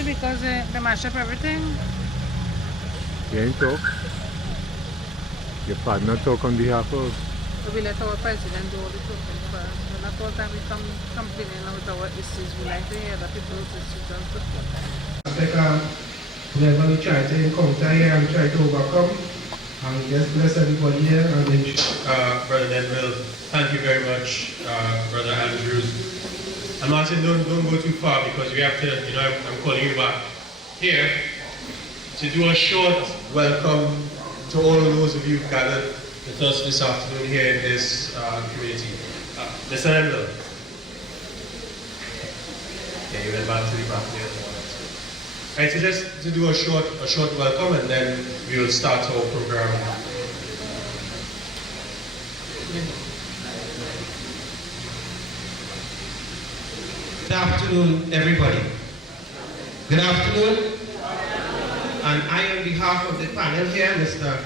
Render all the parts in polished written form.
why? Because they mash up everything? You ain't talk. Your partner talk on behalf of. So we let our president do all the talking first. When at all time we come complaining about our issues, we like to hear that people's issues also. Whenever we try to encounter here and try to overcome, and just bless everybody here and then Brother Denville, thank you very much, Brother Andrews. And Martin, don't go too far because we have to, I'm calling you back here to do a short welcome to all of those of you gathered with us this afternoon here in this community. Mr. Denville. Yeah, you went back to the back there. Right, so just to do a short welcome and then we will start our program. Good afternoon, everybody. Good afternoon. And I, on behalf of the panel here, Mr.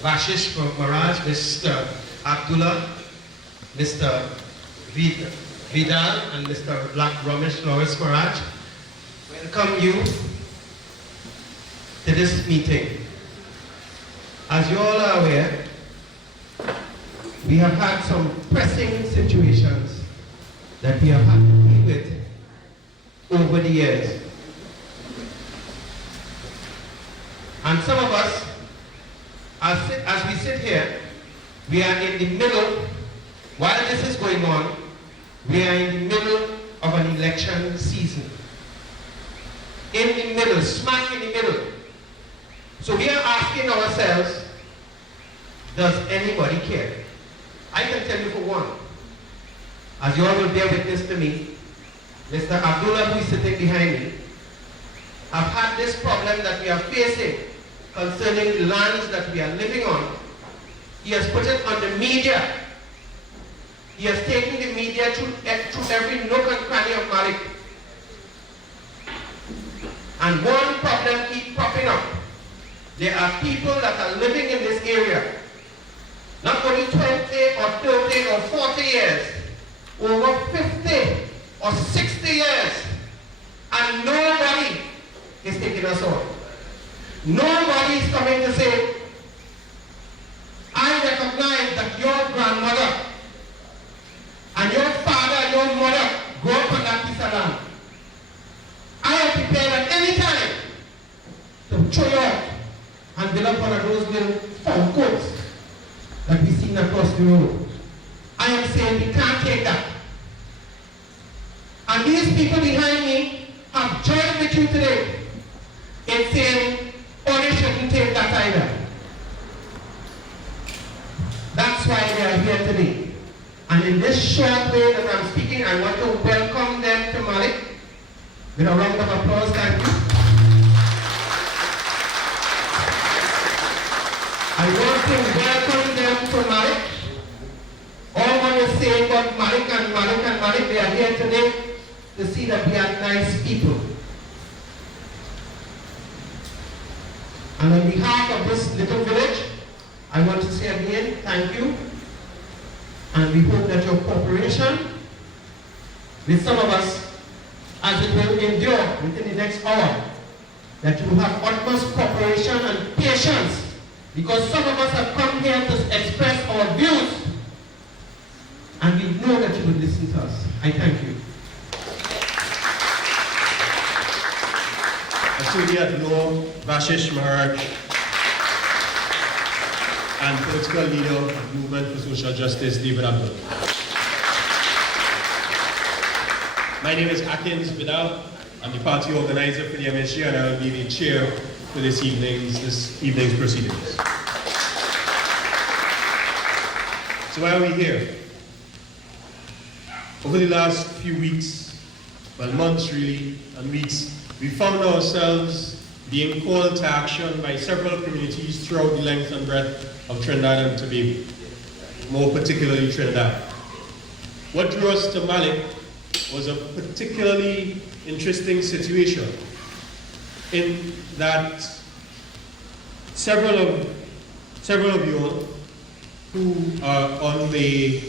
Vashish from Maraj, Mr. Abdullah, Mr. Vidal, and Mr. Ramesh Lawrence Maraj, welcome you to this meeting. As you all are aware, we have had some pressing situations that we have had to deal with over the years. And some of us, as we sit here, we are in the middle, while this is going on, we are in the middle of an election season. In the middle, smack in the middle. So we are asking ourselves, does anybody care? I can tell you for one, as you all will bear witness to me, Mr. Abdullah, who is sitting behind me, have had this problem that we are facing concerning the lands that we are living on. He has put it on the media. He has taken the media through every nook and cranny of Malik. And one problem keeps popping up. There are people that are living in this area, not only 20 or 30 or 40 years, over 50 or 60 years, and nobody is taking us on. Nobody is coming to say, I recognize that your grandmother and your father and your mother grew up on that piece of land. I am prepared at any time to throw you out and build up one of those little found coats that we seen across the road. I am saying we can't take that. And these people behind me have joined with you today in saying, oh, they shouldn't take that either. That's why they are here today. And in this short way that I'm speaking, I want to welcome them to Malik. With a round of applause, thank you. I want to welcome them to Malik. All one is saying about Malik and Malik and Malik, they are here today to see that we are nice people. And on behalf of this little village, I want to say again, thank you. And we hope that your cooperation with some of us, as it will endure within the next hour, that you will have utmost cooperation and patience, because some of us have come here to express our views, and we know that you will listen to us. I thank you. Associate Law, Vashish Maharaj, and political leader of Movement for Social Justice, David Abdul. My name is Akins Vidal. I'm the party organizer for the MSJ, and I will be the chair for this evening's proceedings. So why are we here? Over the last few weeks, well, months really, and weeks, we found ourselves being called to action by several communities throughout the length and breadth of Trinidad and Tobago, more particularly Trinidad. What drew us to Malik was a particularly interesting situation in that several of you all who are on the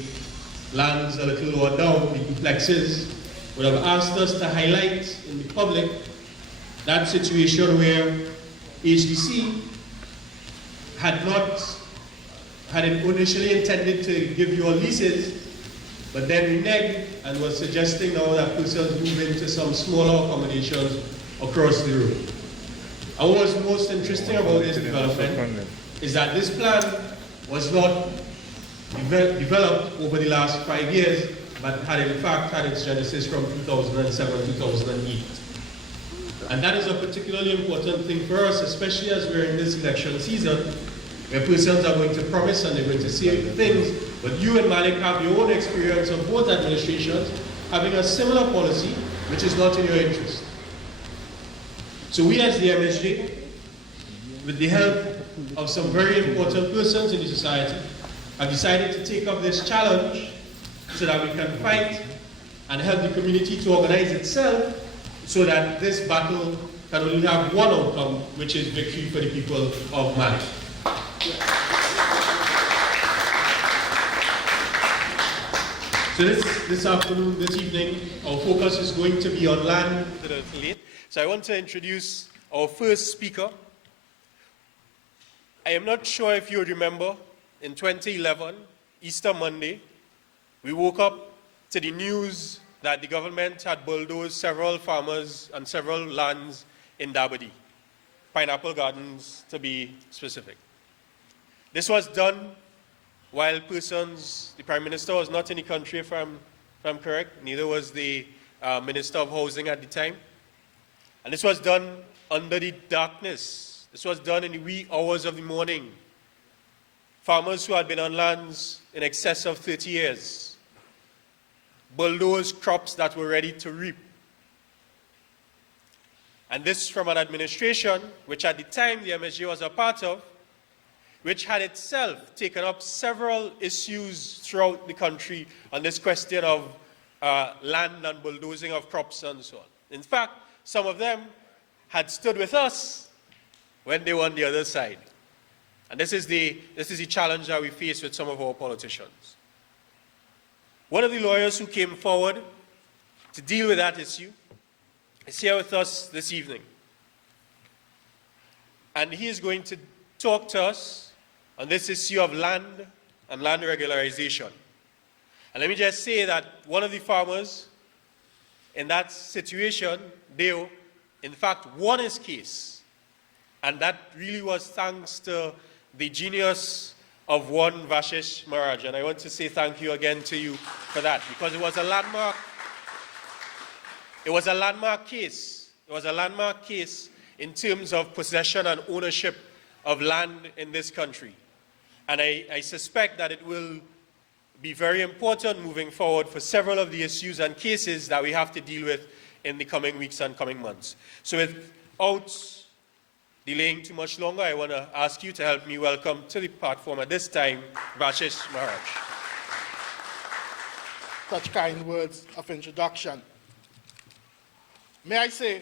lands a little lower down, the duplexes, would have asked us to highlight in the public that situation where HDC had initially intended to give you all leases, but then reneged and was suggesting now that persons move into some smaller accommodations across the road. And what was most interesting about this development is that this plan was not developed over the last 5 years, but had in fact had its genesis from 2007, 2008. And that is a particularly important thing for us, especially as we're in this election season, where persons are going to promise and they're going to say things, but you and Malik have your own experience of both administrations having a similar policy, which is not in your interest. So we as the MSJ, with the help of some very important persons in the society, have decided to take up this challenge so that we can fight and help the community to organize itself so that this battle can only have one outcome, which is victory for the people of Mali. So this afternoon, this evening, our focus is going to be on land. So I want to introduce our first speaker. I am not sure if you remember, in 2011, Easter Monday, we woke up to the news that the government had bulldozed several farmers and several lands in Dabadi, Pineapple Gardens to be specific. This was done while the Prime Minister was not in the country, if I'm correct, neither was the Minister of Housing at the time. And this was done under the darkness. This was done in the wee hours of the morning. Farmers who had been on lands in excess of 30 years, bulldozed crops that were ready to reap. And this from an administration, which at the time the MSJ was a part of, which had itself taken up several issues throughout the country on this question of land and bulldozing of crops and so on. In fact, some of them had stood with us when they were on the other side. And this is the challenge that we face with some of our politicians. One of the lawyers who came forward to deal with that issue is here with us this evening. And he is going to talk to us on this issue of land and land regularization. And let me just say that one of the farmers in that situation, Deo, in fact, won his case. And that really was thanks to the genius of one Vashish Maharaj. And I want to say thank you again to you for that, because it was a landmark. It was a landmark case. It was a landmark case in terms of possession and ownership of land in this country. And I suspect that it will be very important moving forward for several of the issues and cases that we have to deal with in the coming weeks and coming months. So without delaying too much longer, I want to ask you to help me welcome to the platform at this time, Vashish Maharaj. Such kind words of introduction. May I say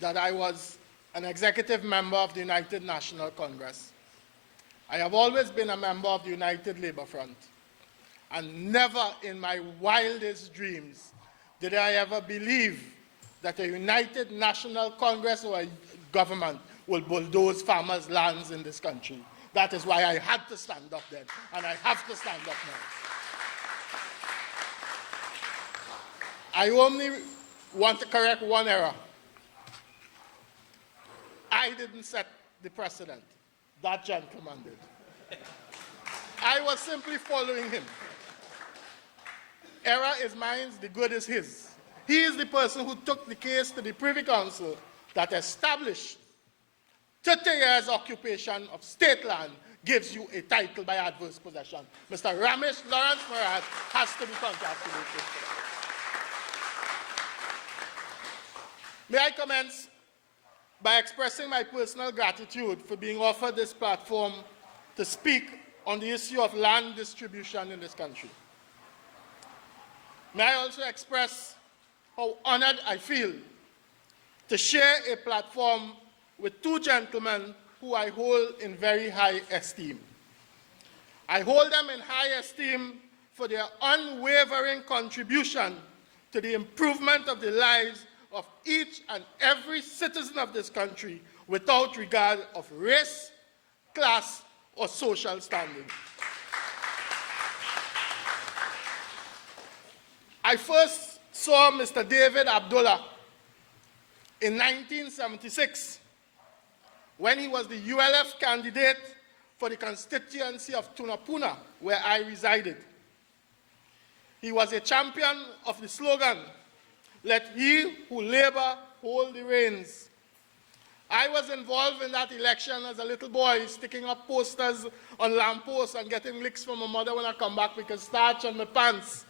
that I was an executive member of the United National Congress. I have always been a member of the United Labour Front, and never in my wildest dreams did I ever believe that a United National Congress or a government will bulldoze farmers' lands in this country. That is why I had to stand up then, and I have to stand up now. I only want to correct one error. I didn't set the precedent. That gentleman did. I was simply following him. Error is mine, the good is his. He is the person who took the case to the Privy Council that established 30 years occupation of state land gives you a title by adverse possession. Mr. Ramesh Lawrence Maharaj has to be congratulated. May I commence by expressing my personal gratitude for being offered this platform to speak on the issue of land distribution in this country. May I also express how honored I feel to share a platform with two gentlemen who I hold in very high esteem. I hold them in high esteem for their unwavering contribution to the improvement of the lives of each and every citizen of this country without regard of race, class, or social standing. I first saw Mr. David Abdullah in 1976 when he was the ULF candidate for the constituency of Tunapuna, where I resided. He was a champion of the slogan, "Let he who labor hold the reins." I was involved in that election as a little boy, sticking up posters on lampposts and getting licks from my mother when I come back because starch on my pants.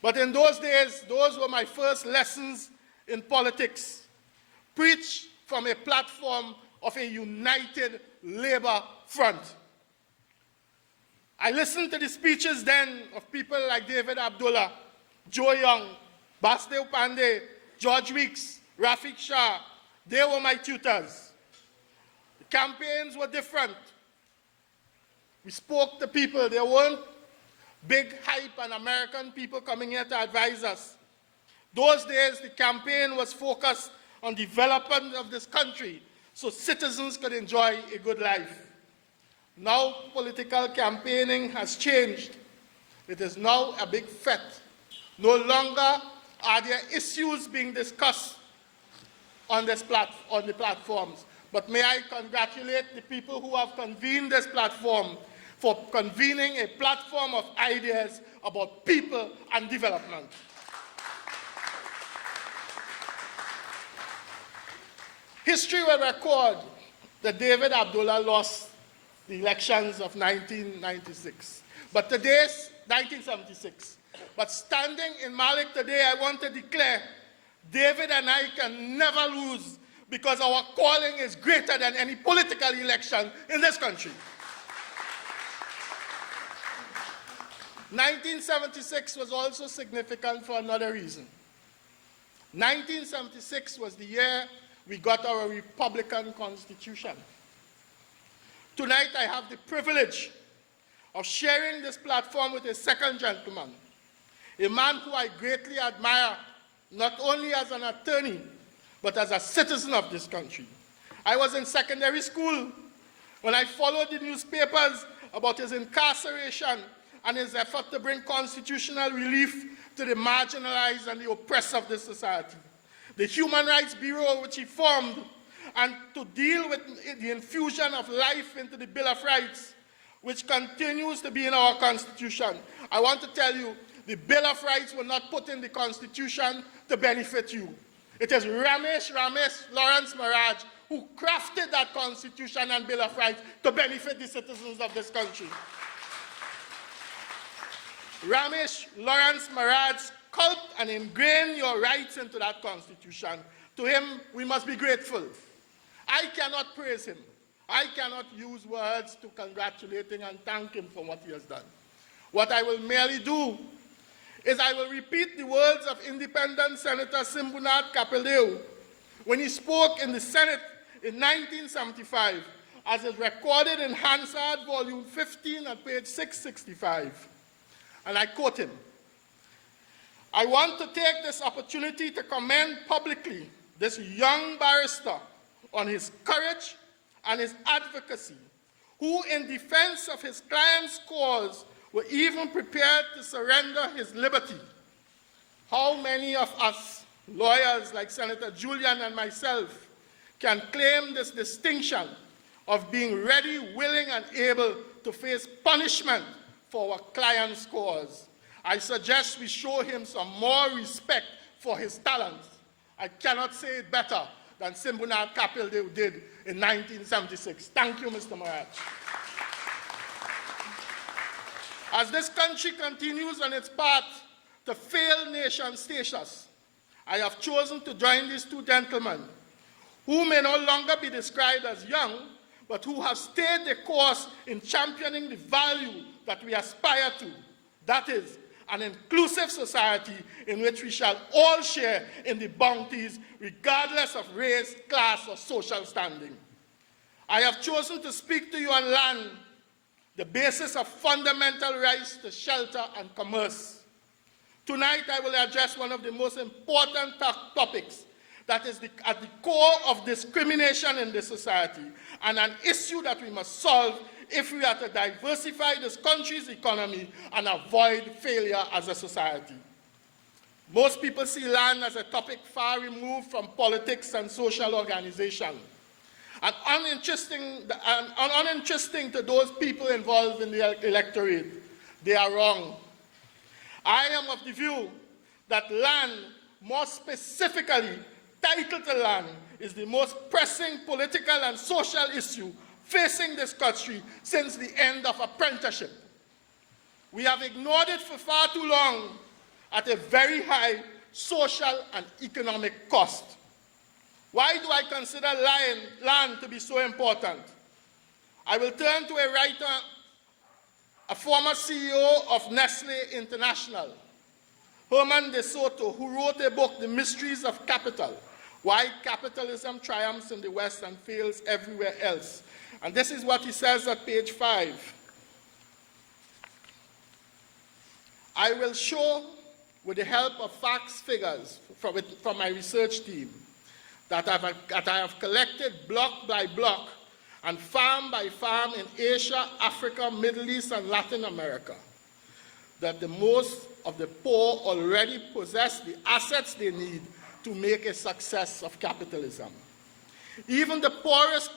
But in those days, those were my first lessons in politics. Preach from a platform of a united labor front. I listened to the speeches then of people like David Abdullah, Joe Young, Basdev Pandey, George Weeks, Rafiq Shah. They were my tutors. The campaigns were different. We spoke to people. There weren't big hype and American people coming here to advise us. Those days, the campaign was focused on development of this country so citizens could enjoy a good life. Now, political campaigning has changed. It is now a big fet. No longer are there issues being discussed on the platforms. But may I congratulate the people who have convened this platform for convening a platform of ideas about people and development. History will record that David Abdullah lost the elections of 1996. But today's 1976. But standing in Malik today, I want to declare David and I can never lose because our calling is greater than any political election in this country. 1976 was also significant for another reason. 1976 was the year we got our Republican Constitution. Tonight I have the privilege of sharing this platform with a second gentleman, a man who I greatly admire, not only as an attorney, but as a citizen of this country. I was in secondary school when I followed the newspapers about his incarceration and his effort to bring constitutional relief to the marginalized and the oppressed of this society. The Human Rights Bureau, which he formed, and to deal with the infusion of life into the Bill of Rights, which continues to be in our Constitution. I want to tell you, the Bill of Rights were not put in the Constitution to benefit you. It is Ramesh Lawrence Maharaj who crafted that Constitution and Bill of Rights to benefit the citizens of this country. Ramesh Lawrence Maharaj sculpted and ingrained your rights into that Constitution. To him, we must be grateful. I cannot praise him. I cannot use words to congratulate him and thank him for what he has done. What I will merely do is I will repeat the words of independent Senator Simbunat Kapildeo when he spoke in the Senate in 1975, as is recorded in Hansard, volume 15 at page 665. And I quote him, "I want to take this opportunity to commend publicly this young barrister on his courage and his advocacy, who in defense of his client's cause were even prepared to surrender his liberty. How many of us, lawyers like Senator Julian and myself, can claim this distinction of being ready, willing, and able to face punishment for our client's cause? I suggest we show him some more respect for his talents. I cannot say it better than Simbunat Kapildeo did in 1976. Thank you, Mr. Maharaj." As this country continues on its path to failed nation status, I have chosen to join these two gentlemen, who may no longer be described as young, but who have stayed the course in championing the value that we aspire to. That is, an inclusive society in which we shall all share in the bounties regardless of race, class, or social standing. I have chosen to speak to you on land, the basis of fundamental rights to shelter and commerce, Tonight, I will address one of the most important topics that is at the core of discrimination in this society, and an issue that we must solve if we are to diversify this country's economy and avoid failure as a society. Most people see land as a topic far removed from politics and social organization, and uninteresting to those people involved in the electorate. They are wrong. I am of the view that land, more specifically title to land, is the most pressing political and social issue facing this country since the end of apprenticeship. We have ignored it for far too long at a very high social and economic cost. Why do I consider land to be so important? I will turn to a writer, a former CEO of Nestle International, Herman de Soto, who wrote a book, The Mysteries of Capital, Why Capitalism Triumphs in the West and Fails Everywhere Else. And this is what he says at page 5. I will show, with the help of facts, figures from my research team, that I have collected block by block and farm by farm in Asia, Africa, Middle East, and Latin America, that the most of the poor already possess the assets they need to make a success of capitalism. Even the poorest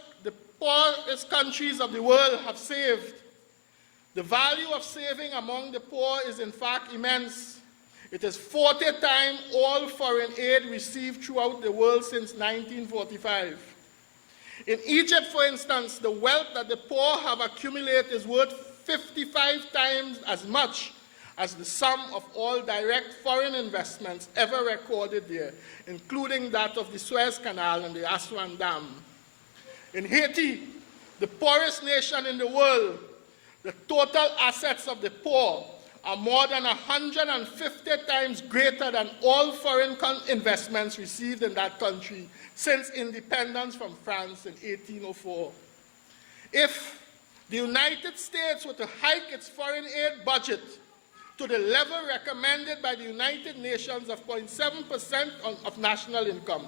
countries of the world have saved. The value of saving among the poor is in fact immense. It is 40 times all foreign aid received throughout the world since 1945. In Egypt, for instance, the wealth that the poor have accumulated is worth 55 times as much as the sum of all direct foreign investments ever recorded there, including that of the Suez Canal and the Aswan Dam. In Haiti, the poorest nation in the world, the total assets of the poor are more than 150 times greater than all foreign investments received in that country since independence from France in 1804. If the United States were to hike its foreign aid budget to the level recommended by the United Nations of 0.7% of national income,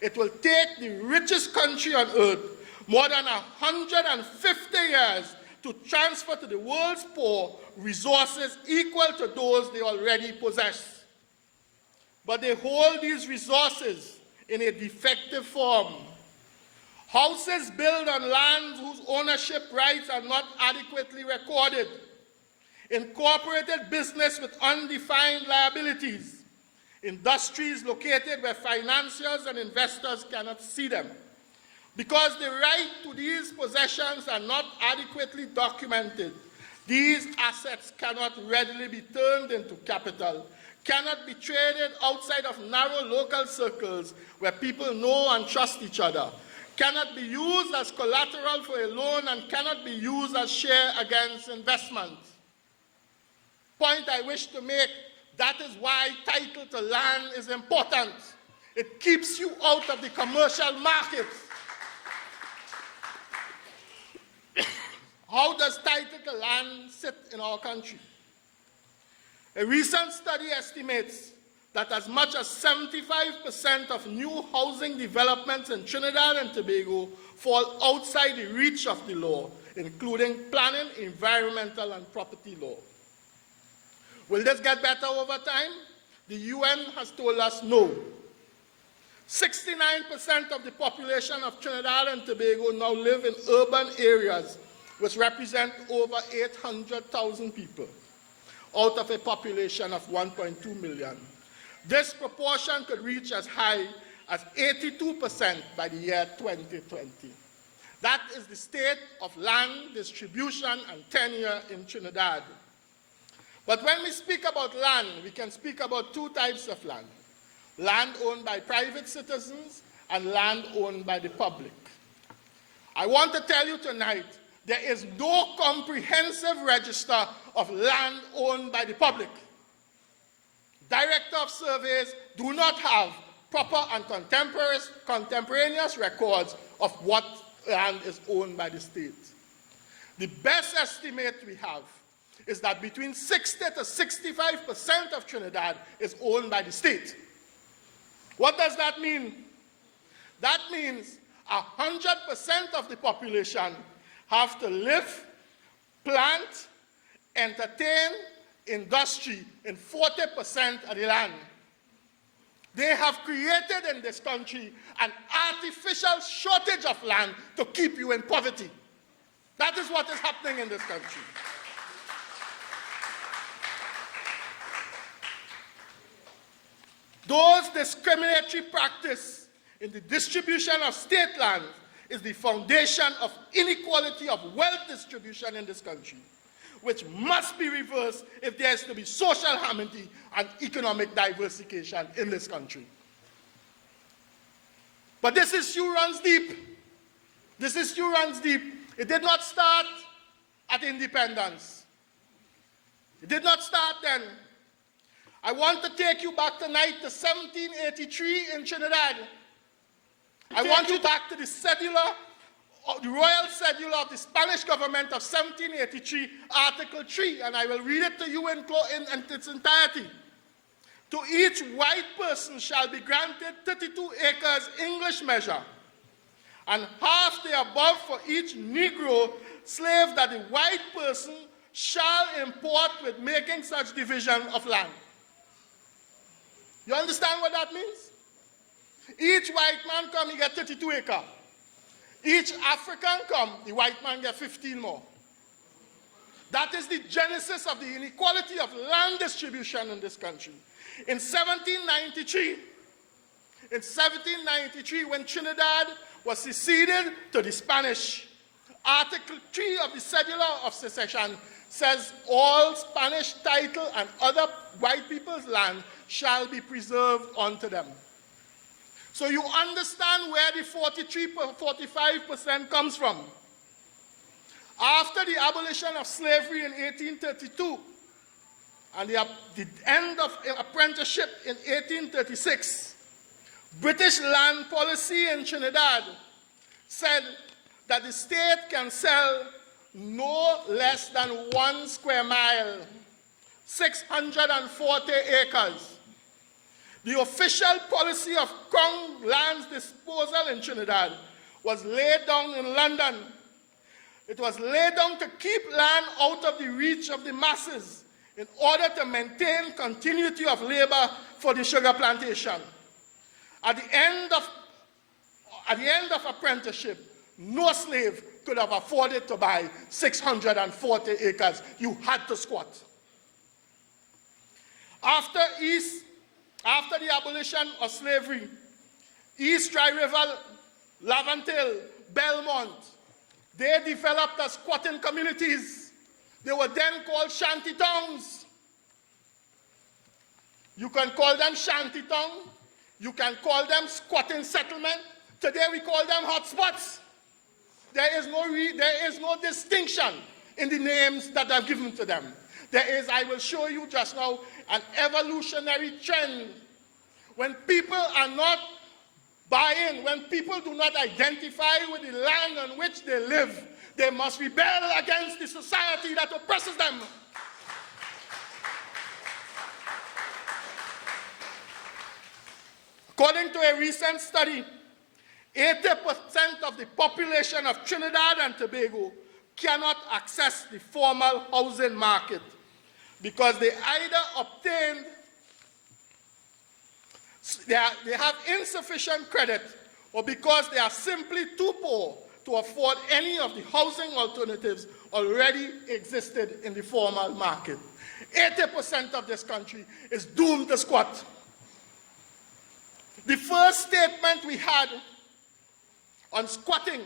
it will take the richest country on earth more than 150 years to transfer to the world's poor resources equal to those they already possess. But they hold these resources in a defective form. Houses built on lands whose ownership rights are not adequately recorded. Incorporated business with undefined liabilities. Industries located where financiers and investors cannot see them. Because the right to these possessions are not adequately documented, these assets cannot readily be turned into capital, cannot be traded outside of narrow local circles where people know and trust each other, cannot be used as collateral for a loan, and cannot be used as share against investment. Point I wish to make, that is why title to land is important. It keeps you out of the commercial market. How does title to land sit in our country? A recent study estimates that as much as 75% of new housing developments in Trinidad and Tobago fall outside the reach of the law, including planning, environmental, and property law. Will this get better over time? The UN has told us no. 69% of the population of Trinidad and Tobago now live in urban areas, which represent over 800,000 people out of a population of 1.2 million. This proportion could reach as high as 82% by the year 2020. That is the state of land distribution and tenure in Trinidad. But when we speak about land, we can speak about two types of land. Land owned by private citizens and land owned by the public. I want to tell you tonight, there is no comprehensive register of land owned by the public. Director of Surveys do not have proper and contemporaneous records of what land is owned by the state. The best estimate we have is that between 60 to 65% of Trinidad is owned by the state. What does that mean? That means 100% of the population have to live, plant, entertain, industry in 40% of the land. They have created in this country an artificial shortage of land to keep you in poverty. That is what is happening in this country. Those discriminatory practice in the distribution of state land is the foundation of inequality of wealth distribution in this country, which must be reversed if there is to be social harmony and economic diversification in this country. But this issue runs deep. This issue runs deep. It did not start at independence. It did not start then. I want to take you back tonight to 1783 in Trinidad. I want you back to the cedula, the royal cedula of the Spanish government of 1783, Article 3, and I will read it to you in its entirety. To each white person shall be granted 32 acres English measure, and half the above for each Negro slave that the white person shall import with making such division of land. You understand what that means? Each white man come, he get 32 acres. Each African come, the white man get 15 more. That is the genesis of the inequality of land distribution in this country. In 1793, when Trinidad was seceded to the Spanish, Article 3 of the Cedula of Secession says all Spanish title and other white people's land shall be preserved unto them. So you understand where the 45% comes from. After the abolition of slavery in 1832 and the end of apprenticeship in 1836, British land policy in Trinidad said that the state can sell no less than 1 square mile, 640 acres. The official policy of Crown lands disposal in Trinidad was laid down in London. It was laid down to keep land out of the reach of the masses in order to maintain continuity of labor for the sugar plantation. At the end of apprenticeship, no slave could have afforded to buy 640 acres. You had to squat. After the abolition of slavery, East Dry River, Laventille, Belmont, they developed as squatting communities. They were then called shanty towns. You can call them shanty town. You can call them squatting settlement. Today we call them hotspots. There is no distinction in the names that I've given to them. There is, I will show you just now, an evolutionary trend. When people are not buying, when people do not identify with the land on which they live, they must rebel against the society that oppresses them. According to a recent study, 80% of the population of Trinidad and Tobago cannot access the formal housing market because they either obtained, they have insufficient credit, or because they are simply too poor to afford any of the housing alternatives already existed in the formal market. 80% of this country is doomed to squat. The first statement we had on squatting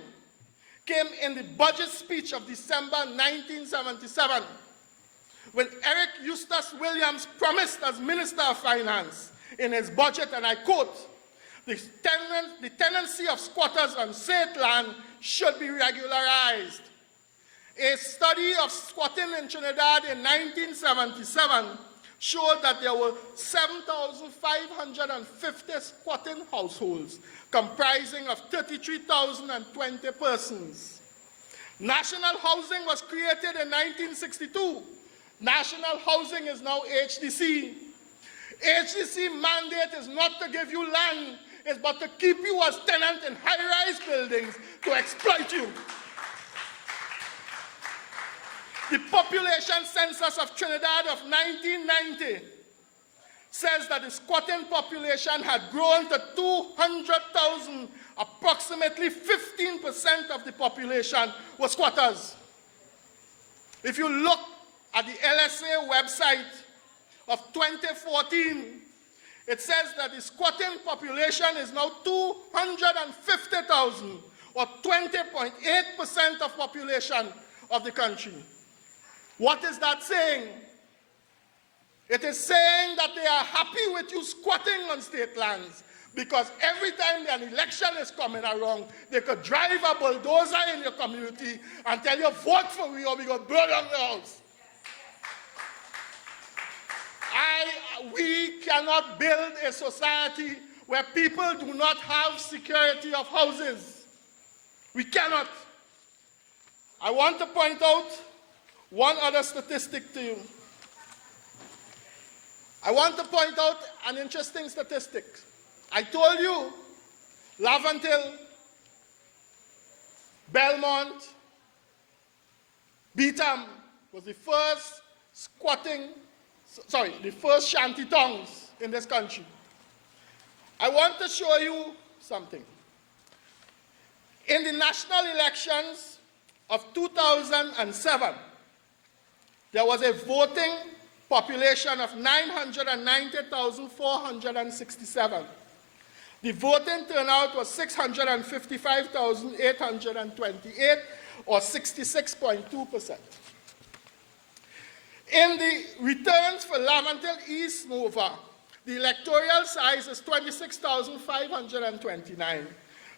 came in the budget speech of December 1977, when Eric Eustace Williams promised as Minister of Finance in his budget, and I quote, the tenancy of squatters on state land should be regularized. A study of squatting in Trinidad in 1977 showed that there were 7,550 squatting households comprising of 33,020 persons. National housing was created in 1962 National housing is now HDC. HDC mandate is not to give you land, it's but to keep you as tenant in high-rise buildings to exploit you. The population census of Trinidad of 1990 says that the squatting population had grown to 200,000. Approximately 15% of the population were squatters. If you look at the LSA website of 2014, it says that the squatting population is now 250,000, or 20.8% of population of the country. What is that saying? It is saying that they are happy with you squatting on state lands, because every time an election is coming around, they could drive a bulldozer in your community and tell you, vote for me or we go burn down the house. We cannot build a society where people do not have security of houses. We cannot. I want to point out one other statistic to you. I want to point out an interesting statistic. I told you Laventille, Belmont, Beetham was the first the first shanty towns in this country. I want to show you something. In the national elections of 2007, there was a voting population of 990,467. The voting turnout was 655,828, or 66.2%. In the returns for Laventille East Nova, the electoral size is 26,529.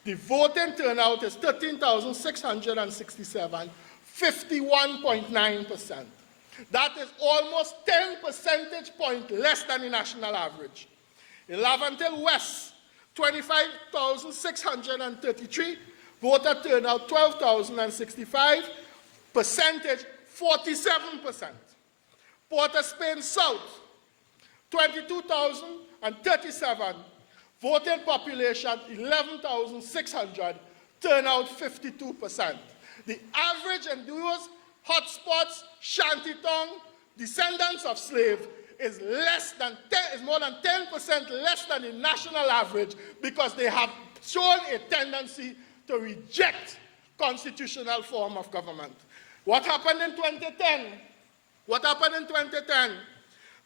The voting turnout is 13,667, 51.9%. That is almost 10 percentage points less than the national average. In Laventille West, 25,633, voter turnout 12,065, percentage 47%. Port of Spain South, 22,037, voting population 11,600, turnout 52%. The average in those hotspots, shantytown, descendants of slaves, is more than 10% less than the national average, because they have shown a tendency to reject constitutional form of government. What happened in 2010? What happened in 2010?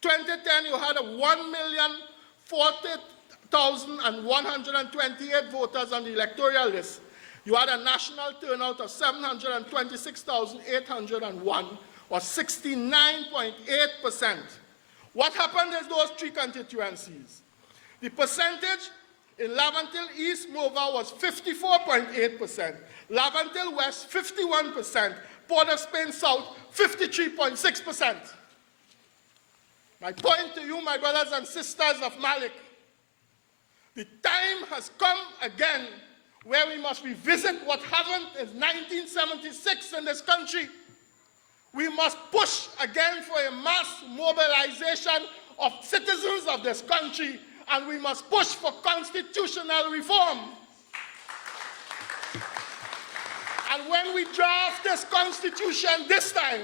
2010, you had 1,040,128 voters on the electoral list. You had a national turnout of 726,801, or 69.8%. What happened in those three constituencies? The percentage in Laventille East Nova was 54.8%, Laventille West 51%, Port of Spain South 53.6%. My point to you, my brothers and sisters of Malik, the time has come again where we must revisit what happened in 1976 in this country. We must push again for a mass mobilization of citizens of this country, and we must push for constitutional reform. And when we draft this constitution this time,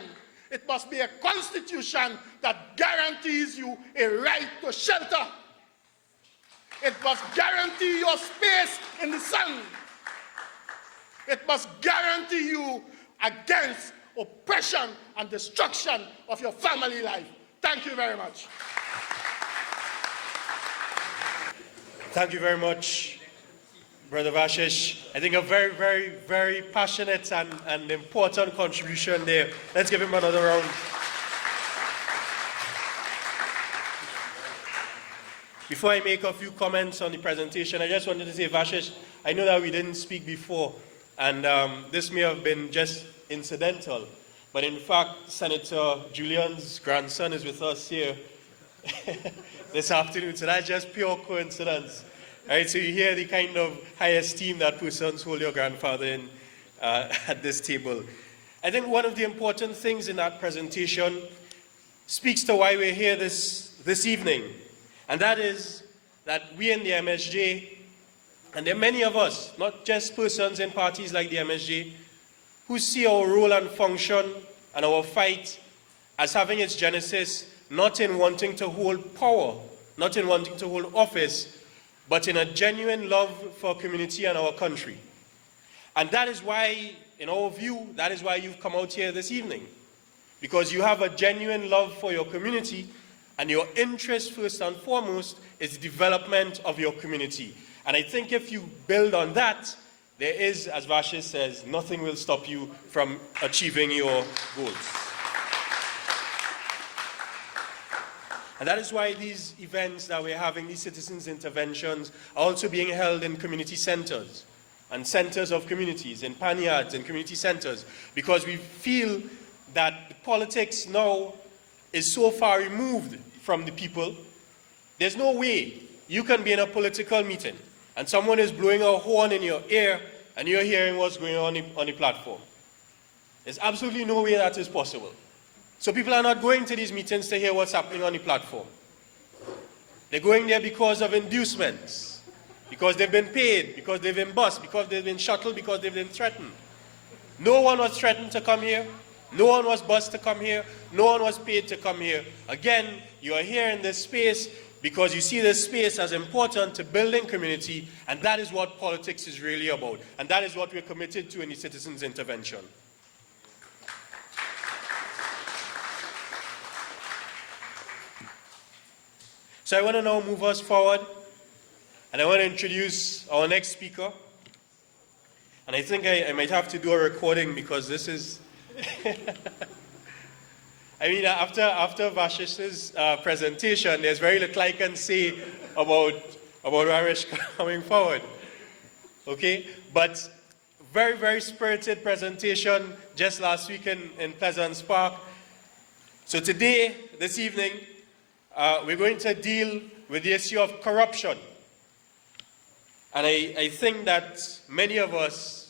it must be a constitution that guarantees you a right to shelter. It must guarantee your space in the sun. It must guarantee you against oppression and destruction of your family life. Thank you very much. Thank you very much, Brother Vashish. I think a very, very, very passionate and important contribution there. Let's give him another round. Before I make a few comments on the presentation, I just wanted to say, Vashish, I know that we didn't speak before, and this may have been just incidental, but in fact, Senator Julian's grandson is with us here this afternoon, so that's just pure coincidence. Right, so you hear the kind of high esteem that persons hold your grandfather in at this table. I think one of the important things in that presentation speaks to why we're here this evening. And that is that we in the MSJ, and there are many of us, not just persons in parties like the MSJ, who see our role and function and our fight as having its genesis not in wanting to hold power, not in wanting to hold office, but in a genuine love for our community and our country. And that is why, in our view, that is why you've come out here this evening. Because you have a genuine love for your community, and your interest, first and foremost, is the development of your community. And I think if you build on that, there is, as Vashish says, nothing will stop you from achieving your goals. And that is why these events that we're having, these citizens' interventions, are also being held in community centers and centers of communities, in panyards and community centers, because we feel that the politics now is so far removed from the people. There's no way you can be in a political meeting and someone is blowing a horn in your ear and you're hearing what's going on the platform. There's absolutely no way that is possible. So people are not going to these meetings to hear what's happening on the platform. They're going there because of inducements, because they've been paid, because they've been bused, because they've been shuttled, because they've been threatened. No one was threatened to come here. No one was bused to come here. No one was paid to come here. Again, you are here in this space because you see this space as important to building community, and that is what politics is really about. And that is what we're committed to in the citizens' intervention. So I want to now move us forward, and I want to introduce our next speaker. And I think I might have to do a recording because this is... I mean, after Vashish's presentation, there's very little I can say about Ramesh coming forward. Okay? But very, very spirited presentation just last week in Pleasance Park. So today, this evening, we're going to deal with the issue of corruption. And I think that many of us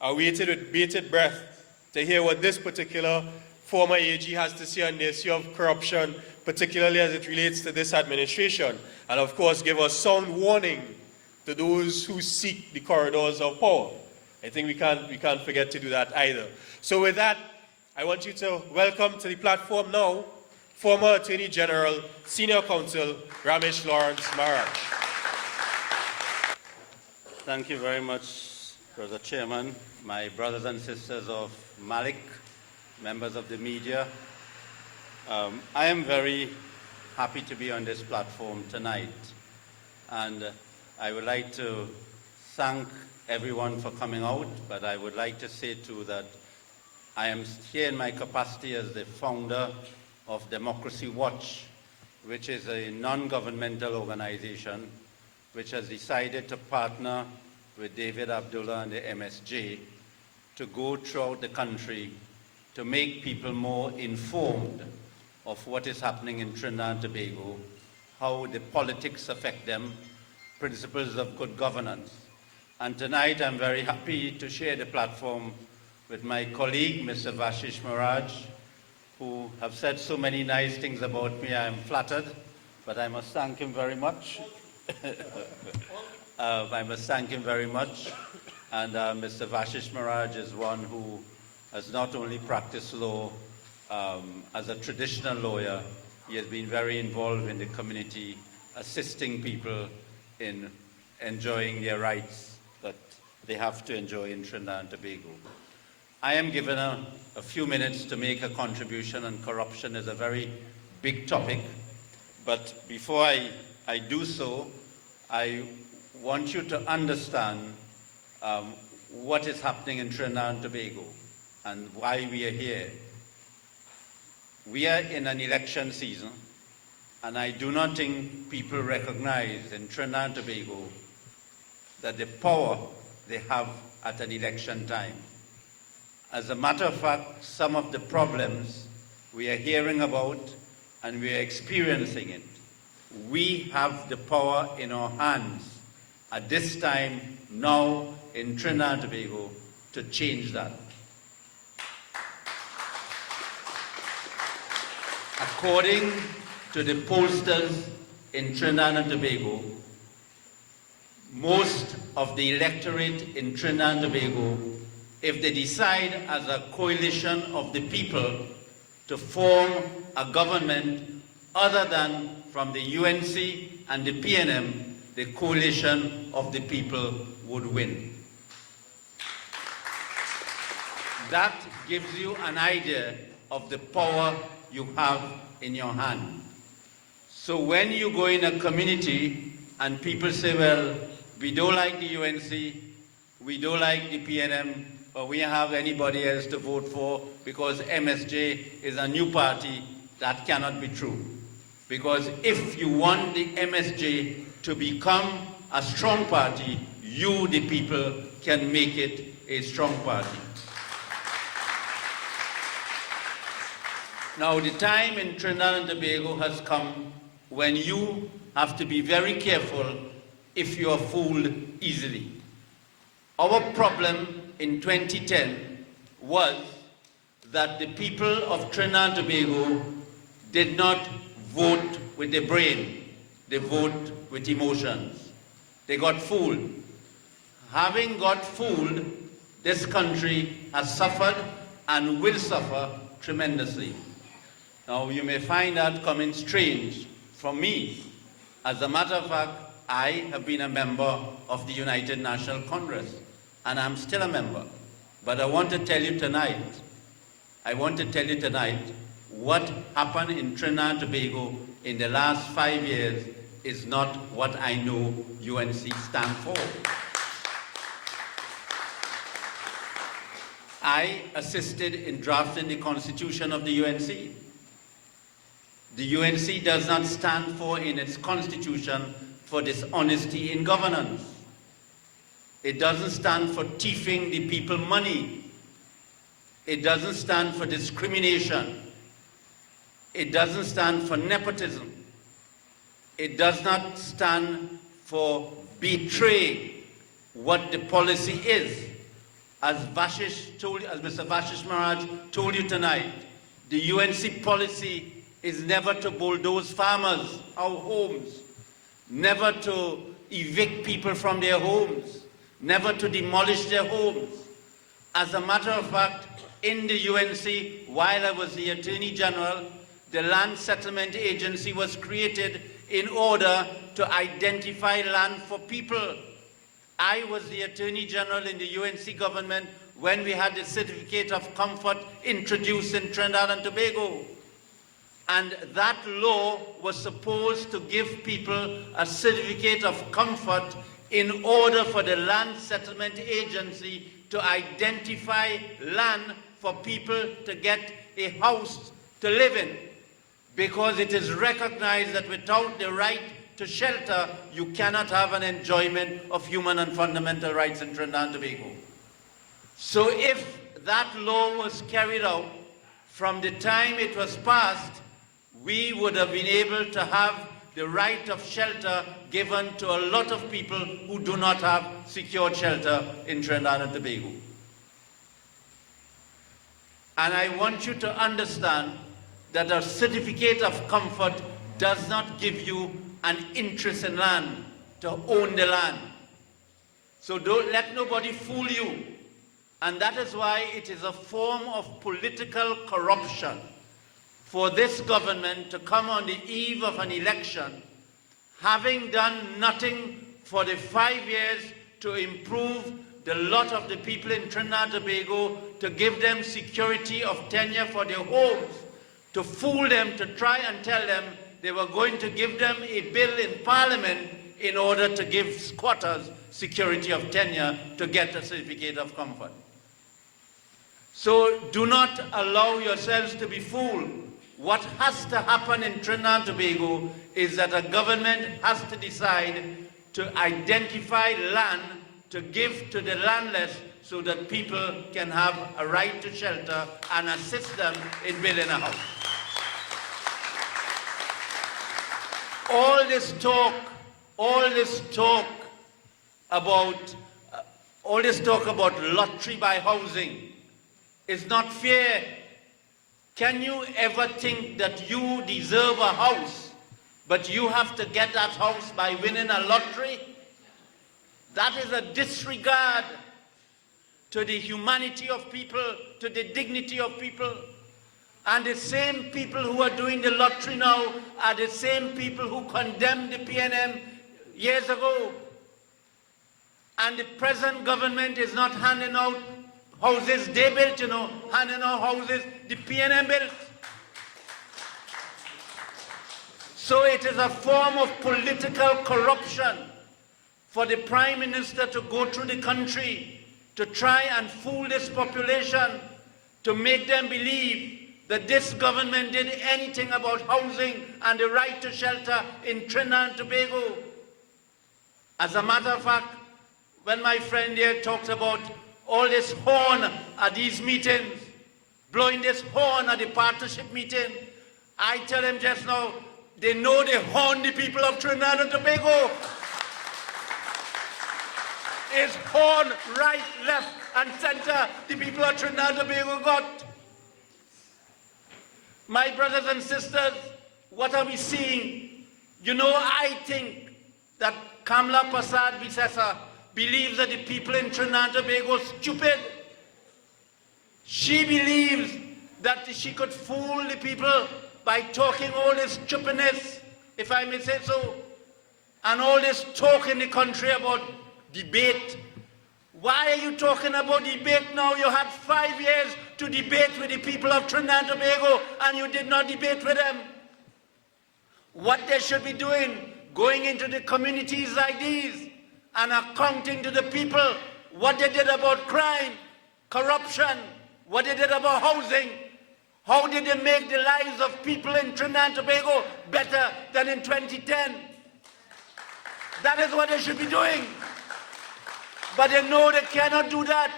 are waiting with bated breath to hear what this particular former AG has to say on the issue of corruption, particularly as it relates to this administration. And of course, give a sound warning to those who seek the corridors of power. I think we can't forget to do that either. So with that, I want you to welcome to the platform now former Attorney General, Senior Counsel, Ramesh Lawrence Maharaj. Thank you very much, Brother Chairman, my brothers and sisters of Malik, members of the media. I am very happy to be on this platform tonight, and I would like to thank everyone for coming out, but I would like to say too that I am here in my capacity as the founder of Democracy Watch, which is a non-governmental organization which has decided to partner with David Abdullah and the MSJ to go throughout the country to make people more informed of what is happening in Trinidad and Tobago, how the politics affect them, principles of good governance. And tonight I'm very happy to share the platform with my colleague, Mr. Vashish Maharaj, who have said so many nice things about me. I am flattered, but I must thank him very much. I must thank him very much. And Mr. Vashish Maharaj is one who has not only practiced law as a traditional lawyer, he has been very involved in the community, assisting people in enjoying their rights that they have to enjoy in Trinidad and Tobago. I am given a few minutes to make a contribution, and corruption is a very big topic. But before I do so, I want you to understand what is happening in Trinidad and Tobago and why we are here. We are in an election season, and I do not think people recognize in Trinidad and Tobago that the power they have at an election time. As a matter of fact, some of the problems we are hearing about and we are experiencing it, we have the power in our hands at this time, now in Trinidad and Tobago, to change that. According to the pollsters in Trinidad and Tobago, most of the electorate in Trinidad and Tobago, if they decide as a coalition of the people to form a government other than from the UNC and the PNM, the coalition of the people would win. That gives you an idea of the power you have in your hand. So when you go in a community and people say, well, we don't like the UNC, we don't like the PNM, but we have anybody else to vote for because MSJ is a new party, that cannot be true. Because if you want the MSJ to become a strong party, you, the people, can make it a strong party. Now, the time in Trinidad and Tobago has come when you have to be very careful if you are fooled easily. Our problem in 2010 was that the people of Trinidad and Tobago did not vote with their brain, they vote with emotions. They got fooled. Having got fooled, this country has suffered and will suffer tremendously. Now, you may find that coming strange from me. As a matter of fact, I have been a member of the United National Congress, and I'm still a member. But I want to tell you tonight, what happened in Trinidad and Tobago in the last 5 years is not what I know UNC stands for. I assisted in drafting the constitution of the UNC. The UNC does not stand for in its constitution for dishonesty in governance. It doesn't stand for thieving the people money. It doesn't stand for discrimination. It doesn't stand for nepotism. It does not stand for betray what the policy is. As Mr. Vashish Maharaj told you tonight, the UNC policy is never to bulldoze farmers, our homes, never to evict people from their homes, never to demolish their homes. As a matter of fact, in the UNC, while I was the Attorney General, the Land Settlement Agency was created in order to identify land for people. I was the Attorney General in the UNC government when we had the Certificate of Comfort introduced in Trinidad and Tobago. And that law was supposed to give people a certificate of comfort in order for the Land Settlement Agency to identify land for people to get a house to live in. Because it is recognized that without the right to shelter, you cannot have an enjoyment of human and fundamental rights in Trinidad and Tobago. So if that law was carried out from the time it was passed, we would have been able to have the right of shelter given to a lot of people who do not have secured shelter in Trinidad and Tobago. And I want you to understand that a certificate of comfort does not give you an interest in land, to own the land. So don't let nobody fool you. And that is why it is a form of political corruption for this government to come on the eve of an election, having done nothing for the 5 years to improve the lot of the people in Trinidad and Tobago, to give them security of tenure for their homes, to fool them, to try and tell them they were going to give them a bill in Parliament in order to give squatters security of tenure to get a certificate of comfort. So do not allow yourselves to be fooled. What has to happen in Trinidad and Tobago is that a government has to decide to identify land to give to the landless so that people can have a right to shelter and assist them in building a house. All this talk about lottery by housing is not fair. Can you ever think that you deserve a house, but you have to get that house by winning a lottery? That is a disregard to the humanity of people, to the dignity of people. And the same people who are doing the lottery now are the same people who condemned the PNM years ago. And the present government is not handing out houses they built, handing out houses the PNM built. So it is a form of political corruption for the Prime Minister to go through the country to try and fool this population, to make them believe that this government did anything about housing and the right to shelter in Trinidad and Tobago. As a matter of fact, when my friend here talks about all this horn at these meetings, blowing this horn at the partnership meeting, I tell them just now, they know they horn the people of Trinidad and Tobago. It's horn right, left, and center the people of Trinidad and Tobago got. My brothers and sisters, what are we seeing? I think that Kamla Persad-Bissessar believes that the people in Trinidad and Tobago are stupid. She believes that she could fool the people by talking all this stupidness, if I may say so, and all this talk in the country about debate. Why are you talking about debate now? You had 5 years to debate with the people of Trinidad and Tobago, and you did not debate with them. What they should be doing, going into the communities like these and accounting to the people what they did about crime, corruption, what they did about housing. How did they make the lives of people in Trinidad and Tobago better than in 2010? That is what they should be doing. But they know they cannot do that.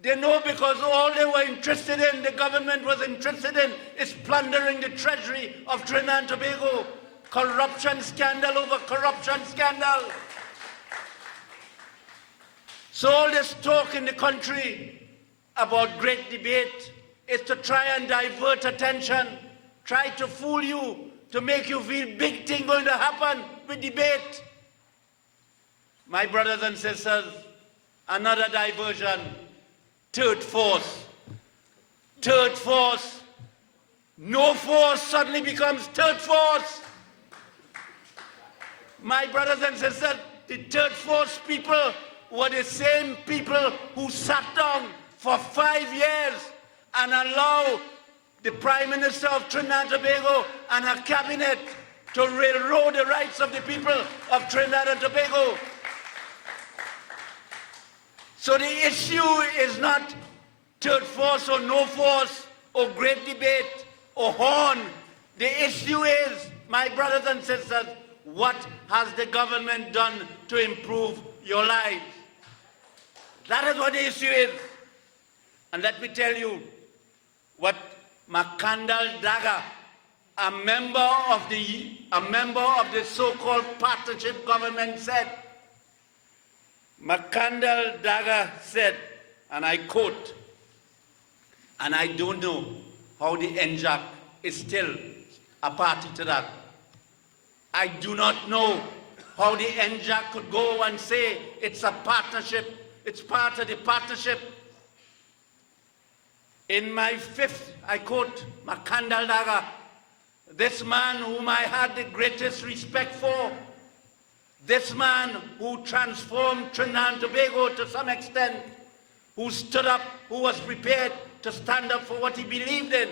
They know because all they were interested in, the government was interested in, is plundering the treasury of Trinidad and Tobago. Corruption scandal over corruption scandal. So all this talk in the country about great debate is to try and divert attention, try to fool you, to make you feel big thing going to happen with debate. My brothers and sisters, another diversion, third force. Third force. No force suddenly becomes third force. My brothers and sisters, the third force people were the same people who sat down for 5 years and allow the Prime Minister of Trinidad and Tobago and her cabinet to railroad the rights of the people of Trinidad and Tobago. So the issue is not third force or no force or great debate or horn. The issue is, my brothers and sisters, what has the government done to improve your lives? That is what the issue is. And let me tell you what Makandal Daga, a member of the so-called partnership government, said. Makandal Daga said, and I quote, and I don't know how the NJAC is still a party to that. I do not know how the NJAC could go and say it's a partnership, it's part of the partnership. In my fifth, I quote Makandal Daga, this man whom I had the greatest respect for, this man who transformed Trinidad and Tobago to some extent, who stood up, who was prepared to stand up for what he believed in.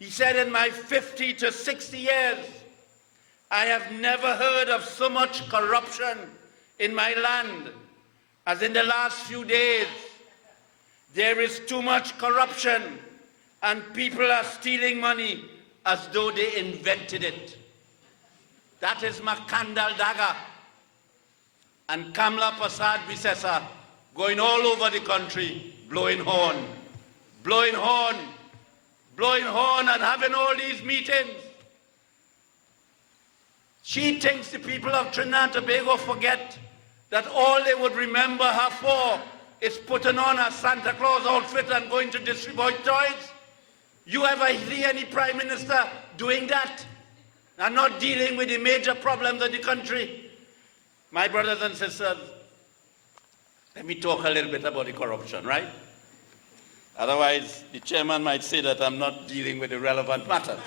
He said, in my 50 to 60 years, I have never heard of so much corruption in my land as in the last few days. There is too much corruption and people are stealing money as though they invented it. That is Makandal Daga. And Kamla Persad-Bissessar going all over the country, blowing horn, blowing horn, blowing horn and having all these meetings. She thinks the people of Trinidad and Tobago forget that all they would remember her for is putting on a Santa Claus outfit and going to distribute toys. You ever see any prime minister doing that and not dealing with the major problems of the country? My brothers and sisters, let me talk a little bit about the corruption, right? Otherwise, the chairman might say that I'm not dealing with the relevant matters.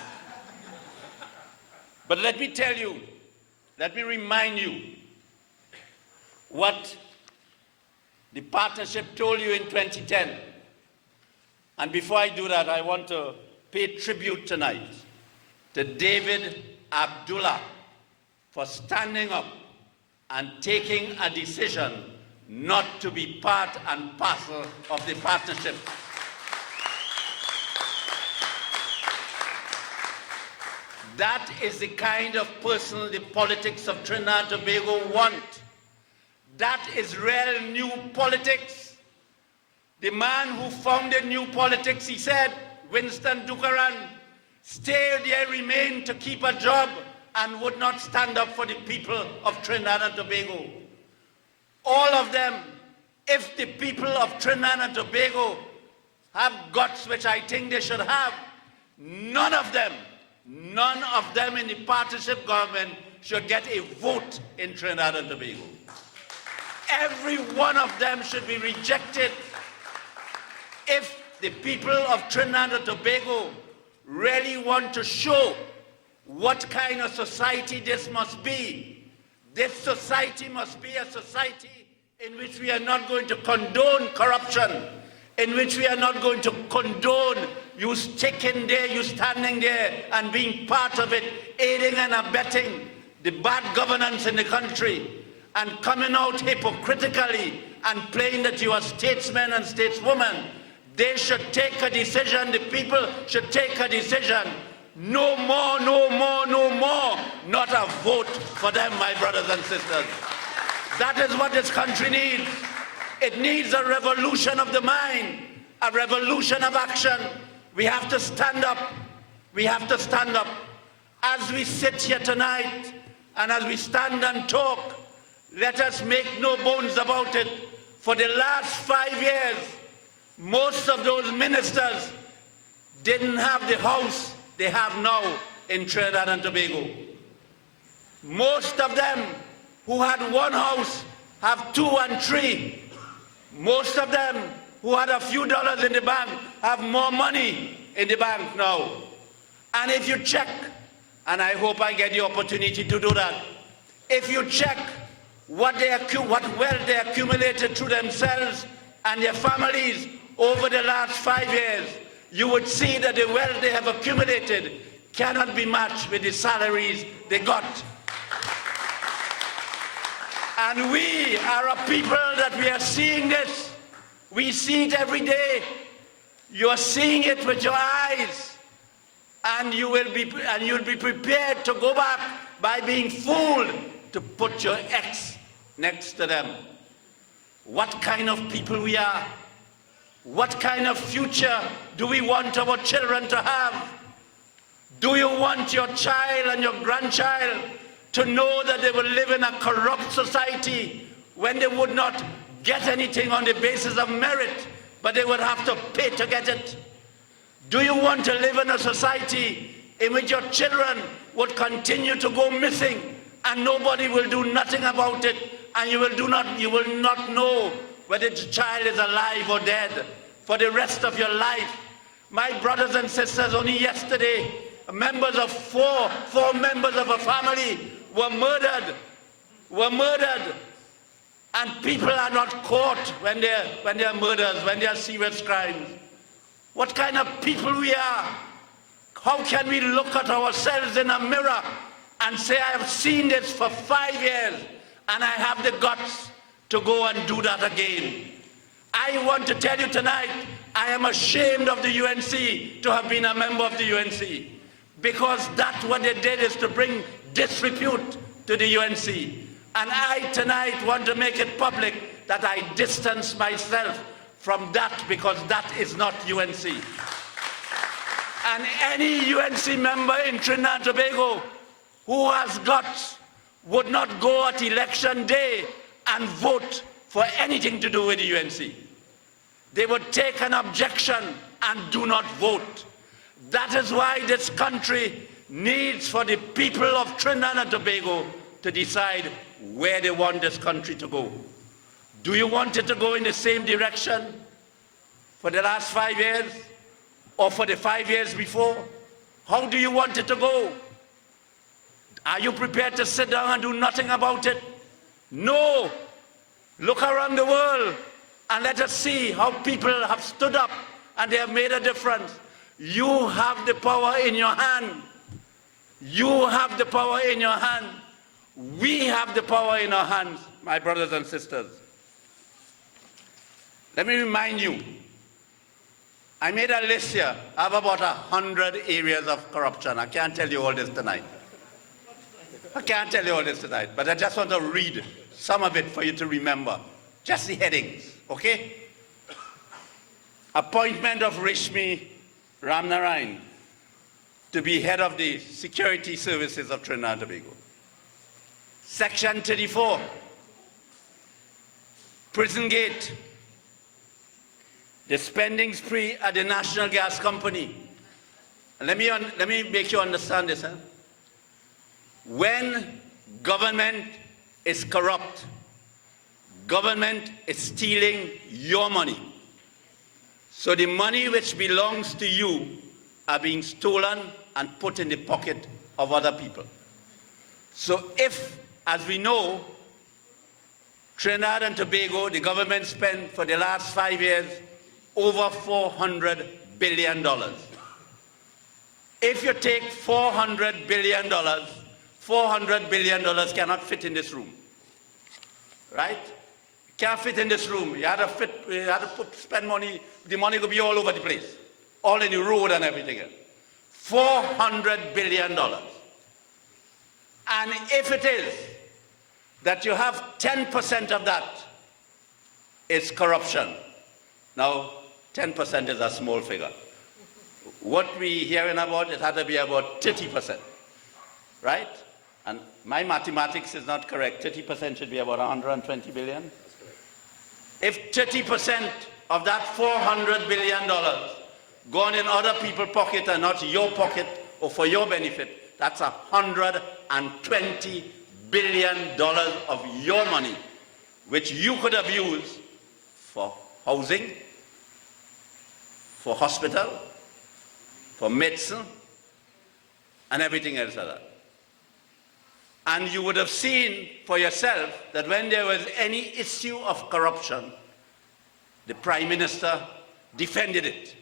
But let me tell you, let me remind you what the partnership told you in 2010. And before I do that, I want to pay tribute tonight to David Abdullah for standing up and taking a decision not to be part and parcel of the partnership. That is the kind of person the politics of Trinidad and Tobago want. That is real new politics. The man who founded new politics, he said, Winston Dukaran, stayed there, remained to keep a job, and would not stand up for the people of Trinidad and Tobago. All of them, if the people of Trinidad and Tobago have guts, which I think they should have, none of them in the partnership government should get a vote in Trinidad and Tobago. Every one of them should be rejected. If the people of Trinidad and Tobago really want to show what kind of society this must be, this society must be a society in which we are not going to condone corruption, in which we are not going to condone you sticking there, you standing there and being part of it, aiding and abetting the bad governance in the country, and coming out hypocritically and playing that you are statesmen and stateswomen. They should take a decision, the people should take a decision. No more, no more, no more. Not a vote for them, my brothers and sisters. That is what this country needs. It needs a revolution of the mind, a revolution of action. We have to stand up. We have to stand up. As we sit here tonight and as we stand and talk, let us make no bones about it. For the last 5 years, most of those ministers didn't have the house they have now in Trinidad and Tobago. Most of them who had one house have 2 and 3. Most of them who had a few dollars in the bank have more money in the bank now. And if you check, and I hope I get the opportunity to do that, if you check what wealth they accumulated through themselves and their families over the last 5 years, you would see that the wealth they have accumulated cannot be matched with the salaries they got. And we are a people that we are seeing this. We see it every day. You are seeing it with your eyes. And you'll be prepared to go back by being fooled to put your ex next to them. What kind of people we are? What kind of future do we want our children to have? Do you want your child and your grandchild to know that they will live in a corrupt society when they would not get anything on the basis of merit, but they would have to pay to get it? Do you want to live in a society in which your children would continue to go missing and nobody will do nothing about it, and you will not know whether the child is alive or dead for the rest of your life? My brothers and sisters, only yesterday, members of four members of a family were murdered, and people are not caught when they are murders, when they are serious crimes. What kind of people we are? How can we look at ourselves in a mirror and say, I have seen this for 5 years and I have the guts to go and do that again? I want to tell you tonight, I am ashamed of the UNC to have been a member of the UNC, because that's what they did, is to bring disrepute to the UNC. And I tonight want to make it public that I distance myself from that, because that is not UNC. And any UNC member in Trinidad and Tobago who has guts would not go at election day and vote for anything to do with the UNC. They would take an objection and do not vote. That is why this country needs for the people of Trinidad and Tobago to decide where they want this country to go. Do you want it to go in the same direction for the last 5 years or for the 5 years before? How do you want it to go? Are you prepared to sit down and do nothing about it? No. Look around the world and let us see how people have stood up and they have made a difference. You have the power in your hand. You have the power in your hand. We have the power in our hands, my brothers and sisters. Let me remind you, I made a list here. I have about 100 areas of corruption. I can't tell you all this tonight. I can't tell you all this tonight, but I just want to read some of it for you to remember. Just the headings, okay? Appointment of Rishmi Ramnarayan to be head of the security services of Trinidad and Tobago. Section 34, Prison Gate, the spending spree at the National Gas Company. And let me make you understand this. When government is corrupt, government is stealing your money. So the money which belongs to you are being stolen and put in the pocket of other people. So if, as we know, Trinidad and Tobago, the government spent for the last 5 years over $400 billion. If you take $400 billion, $400 billion cannot fit in this room, right? Can't fit in this room. You had to spend money. The money could be all over the place, all in the road and everything else. $400 billion. And if it is that you have 10% of that is corruption. Now, 10% is a small figure. What we hearing about, it had to be about 30%, right? And my mathematics is not correct. 30% should be about 120 billion. If 30% of that $400 billion gone in other people's pocket and not your pocket or for your benefit, that's $120 billion of your money, which you could have used for housing, for hospital, for medicine, and everything else like that. And you would have seen for yourself that when there was any issue of corruption, the Prime Minister defended it.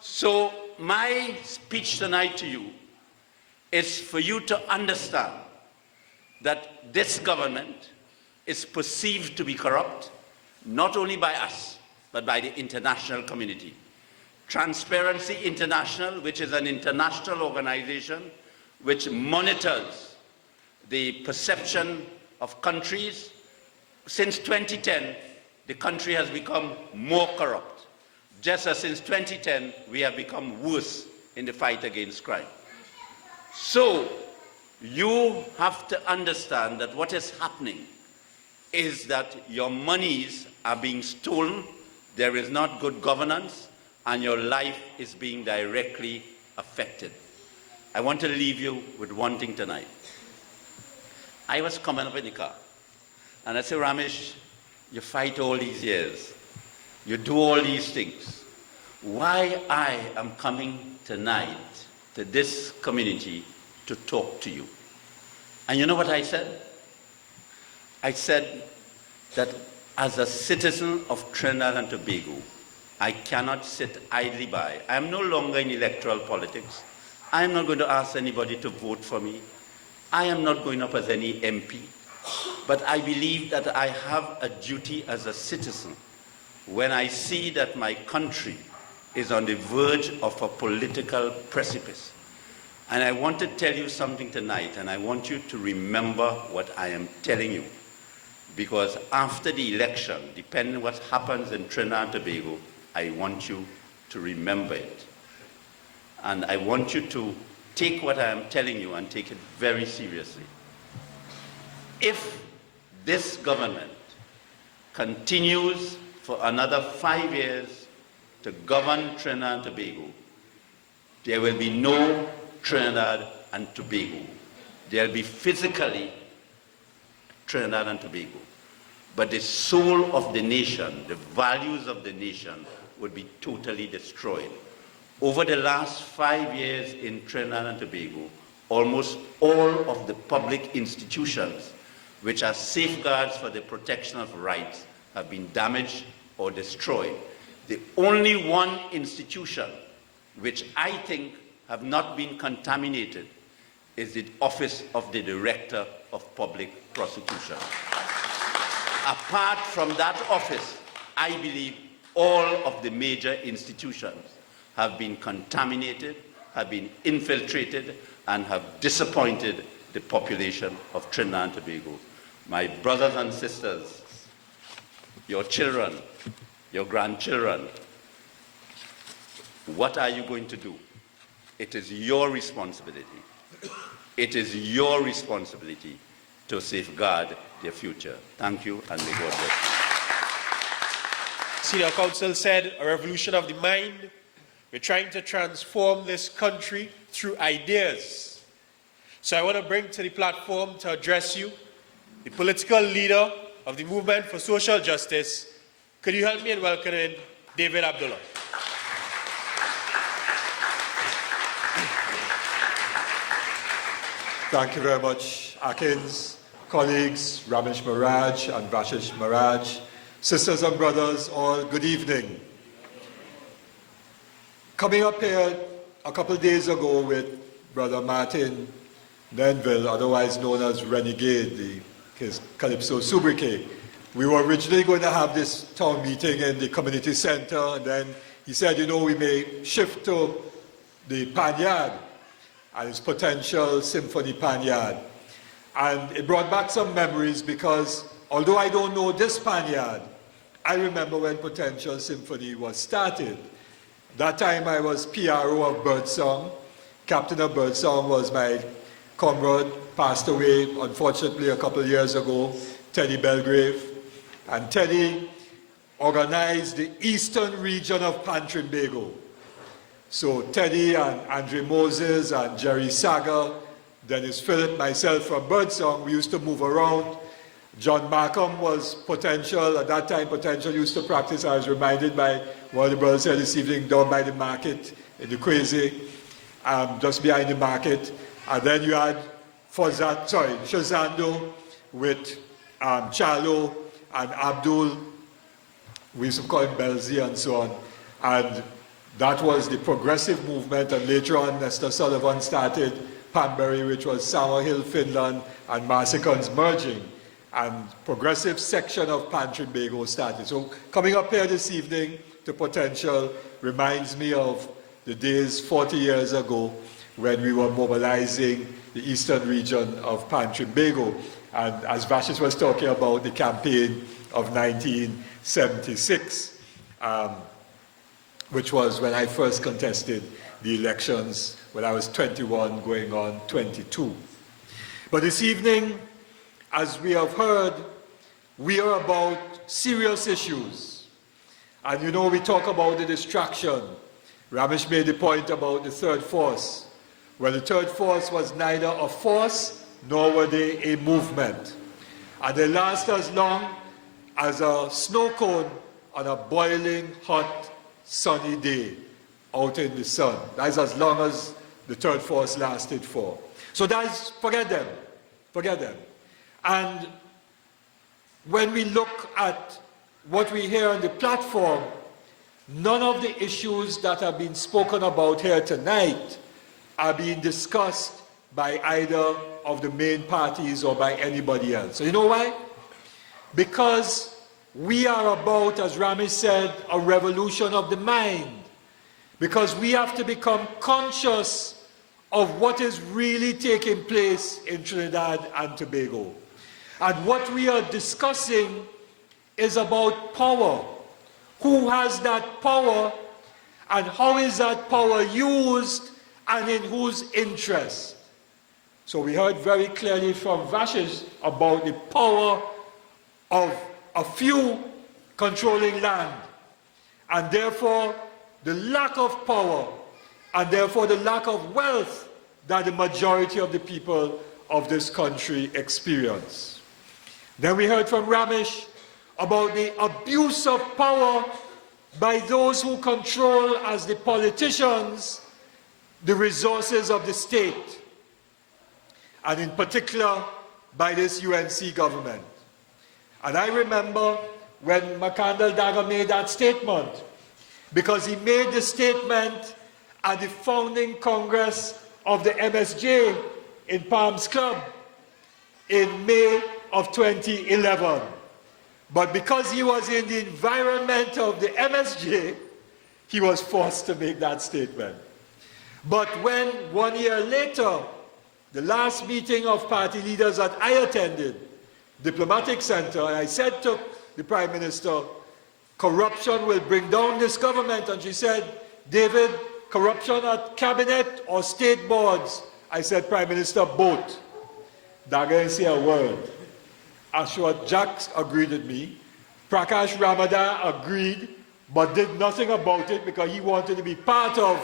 So my speech tonight to you is for you to understand that this government is perceived to be corrupt, not only by us, but by the international community. Transparency International, which is an international organization which monitors the perception of countries, since 2010, the country has become more corrupt. Just as since 2010, we have become worse in the fight against crime. So, you have to understand that what is happening is that your monies are being stolen, there is not good governance, and your life is being directly affected. I want to leave you with one thing tonight. I was coming up in the car, and I said, Ramesh, you fight all these years, you do all these things. Why I am coming tonight to this community to talk to you? And you know what I said? I said that as a citizen of Trinidad and Tobago, I cannot sit idly by. I am no longer in electoral politics. I am not going to ask anybody to vote for me. I am not going up as any MP. But I believe that I have a duty as a citizen when I see that my country is on the verge of a political precipice. And I want to tell you something tonight, and I want you to remember what I am telling you. Because after the election, depending on what happens in Trinidad and Tobago, I want you to remember it. And I want you to take what I am telling you and take it very seriously. If this government continues for another 5 years to govern Trinidad and Tobago, there will be no Trinidad and Tobago. There will be physically Trinidad and Tobago. But the soul of the nation, the values of the nation, would be totally destroyed. Over the last 5 years in Trinidad and Tobago, almost all of the public institutions which are safeguards for the protection of rights have been damaged or destroyed. The only one institution which I think have not been contaminated is the Office of the Director of Public Prosecution. Apart from that office, I believe all of the major institutions have been contaminated, have been infiltrated, and have disappointed the population of Trinidad and Tobago. My brothers and sisters, your children, your grandchildren, what are you going to do? It is your responsibility. It is your responsibility to safeguard their future. Thank you, and may God bless you. Senior Counsel said, a revolution of the mind. We're trying to transform this country through ideas. So I want to bring to the platform to address you, the political leader of the Movement for Social Justice. Could you help me in welcoming David Abdullah? Thank you very much, Akins, colleagues, Ramesh Maraj and Vashish Maraj, sisters and brothers, all good evening. Coming up here a couple of days ago with Brother Martin Nenville, otherwise known as Renegade, his Calypso Sobriquet, we were originally going to have this town meeting in the community center, and then he said, you know, we may shift to the Panyard and its potential symphony Panyard. And it brought back some memories because although I don't know this Panyard, I remember when Potential Symphony was started. That time I was PRO of Birdsong. Captain of Birdsong was my comrade, passed away unfortunately a couple of years ago, Teddy Belgrave. And Teddy organized the eastern region of Trinbago. So Teddy and Andre Moses and Jerry Sager, Dennis Phillip, myself from Birdsong, we used to move around. John Markham was Potential. At that time, Potential used to practice. I was reminded by one of the brothers here this evening down by the market in the Crazy, just behind the market. And then you had Shazando with Charlo and Abdul. We used to call him Belzi and so on. And that was the progressive movement. And later on, Nestor Sullivan started Panbury, which was Summer Hill, Finland, and Marsicons merging. And progressive section of Trinbago started. So coming up here this evening to Potential reminds me of the days 40 years ago when we were mobilizing the eastern region of Trinbago. And as Vashish was talking about the campaign of 1976, which was when I first contested the elections when I was 21 going on 22. But this evening, as we have heard, we are about serious issues. And you know, we talk about the distraction. Ramesh made the point about the third force. Well, the third force was neither a force nor were they a movement. And they last as long as a snow cone on a boiling, hot, sunny day out in the sun. That's as long as the third force lasted for. So that's, forget them, forget them. And when we look at what we hear on the platform, none of the issues that have been spoken about here tonight are being discussed by either of the main parties or by anybody else. So you know why? Because we are about, as Ramesh said, a revolution of the mind. Because we have to become conscious of what is really taking place in Trinidad and Tobago. And what we are discussing is about power. Who has that power, and how is that power used, and in whose interest? So we heard very clearly from Vashish about the power of a few controlling land, and therefore the lack of power and therefore the lack of wealth that the majority of the people of this country experience. Then we heard from Ramesh about the abuse of power by those who control, as the politicians, the resources of the state, and in particular by this UNC government. And I remember when McCandle Dagger made that statement, because he made the statement at the founding Congress of the MSJ in Palms Club in May of 2011. But because he was in the environment of the MSJ, he was forced to make that statement. But when 1 year later, the last meeting of party leaders that I attended, Diplomatic Center, and I said to the Prime Minister, corruption will bring down this government, and she said, David, corruption at cabinet or state boards? I said, Prime Minister, both. Dagger didn't say a word. Ashwat Jacks agreed with me. Prakash Ramadan agreed, but did nothing about it because he wanted to be part of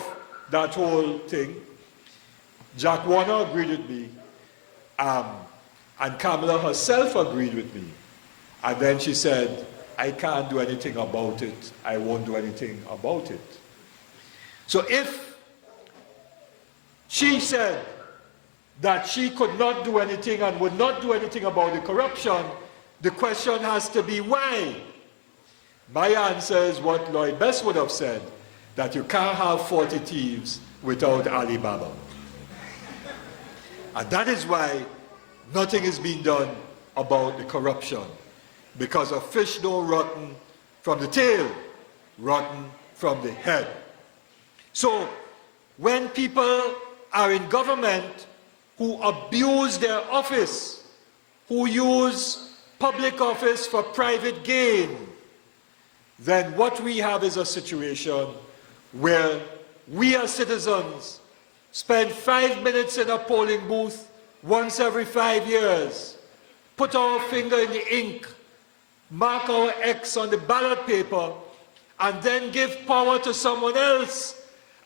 that whole thing. Jack Warner agreed with me. And Kamla herself agreed with me. And then she said, I can't do anything about it. I won't do anything about it. So if she said that she could not do anything and would not do anything about the corruption, the question has to be why? My answer is what Lloyd Best would have said, that you can't have 40 thieves without Alibaba. And that is why nothing is being done about the corruption, because a fish don't rotten from the tail, rotten from the head. So when people are in government who abuse their office, who use public office for private gain, then what we have is a situation where we as citizens spend 5 minutes in a polling booth once every 5 years, put our finger in the ink, mark our X on the ballot paper, and then give power to someone else,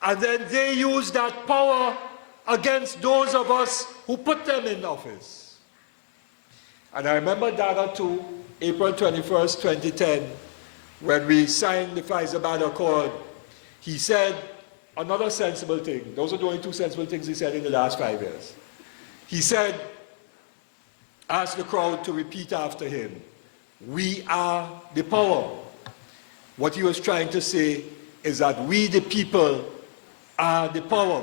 and then they use that power against those of us who put them in office. And I remember Dagger too, April 21st, 2010, when we signed the Faizabad Accord, he said another sensible thing. Those are the only two sensible things he said in the last 5 years. He said, ask the crowd to repeat after him, we are the power. What he was trying to say is that we, the people, are the power.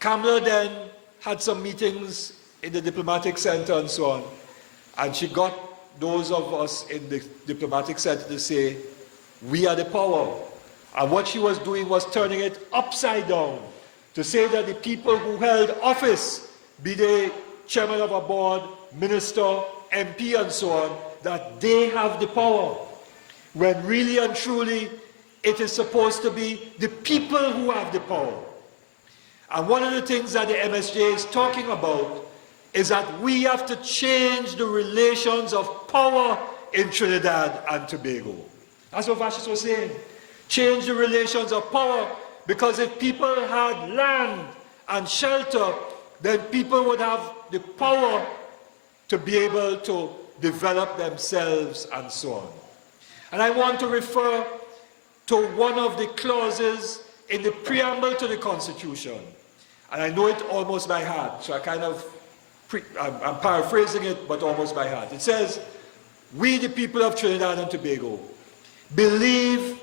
Kamla then had some meetings in the Diplomatic Center and so on, and she got those of us in the Diplomatic Center to say, we are the power. And what she was doing was turning it upside down, to say that the people who held office, be they chairman of a board, minister, MP and so on, that they have the power, when really and truly it is supposed to be the people who have the power. And one of the things that the MSJ is talking about is that we have to change the relations of power in Trinidad and Tobago. That's what Vashis was saying. Change the relations of power, because if people had land and shelter, then people would have the power to be able to develop themselves and so on. And I want to refer to one of the clauses in the preamble to the Constitution. And I know it almost by heart, so I'm paraphrasing it, but almost by heart. It says, we the people of Trinidad and Tobago believe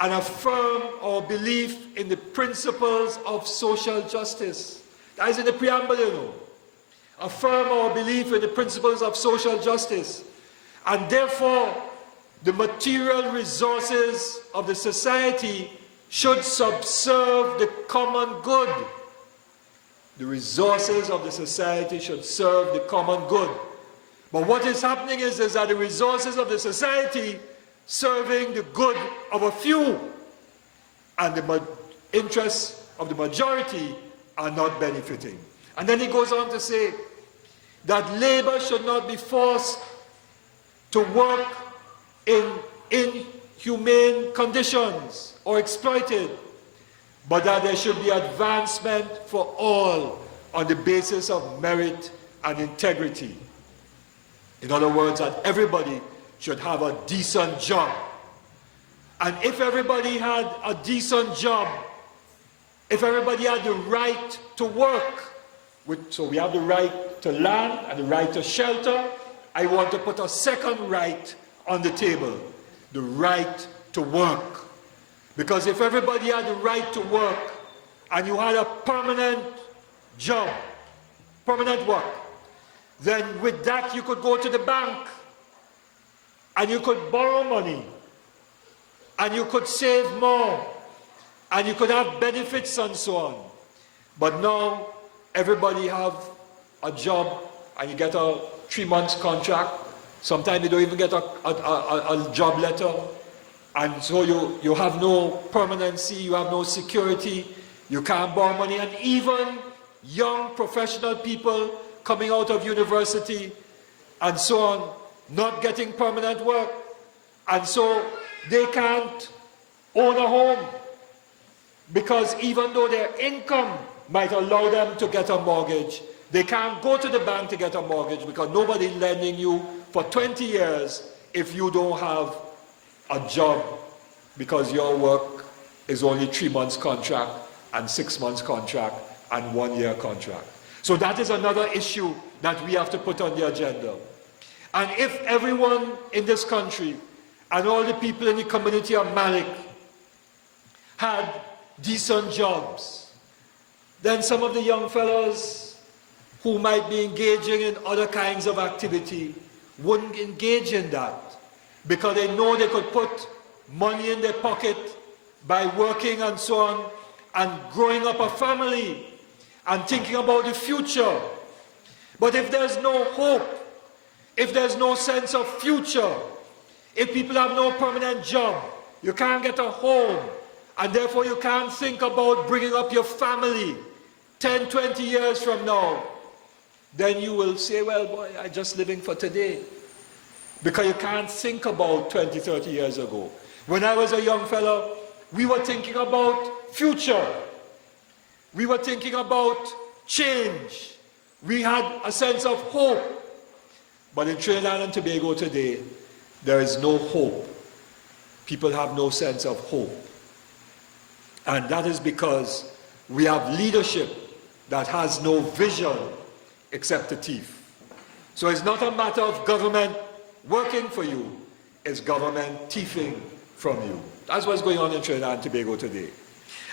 and affirm our belief in the principles of social justice. That is in the preamble, you know. Affirm our belief in the principles of social justice. And therefore, the material resources of the society should subserve the common good. The resources of the society should serve the common good. But what is happening is that the resources of the society serving the good of a few, and the interests of the majority are not benefiting. And then he goes on to say that labor should not be forced to work in inhumane conditions or exploited, but that there should be advancement for all on the basis of merit and integrity. In other words, that everybody should have a decent job. And if everybody had a decent job, if everybody had the right to work, so we have the right to land and the right to shelter, I want to put a second right on the table, the right to work. Because if everybody had the right to work and you had a permanent job, permanent work, then with that you could go to the bank and you could borrow money and you could save more and you could have benefits and so on. But now everybody have a job and you get a 3 months contract. Sometimes you don't even get a job letter. And so you have no permanency, you have no security, you can't borrow money. And even young professional people coming out of university and so on, not getting permanent work. And so they can't own a home because even though their income might allow them to get a mortgage, they can't go to the bank to get a mortgage because nobody's lending you for 20 years if you don't have a job, because your work is only 3 months contract and 6 months contract and 1 year contract. So that is another issue that we have to put on the agenda. And if everyone in this country and all the people in the community of Malik had decent jobs, then some of the young fellows who might be engaging in other kinds of activity wouldn't engage in that because they know they could put money in their pocket by working and so on and growing up a family and thinking about the future. But if there's no hope, if there's no sense of future, if people have no permanent job, you can't get a home, and therefore you can't think about bringing up your family 10, 20 years from now, then you will say, well, boy, I'm just living for today. Because you can't think about 20, 30 years ago. When I was a young fellow, we were thinking about future. We were thinking about change. We had a sense of hope. But in Trinidad and Tobago today, there is no hope. People have no sense of hope. And that is because we have leadership that has no vision except the thief. So it's not a matter of government working for you, it's government thieving from you. That's what's going on in Trinidad and Tobago today.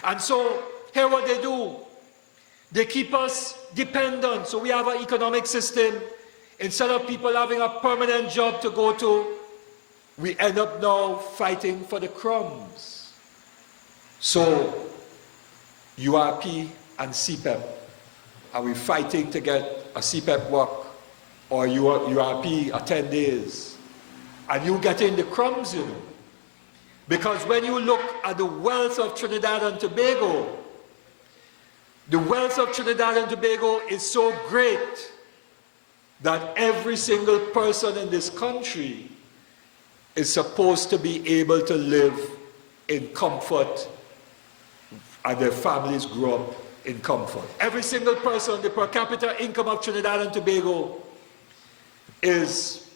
And so, here what they do, they keep us dependent. So we have an economic system. Instead of people having a permanent job to go to, we end up now fighting for the crumbs. So, URP and CPEP, are we fighting to get a CPEP work or URP a 10 days? And you getting the crumbs, you know. Because when you look at the wealth of Trinidad and Tobago, the wealth of Trinidad and Tobago is so great that every single person in this country is supposed to be able to live in comfort and their families grow up in comfort. Every single person, the per capita income of Trinidad and Tobago is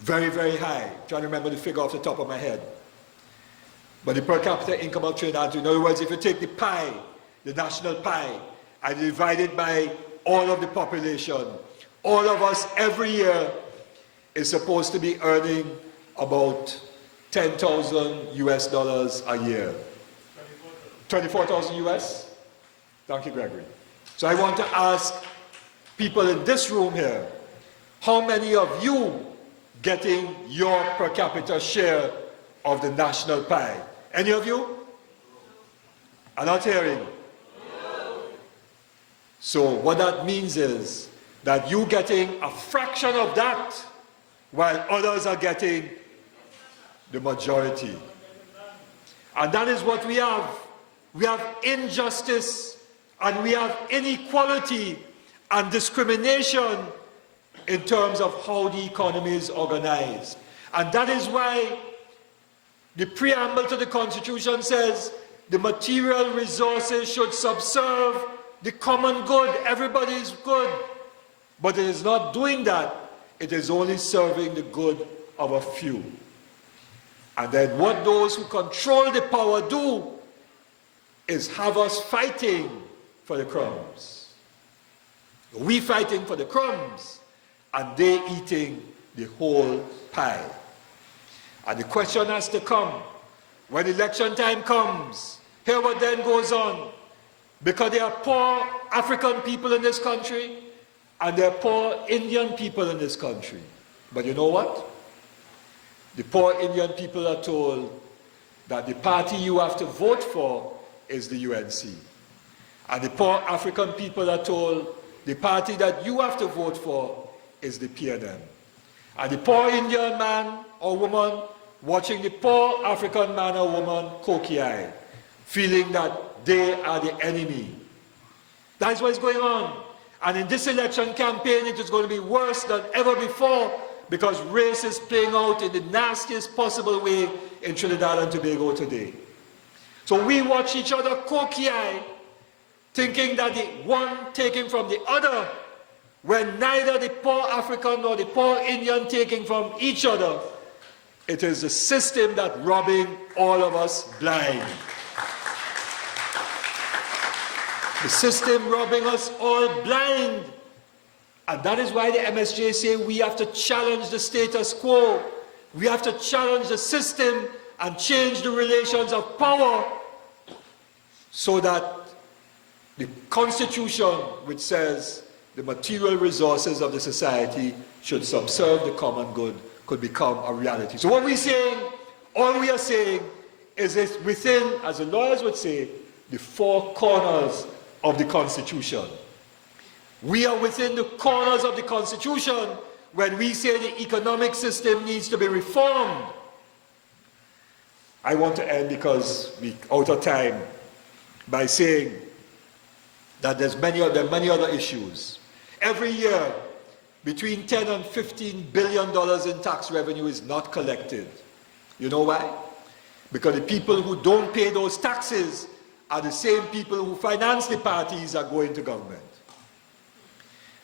very, very high. I'm trying to remember the figure off the top of my head. But the per capita income of Trinidad, in other words, if you take the pie, the national pie, and divide it by all of the population, all of us every year is supposed to be earning about $10,000 US a year. 24,000 US? Thank you, Gregory. So I want to ask people in this room here, how many of you getting your per capita share of the national pie? Any of you? I'm not hearing. So what that means is that you getting a fraction of that while others are getting the majority. And that is what we have. We have injustice and we have inequality and discrimination in terms of how the economy is organized. And that is why the preamble to the Constitution says the material resources should subserve the common good. Everybody is good. But it is not doing that. It is only serving the good of a few. And then what those who control the power do is have us fighting for the crumbs. We fighting for the crumbs, and they eating the whole pie. And the question has to come, when election time comes, hear what then goes on. Because there are poor African people in this country, and there are poor Indian people in this country. But you know what? The poor Indian people are told that the party you have to vote for is the UNC. And the poor African people are told the party that you have to vote for is the PNM. And the poor Indian man or woman watching the poor African man or woman cocky-eyed, feeling that they are the enemy. That's what's going on. And in this election campaign, it is going to be worse than ever before, because race is playing out in the nastiest possible way in Trinidad and Tobago today. So we watch each other cocky-eyed, thinking that the one taking from the other, when neither the poor African nor the poor Indian taking from each other. It is the system that's robbing all of us blind. The system robbing us all blind. And that is why the MSJ say we have to challenge the status quo. We have to challenge the system and change the relations of power so that the Constitution, which says the material resources of the society should subserve the common good, could become a reality. So what we're saying, all we are saying is it's within, as the lawyers would say, the four corners of the Constitution. We are within the corners of the Constitution when we say the economic system needs to be reformed. I want to end, because we're out of time, by saying that there's many other issues. Every year, between $10 and $15 billion in tax revenue is not collected. You know why? Because the people who don't pay those taxes are the same people who finance the parties that go into government.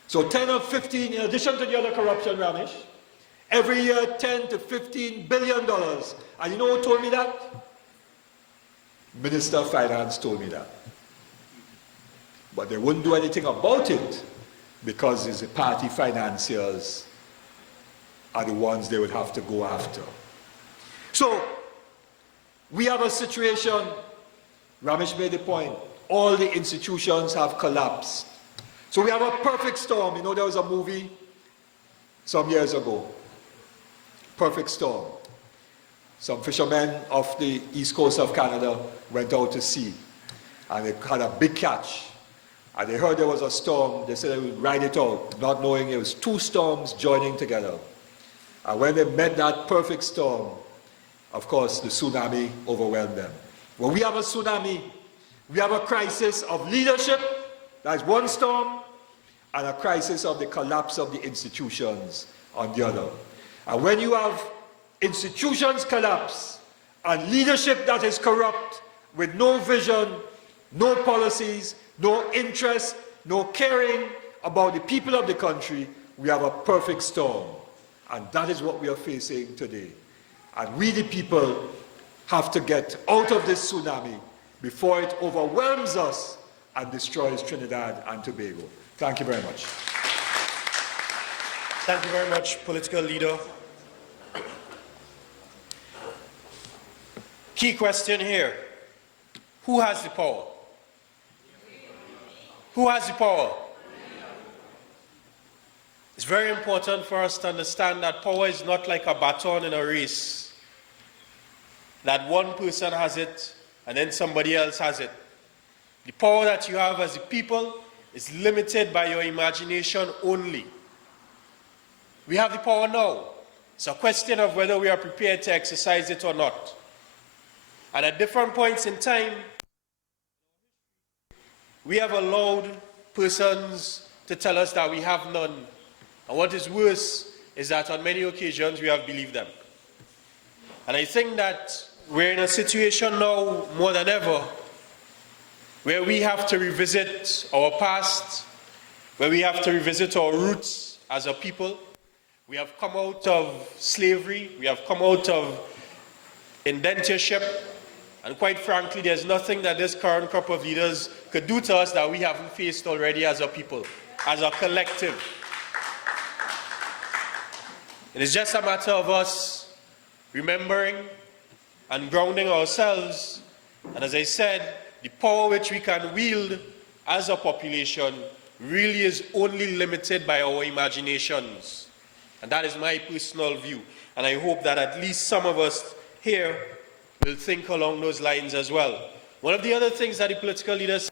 So 10 or 15, in addition to the other corruption, Ramesh, every year 10 to $15 billion. And you know who told me that? Minister of Finance told me that. But they wouldn't do anything about it because it's the party financiers are the ones they would have to go after. So we have a situation, Ramesh made the point, all the institutions have collapsed. So we have a perfect storm. You know, there was a movie some years ago, Perfect Storm. Some fishermen off the east coast of Canada went out to sea, and they had a big catch. And they heard there was a storm. They said they would ride it out, not knowing it was two storms joining together. And when they met that perfect storm, of course, the tsunami overwhelmed them. When we have a tsunami, we have a crisis of leadership, that's one storm, and a crisis of the collapse of the institutions on the other. And when you have institutions collapse and leadership that is corrupt, with no vision, no policies, no interest, no caring about the people of the country, we have a perfect storm. And that is what we are facing today. And we, the people, have to get out of this tsunami before it overwhelms us and destroys Trinidad and Tobago. Thank you very much. Thank you very much, political leader. Key question here. Who has the power? Who has the power? It's very important for us to understand that power is not like a baton in a race, that one person has it and then somebody else has it. The power that you have as a people is limited by your imagination only. We have the power now. It's a question of whether we are prepared to exercise it or not. And at different points in time, we have allowed persons to tell us that we have none. And what is worse is that on many occasions we have believed them. And I think that we're in a situation now more than ever where we have to revisit our past, where we have to revisit our roots as a people. We have come out of slavery, we have come out of indentureship, and quite frankly, there's nothing that this current crop of leaders could do to us that we haven't faced already as a people, as a collective. It is just a matter of us remembering and grounding ourselves, and as I said, the power which we can wield as a population really is only limited by our imaginations. And that is my personal view. And I hope that at least some of us here will think along those lines as well. One of the other things that the political leaders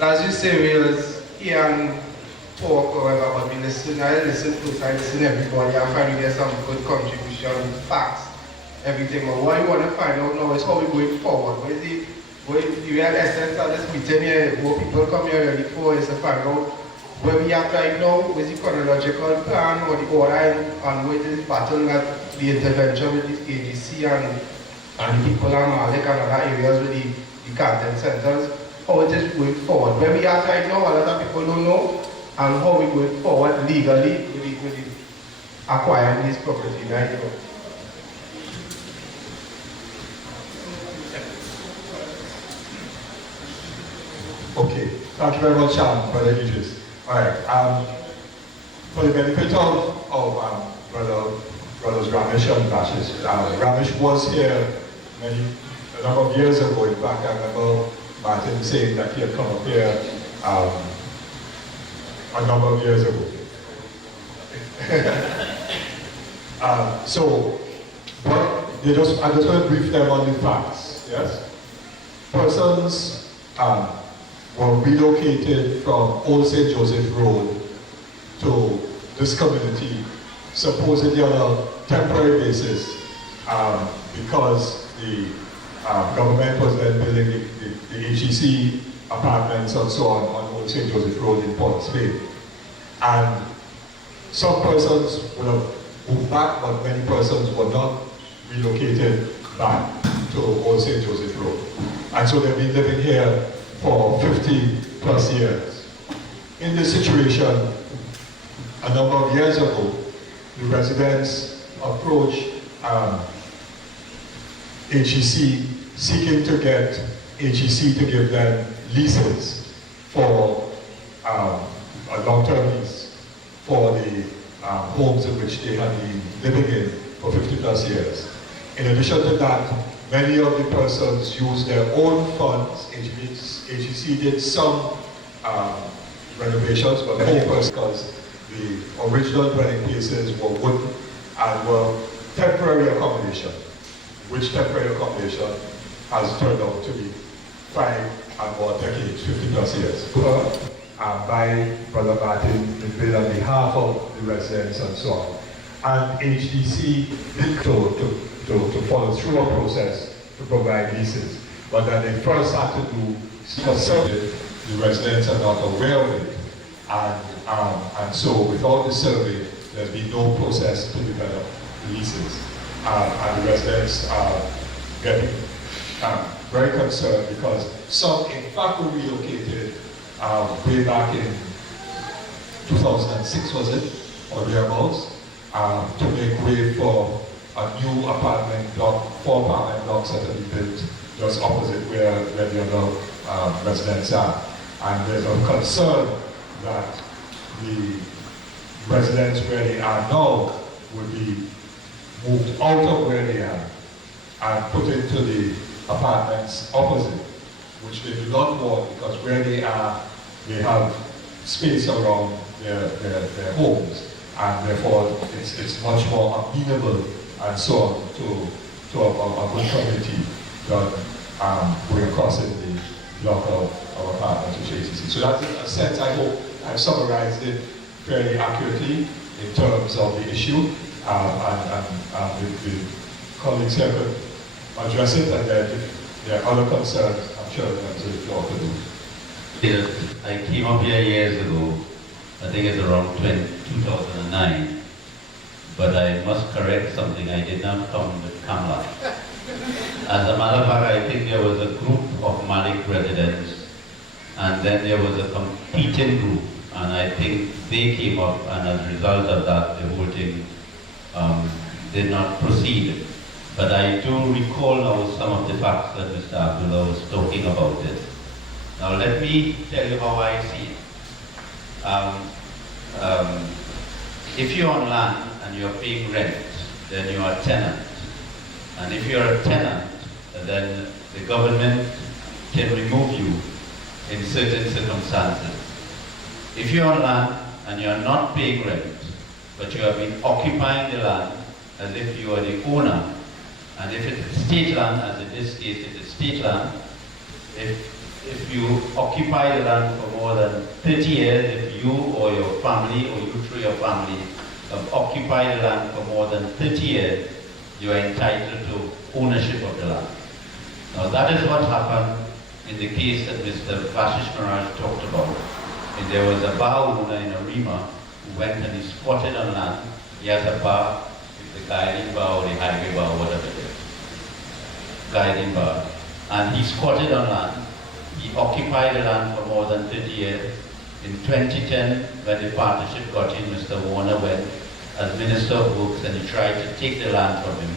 as you say, we was here and talk or whatever, but we listen, I listen to everybody, I find there's some good contribution, facts, everything. But what you want to find out now is how we're going forward. What is the real essence of this meeting here, what people come here already for is to find out where we are right now, what is the chronological plan, or the order, and what is the pattern that the intervention with the AGC and the people in Malik and other areas with the content centers. How it is going forward. Where we are right now, a lot of people don't know, and how we going forward legally with acquiring this property right now. Okay, thank you very much, Brother Idris. All right, for the benefit of brothers Ramesh and Vashish, Ramesh was here a number of years ago. In fact, I remember Martin saying that he had come up here a number of years ago. I just want to brief them on the facts. Yes, persons were relocated from Old St. Joseph Road to this community, supposedly on a temporary basis, because the government was then building the HEC apartments and so on Old St. Joseph Road in Port Spain. And some persons would have moved back, but many persons were not relocated back to Old St. Joseph Road. And so they've been living here for 50 plus years. In this situation, a number of years ago, the residents approached HEC seeking to get HEC to give them leases for a long-term lease for the homes in which they had been living in for 50 plus years. In addition to that, many of the persons used their own funds. HEC did some renovations, but many persons, because the original dwelling places were wooden and were temporary accommodation, which temporary accommodation has turned out to be 5 and more decades, 50 plus years. By Brother Martin, built on behalf of the residents and so on. And HDC did to follow through a process to provide leases. But then they first had to do a survey. The residents are not aware of it. And so without the survey, there's been no process to develop leases. And the residents are getting very concerned because some in fact were relocated way back in 2006 was it, or thereabouts, to make way for a new apartment block, 4 apartment blocks that will be built just opposite where the other residents are. And there's a concern that the residents where they are now would be moved out of where they are and put into the apartments opposite, which they do not want, because where they are, they have space around their homes, and therefore it's much more amenable and so on to a good community than going across in the block of apartments which ACC. So that's a sense, I hope I've summarized it fairly accurately in terms of the issue, and the colleagues here could address it, and then if there are other concerns, I'm sure there's a floor to do. I came up here years ago, I think it's around 2009, but I must correct something. I did not come with Kamla. As a matter of fact, I think there was a group of Malik residents, and then there was a competing group, and I think they came up, and as a result of that, the whole thing did not proceed. But I do recall now some of the facts that Mr. Abdullah was talking about it. Now let me tell you how I see it. If you're on land and you're paying rent, then you're a tenant. And if you're a tenant, then the government can remove you in certain circumstances. If you're on land and you're not paying rent, but you have been occupying the land as if you are the owner, and if it's state land, as in this case it is state land, if you occupy the land for more than 30 years, if you or your family, or you through your family, have occupied the land for more than 30 years, you are entitled to ownership of the land. Now that is what happened in the case that Mr. Vashish talked about. And there was a bar owner in Arima who went and he squatted on land. He has a bar, the guiding bar or the highway bar, whatever it is. Guiding bar. And he squatted on land. He occupied the land for more than 30 years. In 2010, when the partnership got in, Mr. Warner went as Minister of Works and he tried to take the land from him.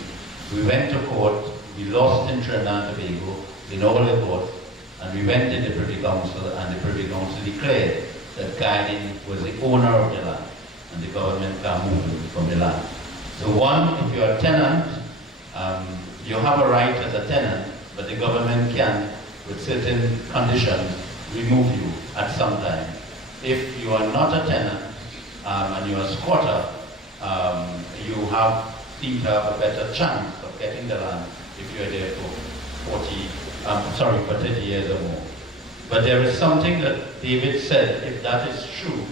We went to court, we lost in Trinidad and Tobago, in all the courts, and we went to the Privy Council, and the Privy Council declared that Guiding was the owner of the land, and the government can't move him from the land. So one, if you're a tenant, you have a right as a tenant, but the government can, with certain conditions, remove you at some time. If you are not a tenant and you're a squatter, you seem to have a better chance of getting the land if you're there for 30 years or more. But there is something that David said, if that is true,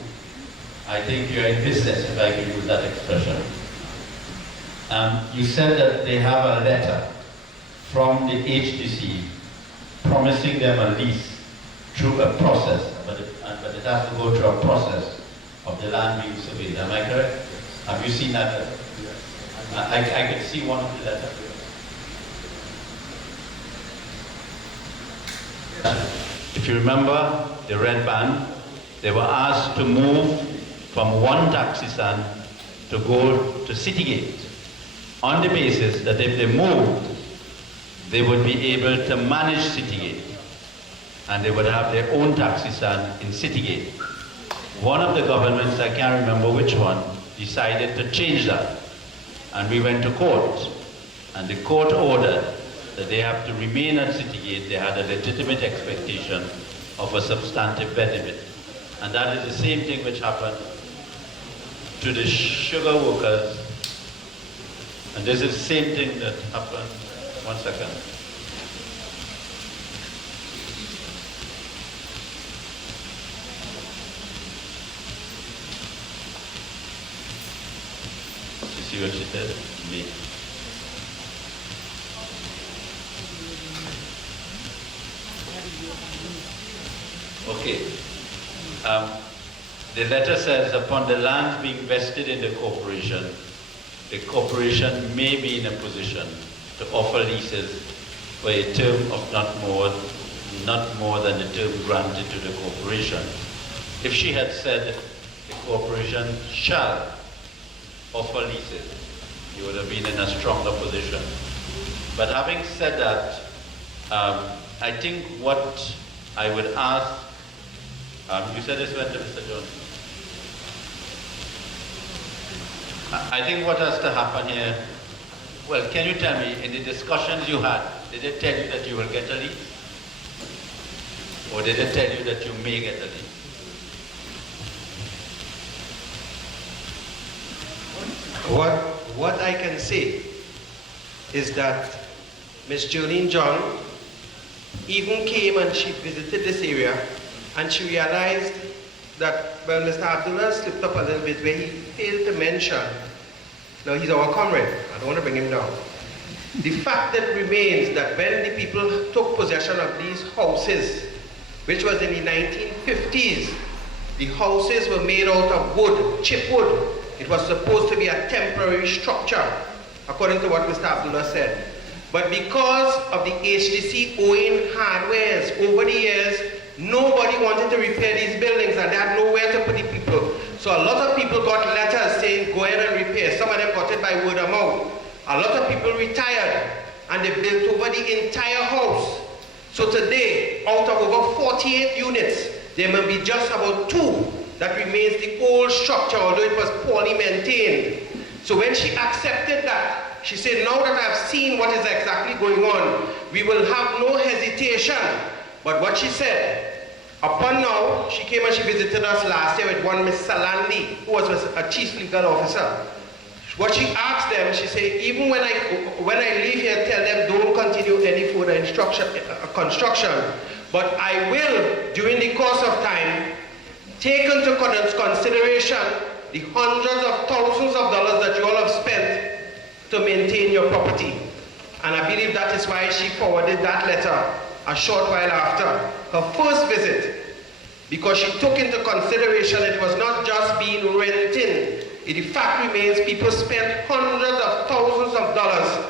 I think you're in business, if I can use that expression. You said that they have a letter from the HDC promising them a lease through a process, but it has to go through a process of the land being surveyed. Am I correct? Have you seen that letter? I can see one of the letters. If you remember the red band, they were asked to move from one taxi stand to go to Citygate on the basis that if they moved, they would be able to manage Citygate and they would have their own taxi stand in Citygate. One of the governments, I can't remember which one, decided to change that. And we went to court, and the court ordered that they have to remain at Citygate. They had a legitimate expectation of a substantive benefit. And that is the same thing which happened to the sugar workers. And this is the same thing that happened, one second. You see what she said to me? Okay. The letter says, upon the land being vested in the corporation may be in a position to offer leases for a term of not more than the term granted to the corporation. If she had said the corporation shall offer leases, you would have been in a stronger position. But having said that, I think what I would ask, you said this went to Mr. Johnson. I think what has to happen here, well, can you tell me, in the discussions you had, did they tell you that you will get a lease? Or did they tell you that you may get a lease? What I can say is that Ms. Jolene John even came and she visited this area and she realized that, well, Mr. Abdullah slipped up a little bit where he failed to mention, now he's our comrade, I don't want to bring him down. The fact that remains that when the people took possession of these houses, which was in the 1950s, the houses were made out of wood, chip wood. It was supposed to be a temporary structure, according to what Mr. Abdullah said. But because of the HDC owing hardwares over the years, nobody wanted to repair these buildings and they had nowhere to put the people. So a lot of people got letters saying, go ahead and repair. Some of them got it by word of mouth. A lot of people retired and they built over the entire house. So today, out of over 48 units, there may be just about 2 that remains the old structure, although it was poorly maintained. So when she accepted that, she said, now that I've seen what is exactly going on, we will have no hesitation. But what she said, upon now, she came and she visited us last year with one Miss Salandi, who was a chief legal officer. What she asked them, she said, even when I leave here, tell them don't continue any further construction. But I will, during the course of time, take into consideration the hundreds of thousands of dollars that you all have spent to maintain your property. And I believe that is why she forwarded that letter a short while after her first visit, because she took into consideration it was not just being rented. The fact remains people spent hundreds of thousands of dollars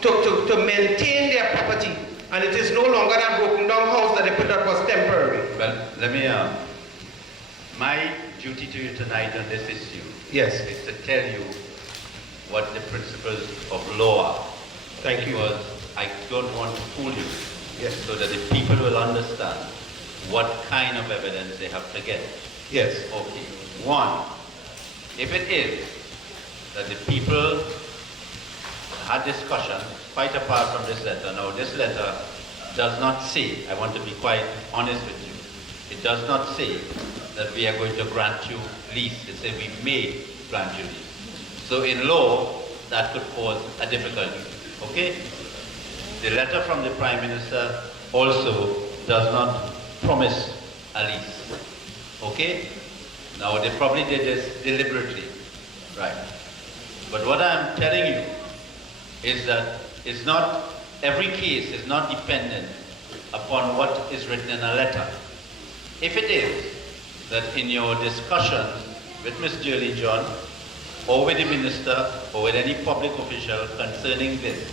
to maintain their property, and it is no longer that broken down house that they put that was temporary. Well, let me, my duty to you tonight on this issue is to tell you what the principles of law are. Thank you. Because I don't want to fool you. Yes. So that the people will understand what kind of evidence they have to get. Yes. Okay. One, if it is that the people had discussion, quite apart from this letter. Now, this letter does not say, I want to be quite honest with you, it does not say that we are going to grant you lease. It says we may grant you lease. So in law, that could cause a difficulty. Okay? The letter from the Prime Minister also does not promise a lease. Okay? Now, they probably did this deliberately. Right. But what I'm telling you is that it's not, every case is not dependent upon what is written in a letter. If it is that in your discussions with Ms. Jolene John, or with the minister, or with any public official concerning this,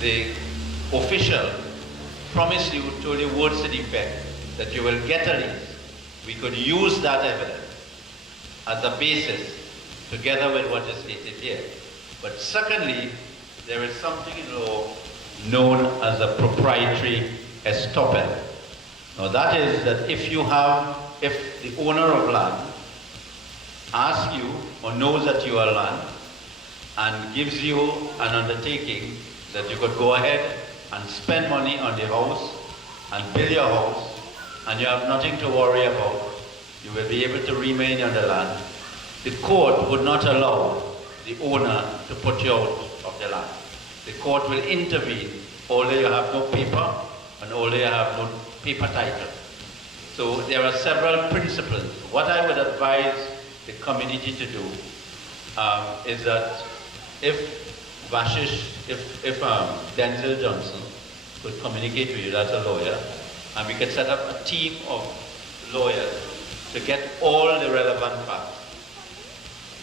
the official promised you, told you words to the effect that you will get a lease, we could use that evidence as a basis together with what is stated here. But secondly, there is something in law known as a proprietary estoppel. Now that is that if the owner of land asks you or knows that you are land and gives you an undertaking that you could go ahead and spend money on the house and build your house and you have nothing to worry about, you will be able to remain on the land. The court would not allow the owner to put you out of the land. The court will intervene, although you have no paper and although you have no paper title. So there are several principles. What I would advise the community to do is that if Denzel Johnson could communicate with you, that's a lawyer, and we could set up a team of lawyers to get all the relevant facts,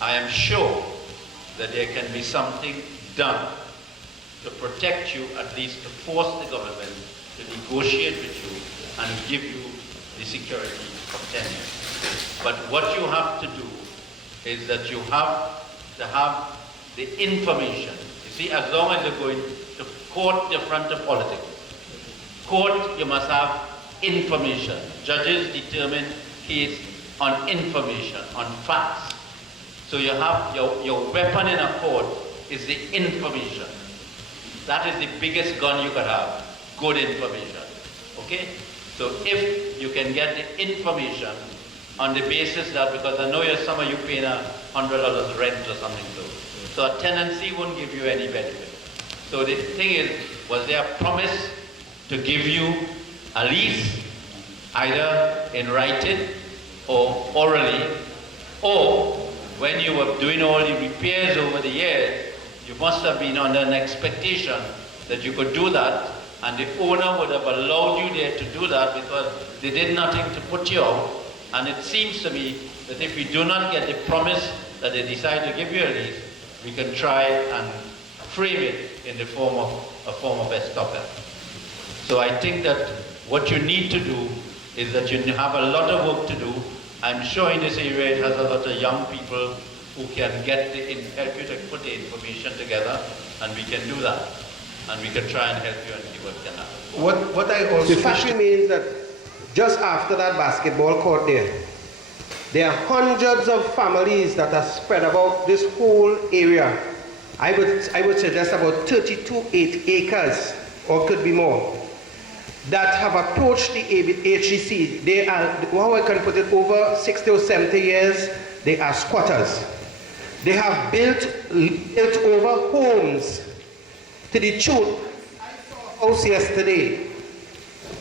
I am sure that there can be something done to protect you, at least to force the government to negotiate with you and give you the security of tenure. But what you have to do is that you have to have the information. You see, as long as you're going to court, you're front of politics. Court, you must have information. Judges determine case on information, on facts. So you have your weapon in a court is the information. That is the biggest gun you could have, good information. Okay? So if you can get the information on the basis that, because I know some of you paying $100 rent or something, so a tenancy won't give you any benefit. So the thing is, was there a promise to give you a lease, either in writing or orally, or when you were doing all the repairs over the years, you must have been under an expectation that you could do that, and the owner would have allowed you there to do that because they did nothing to put you out. And it seems to me that if we do not get the promise that they decide to give you a lease, we can try and frame it in the form of a form of estoppel. So I think that what you need to do is that you have a lot of work to do. I'm sure in this area it has a lot of young people who can help you to put the information together, and we can do that. And we can try and help you and see what can happen. What I also... The fact remains that just after that basketball court there are hundreds of families that are spread about this whole area. I would suggest about 32 acres, or could be more, that have approached the HDC. They are, how I can put it, over 60 or 70 years, they are squatters. They have built over homes to the tune. I saw a house yesterday,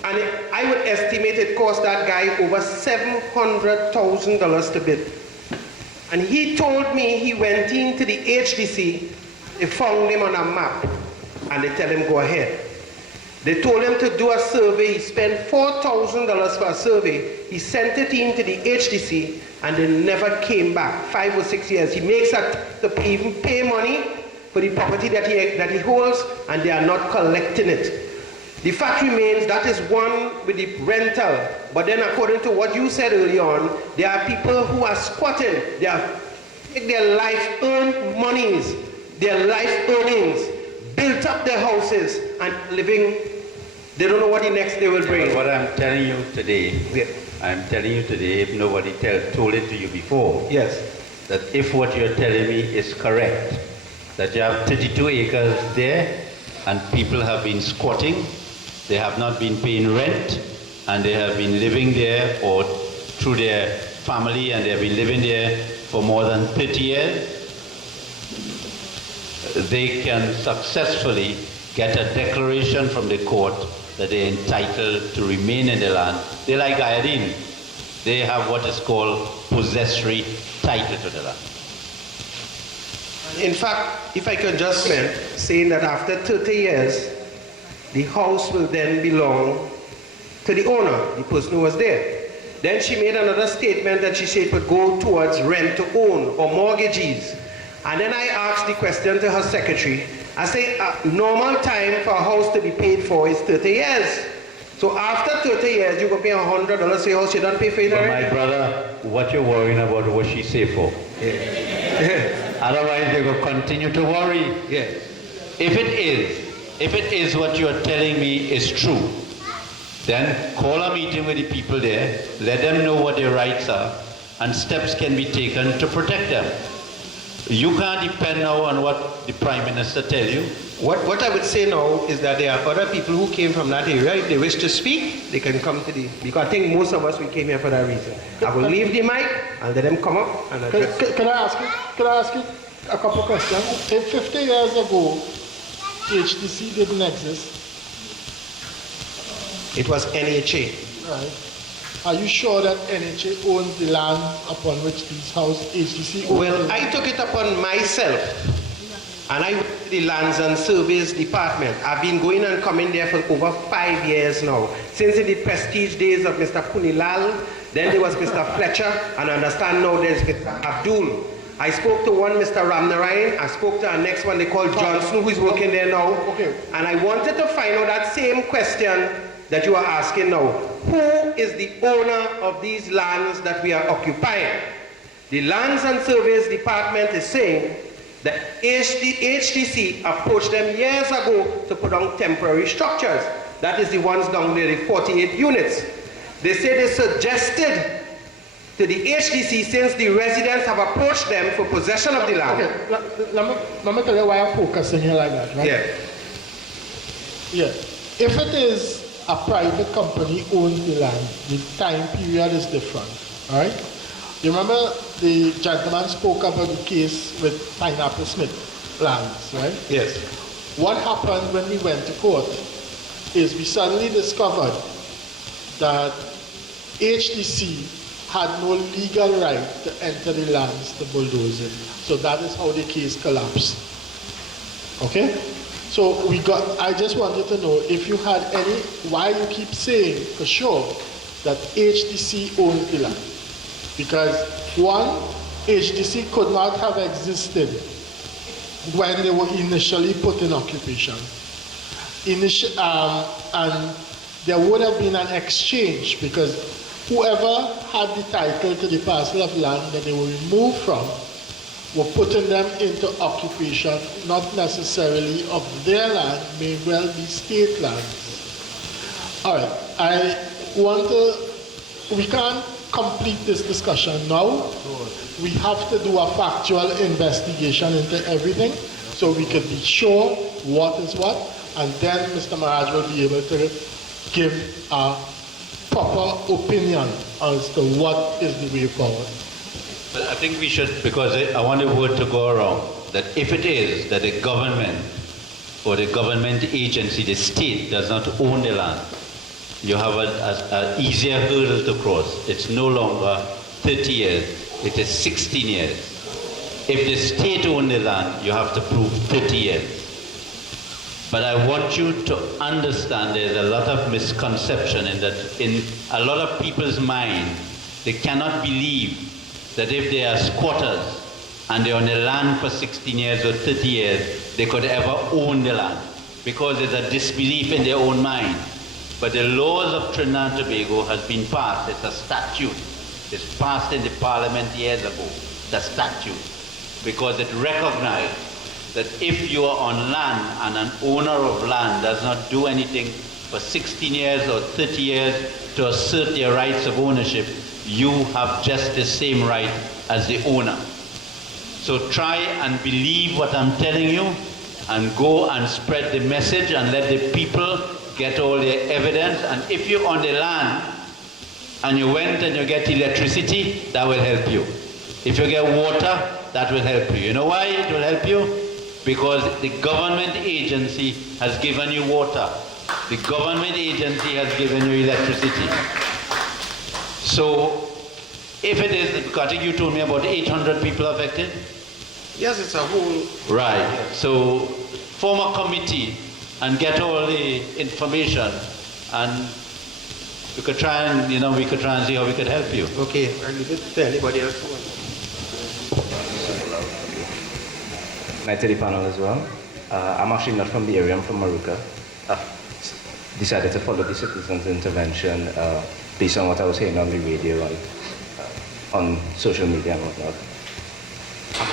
and I would estimate it cost that guy over $700,000 to build. And he told me he went into the HDC, they found him on a map, and they tell him go ahead. They told him to do a survey. He spent $4,000 for a survey. He sent it into the HDC, and they never came back. 5 or 6 years. He makes that to even pay money for the property that he holds, and they are not collecting it. The fact remains that is one with the rental. But then according to what you said early on, there are people who are squatting. They are take their life-earned monies, their life earnings, built up their houses, and living, they don't know what the next day will bring. But what I'm telling you today, I'm telling you today, if nobody told it to you before, yes, that if what you're telling me is correct, that you have 32 acres there, and people have been squatting, they have not been paying rent, and they have been living there or through their family, and they have been living there for more than 30 years, they can successfully get a declaration from the court that they're entitled to remain in the land. They're like Ayadin. They have what is called possessory title to the land. In fact, if I could just saying that after 30 years, the house will then belong to the owner, the person who was there. Then she made another statement that she said it would go towards rent to own or mortgages. And then I asked the question to her secretary. I say, normal time for a house to be paid for is 30 years. So after 30 years, you go pay $100 for your house, you don't pay for it already? My brother, what you're worrying about, what she say for? Yeah. Otherwise, they will continue to worry. Yes. If it is what you're telling me is true, then call a meeting with the people there, let them know what their rights are, and steps can be taken to protect them. You can't depend now on what the Prime Minister tells you. What I would say now is that there are other people who came from that area. If they wish to speak, they can come to because I think most of us, we came here for that reason. I will leave the mic and let them come up and address. Can I ask you a couple of questions? If 50 years ago, HDC didn't exist. It was NHA. Right. Are you sure that NHA owns the land upon which these houses, HDC owns? Well, I took it upon myself, and I went to the Lands and Surveys Department. I've been going and coming there for over 5 years now. Since in the prestige days of Mr. Punilal, then there was Mr. Fletcher, and I understand now there's Mr. Abdul. I spoke to one, Mr. Ramnarayan. I spoke to our next one, they call Johnson, who is working there now. Okay. And I wanted to find out that same question that you are asking now. Who is the owner of these lands that we are occupying? The Lands and Surveys Department is saying that HTC approached them years ago to put on temporary structures. That is the ones down there, the 48 units. They say they suggested to the HTC, since the residents have approached them for possession of the land. Okay, let me tell you why I'm focusing here like that, right? Yeah. Yeah. If it is a private company owns the land, the time period is different, all right? You remember the gentleman spoke about the case with Pineapple Smith lands, right? Yes. What happened when we went to court is we suddenly discovered that HTC had no legal right to enter the lands to bulldoze it. So that is how the case collapsed. Okay? So I just wanted to know if you had any, why you keep saying for sure that HTC owns the land. Because one, HTC could not have existed when they were initially put in occupation. And there would have been an exchange because whoever had the title to the parcel of land that they were removed from were putting them into occupation, not necessarily of their land, may well be state lands. All right, we can't complete this discussion now. We have to do a factual investigation into everything so we can be sure what is what, and then Mr. Maraj will be able to give a proper opinion as to what is the way forward. But I think we should, because I want the word to go around, that if it is that the government or the government agency, the state, does not own the land, you have an easier hurdle to cross. It's no longer 30 years, it is 16 years. If the state owns the land, you have to prove 30 years. But I want you to understand there's a lot of misconception in a lot of people's mind. They cannot believe that if they are squatters and they're on the land for 16 years or 30 years, they could ever own the land, because there's a disbelief in their own mind. But the laws of Trinidad and Tobago has been passed. It's a statute. It's passed in the parliament years ago, the statute, because it recognized that if you are on land and an owner of land does not do anything for 16 years or 30 years to assert their rights of ownership, you have just the same right as the owner. So try and believe what I'm telling you and go and spread the message and let the people get all their evidence. And if you're on the land and you went and you get electricity, that will help you. If you get water, that will help you. You know why it will help you? Because the government agency has given you water. The government agency has given you electricity. So, if it is, because I think you told me about 800 people affected? Yes, it's a whole... Right. So, form a committee and get all the information, and we could try and, we could try and see how we could help you. Okay, I'll leave it to anybody else. To the panel as well. I'm actually not from the area, I'm from Maruka. Decided to follow the citizens' intervention based on what I was hearing on the radio and on social media and whatnot.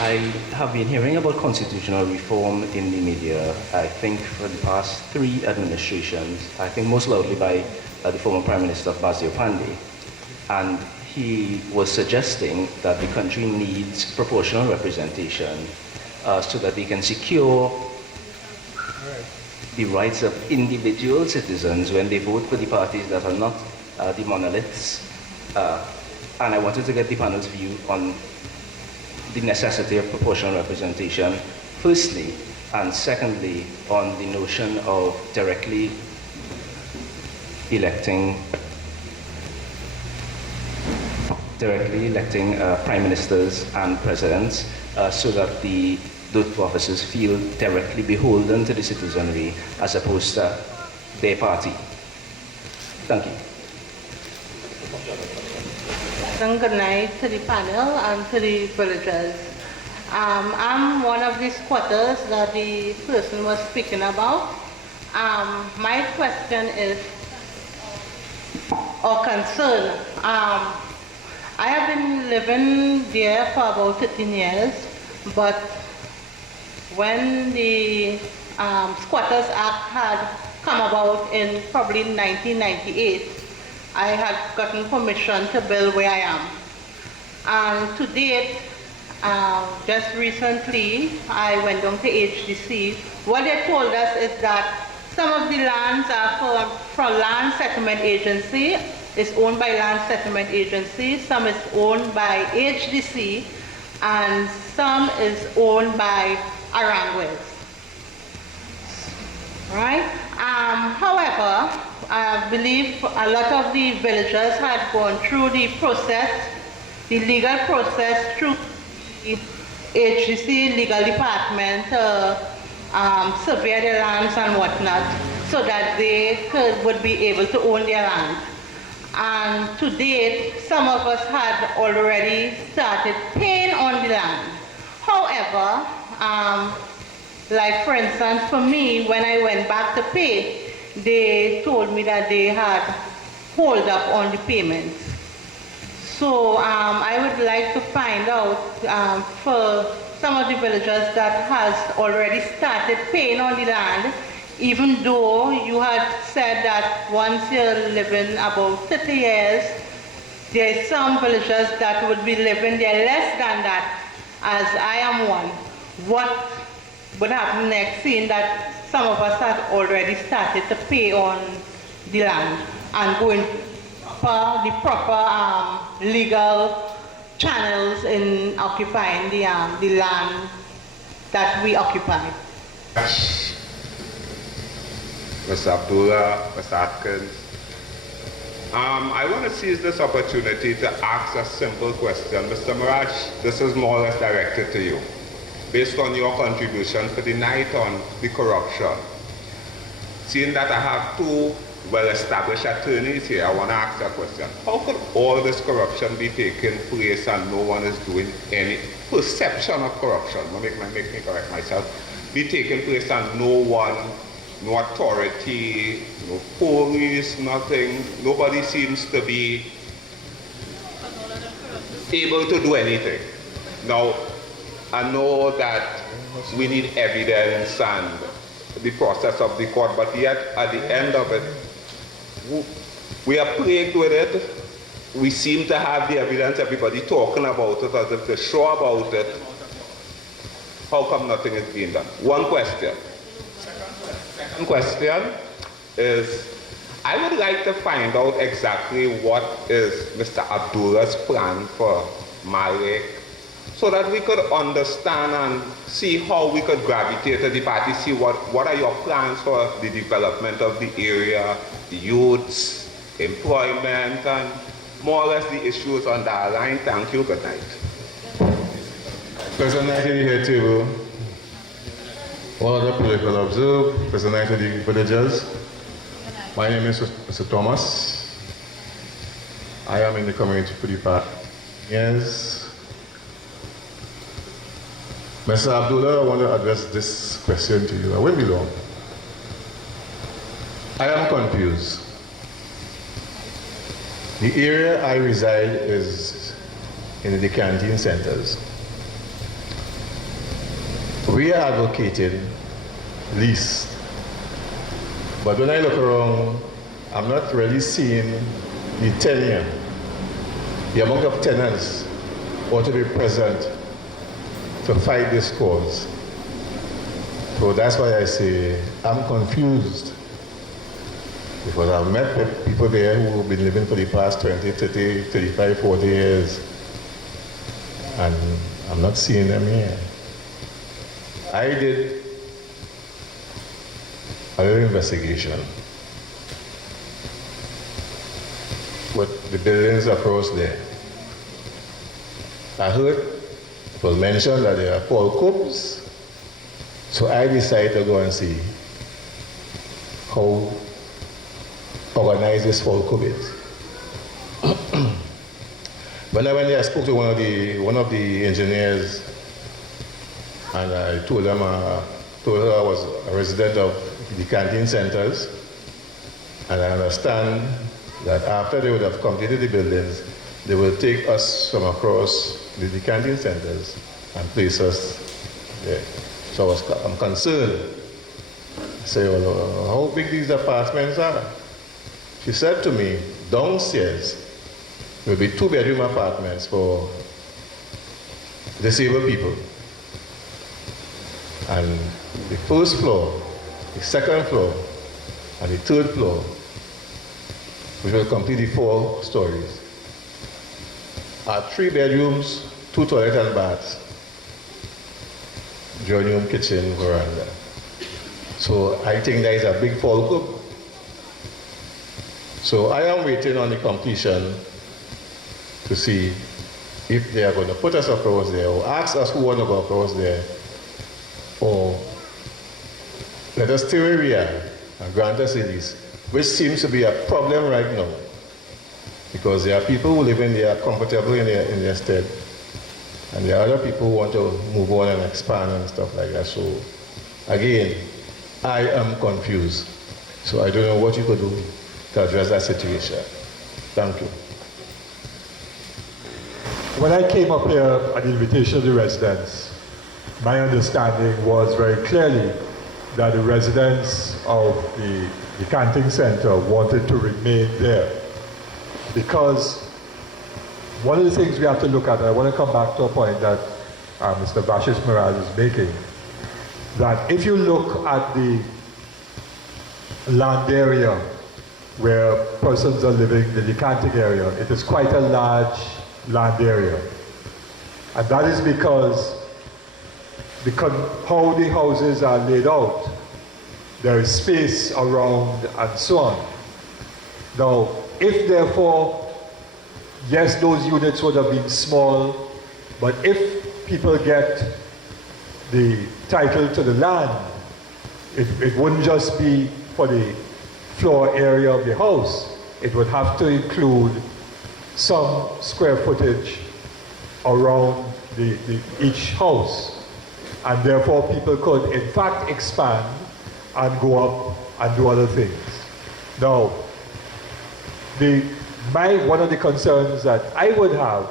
I have been hearing about constitutional reform in the media, I think for the past 3 administrations, I think most loudly by the former Prime Minister Basil Pandey. And he was suggesting that the country needs proportional representation so that we can secure the rights of individual citizens when they vote for the parties that are not the monoliths. And I wanted to get the panel's view on the necessity of proportional representation, firstly, and secondly, on the notion of directly electing prime ministers and presidents so that those officers feel directly beholden to the citizenry as opposed to their party. Thank you. Good night to the panel and to the villagers. I'm one of the squatters that the person was speaking about. My question is, or concern. I have been living there for about 13 years, but when the Squatters Act had come about in probably 1998, I had gotten permission to build where I am. And to date, just recently, I went down to HDC. What they told us is that some of the lands are for Land Settlement Agency, is owned by Land Settlement Agency, some is owned by HDC, and some is owned by Aranguez. Right? However, I believe a lot of the villagers had gone through the process, the legal process through the HDC legal department to survey their lands and whatnot, so that they would be able to own their land. And to date, some of us had already started paying on the land. However, like for instance, for me, when I went back to pay, they told me that they had hold up on the payments. So I would like to find out for some of the villagers that has already started paying on the land, even though you had said that once you're living about 30 years, there are some villagers that would be living there less than that, as I am one. What would happen next, seeing that some of us had already started to pay on the land and going for the proper legal channels in occupying the land that we occupy? Mr. Abdullah, Mr. Atkins. I want to seize this opportunity to ask a simple question. Mr. Mirage, this is more or less directed to you. Based on your contribution for the night on the corruption, seeing that I have two well-established attorneys here, I want to ask a question. How could all this corruption be taking place and no one is doing any perception of corruption, make me correct myself, be taking place and no one, no authority, no police, nothing, nobody seems to be able to do anything? Now, I know that we need evidence and the process of the court, but yet at the end of it, we are plagued with it. We seem to have the evidence, everybody talking about it as if they're sure about it. How come nothing is being done? One question. Second question is, I would like to find out exactly what is Mr. Abdullah's plan for Malik, so that we could understand and see how we could gravitate to the party, see what are your plans for the development of the area, the youths, employment, and more or less the issues on that line. Thank you. Good night. Pleasant night to you here too. All other people observe. Pleasant night to the villagers. My name is Mr. Thomas. I am in the community for the past years. Mr. Abdullah, I want to address this question to you. I won't be long. I am confused. The area I reside is in the canteen centers. We are advocating lease. But when I look around, I'm not really seeing the tenure, the amount of tenants ought to be present to fight this cause. So that's why I say I'm confused, because I've met people there who have been living for the past 20, 30, 35, 40 years, and I'm not seeing them here. I did a little investigation with the buildings across there. I heard it was mentioned that there are 4 coops, so I decided to go and see how organized this 4 coop is. When I went there, I spoke to one of the engineers, and I told her I was a resident of the canteen centers, and I understand that after they would have completed the buildings, they will take us from across the decanting centers and place us there. So I'm concerned. I say, well, how big these apartments are? She said to me, downstairs will be 2-bedroom apartments for disabled people. And the first floor, the second floor, and the third floor, which will complete the 4 stories, are 3 bedrooms, 2 toilets and baths, drawing room, kitchen, veranda. So I think that is a big fallout. So I am waiting on the completion to see if they are going to put us across there or ask us who want to go across there, or let us stay where we are and grant us a lease, which seems to be a problem right now because there are people who live in there comfortable in their stead, and there are other people who want to move on and expand and stuff like that. So again, I am confused. So I don't know what you could do to address that situation. Thank you. When I came up here at the invitation of the residents, my understanding was very clearly that the residents of the decanting center wanted to remain there. Because one of the things we have to look at, and I want to come back to a point that Mr. Persad-Bissessar is making, that if you look at the land area where persons are living, the decanting area, it is quite a large land area. And that is because how the houses are laid out, there is space around and so on. Now, if therefore, yes, those units would have been small, but if people get the title to the land, it wouldn't just be for the floor area of the house, it would have to include some square footage around each house. And therefore people could in fact expand and go up and do other things. Now, one of the concerns that I would have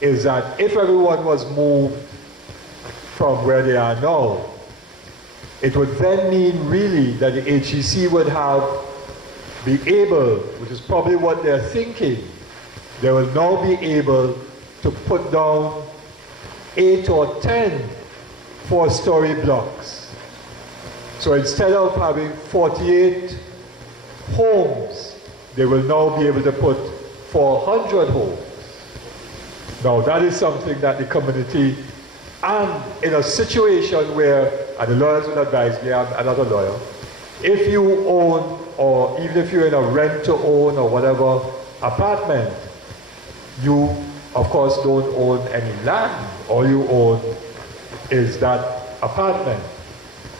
is that if everyone was moved from where they are now, it would then mean really that the HEC would be able, which is probably what they're thinking, they will now be able to put down 8 or 10 4-story blocks. So instead of having 48 homes, they will now be able to put 400 homes. Now that is something that the community, and in a situation where, and the lawyers will advise me, I'm another lawyer, if you own, or even if you're in a rent-to-own or whatever apartment, you of course don't own any land. All you own is that apartment.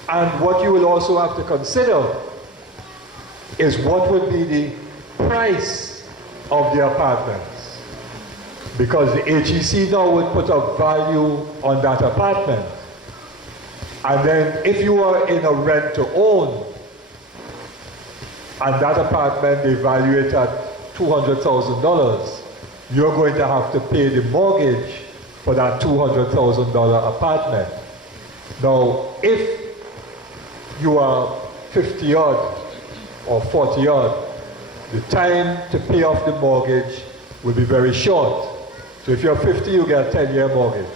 And what you will also have to consider is what would be the price of the apartments. Because the HEC now would put a value on that apartment. And then if you are in a rent-to-own, and that apartment they value it at $200,000, you're going to have to pay the mortgage for that $200,000 apartment. Now, if you are 50-odd or 40-odd, the time to pay off the mortgage will be very short. So if you're 50, you get a 10-year mortgage.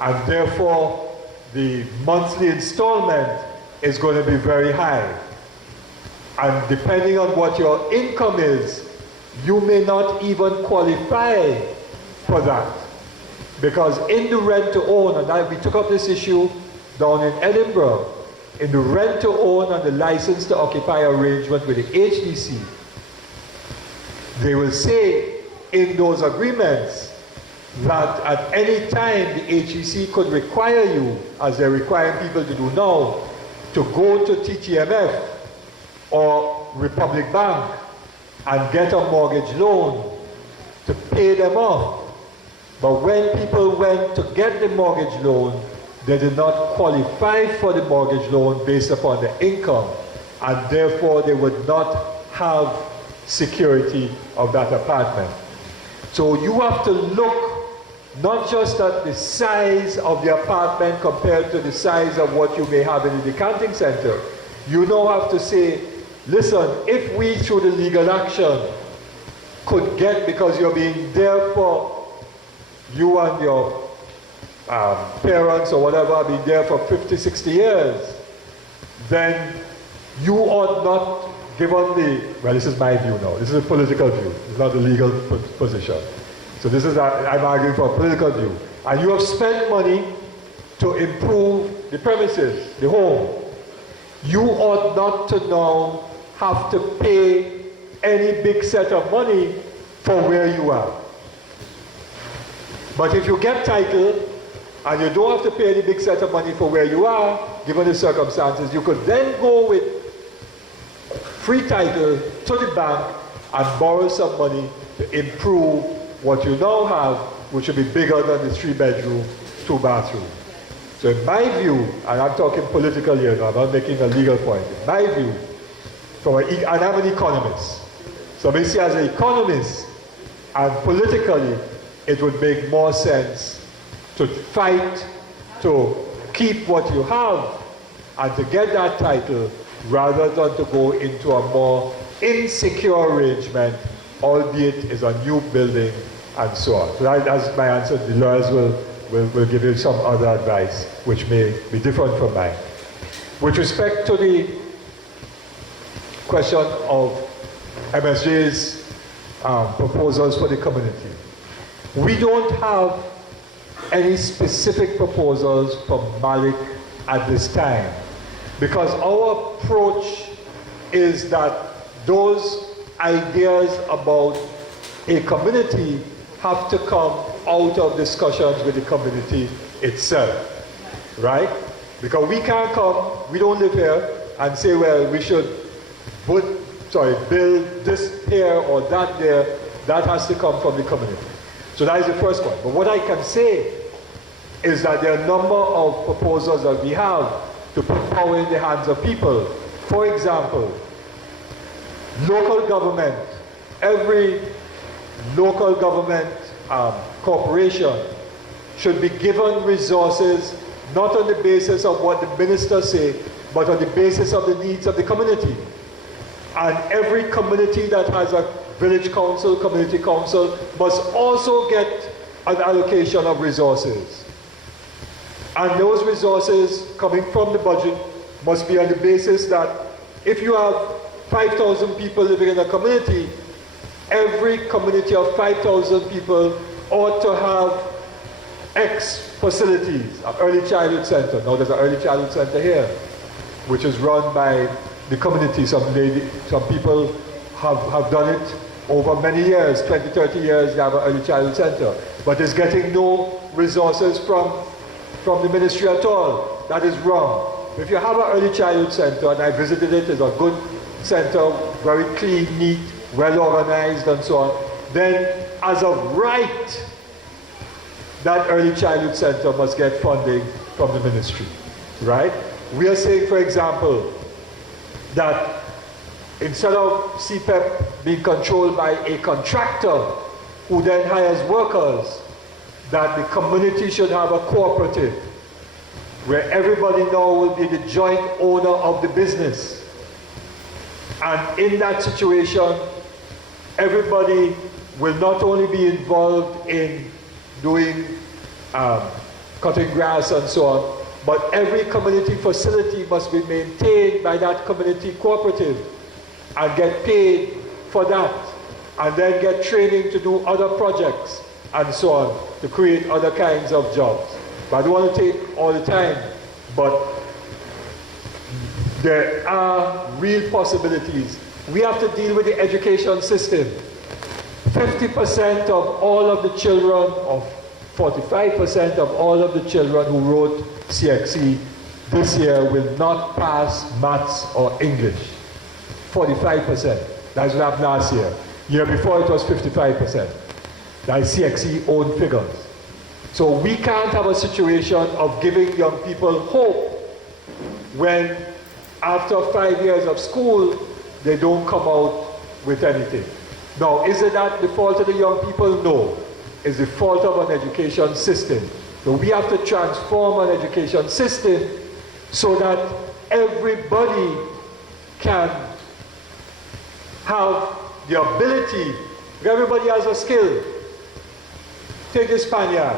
And therefore, the monthly installment is going to be very high. And depending on what your income is, you may not even qualify for that. Because in the rent-to-own, and we took up this issue down in Edinburgh, in the rent-to-own and the license-to-occupy arrangement with the HDC, they will say in those agreements that at any time the HEC could require you, as they're requiring people to do now, to go to TTMF or Republic Bank and get a mortgage loan to pay them off. But when people went to get the mortgage loan, they did not qualify for the mortgage loan based upon their income, and therefore they would not have security of that apartment. So you have to look not just at the size of the apartment compared to the size of what you may have in the decanting center. You now have to say, listen, if we through the legal action could get, because you're being there for you and your parents or whatever have been there for 50, 60 years, then you ought not, given the, well, this is my view now, this is a political view, it's not a legal position. So this is, I'm arguing for a political view. And you have spent money to improve the premises, the home. You ought not to now have to pay any big set of money for where you are. But if you get title, and you don't have to pay any big set of money for where you are, given the circumstances, you could then go with free title to the bank and borrow some money to improve what you now have, which will be bigger than the 3-bedroom, 2-bathroom. So in my view, and I'm talking political here now, I'm not making a legal point. In my view, and I'm an economist. So basically as an economist, and politically, it would make more sense to fight to keep what you have and to get that title rather than to go into a more insecure arrangement, albeit is a new building and so on. So that's my answer. The lawyers will give you some other advice which may be different from mine. With respect to the question of MSJ's proposals for the community, we don't have any specific proposals from Malik at this time, because our approach is that those ideas about a community have to come out of discussions with the community itself, right? Because we can't come, we don't live here, and say, well, we should build this here or that there. That has to come from the community. So that is the first one. But what I can say is that there are a number of proposals that we have to put power in the hands of people. For example, local government, every local government corporation should be given resources not on the basis of what the ministers say, but on the basis of the needs of the community. And every community that has a village council, community council, must also get an allocation of resources. And those resources coming from the budget must be on the basis that if you have 5,000 people living in a community, every community of 5,000 people ought to have X facilities, an early childhood center. Now there's an early childhood center here, which is run by the community. Some people have done it over many years, 20, 30 years, they have an early childhood center. But it's getting no resources from the ministry at all. That is wrong. If you have an early childhood center, and I visited it, it's a good center, very clean, neat, well organized and so on, then as of right, that early childhood center must get funding from the ministry, right? We are saying, for example, that instead of CPEP being controlled by a contractor who then hires workers, that the community should have a cooperative where everybody now will be the joint owner of the business. And in that situation, everybody will not only be involved in doing cutting grass and so on, but every community facility must be maintained by that community cooperative and get paid for that, and then get training to do other projects and so on to create other kinds of jobs. But I don't want to take all the time, but there are real possibilities. We have to deal with the education system. 50% of all of the children, or 45% of all of the children who wrote CXE this year will not pass maths or English. 45%. That's what happened last year. Year before it was 55%. That is CXE own figures. So we can't have a situation of giving young people hope when after 5 years of school they don't come out with anything. Now, is it that the fault of the young people? No. It's the fault of an education system. So we have to transform an education system so that everybody can have the ability, everybody has a skill. Take the Spaniard.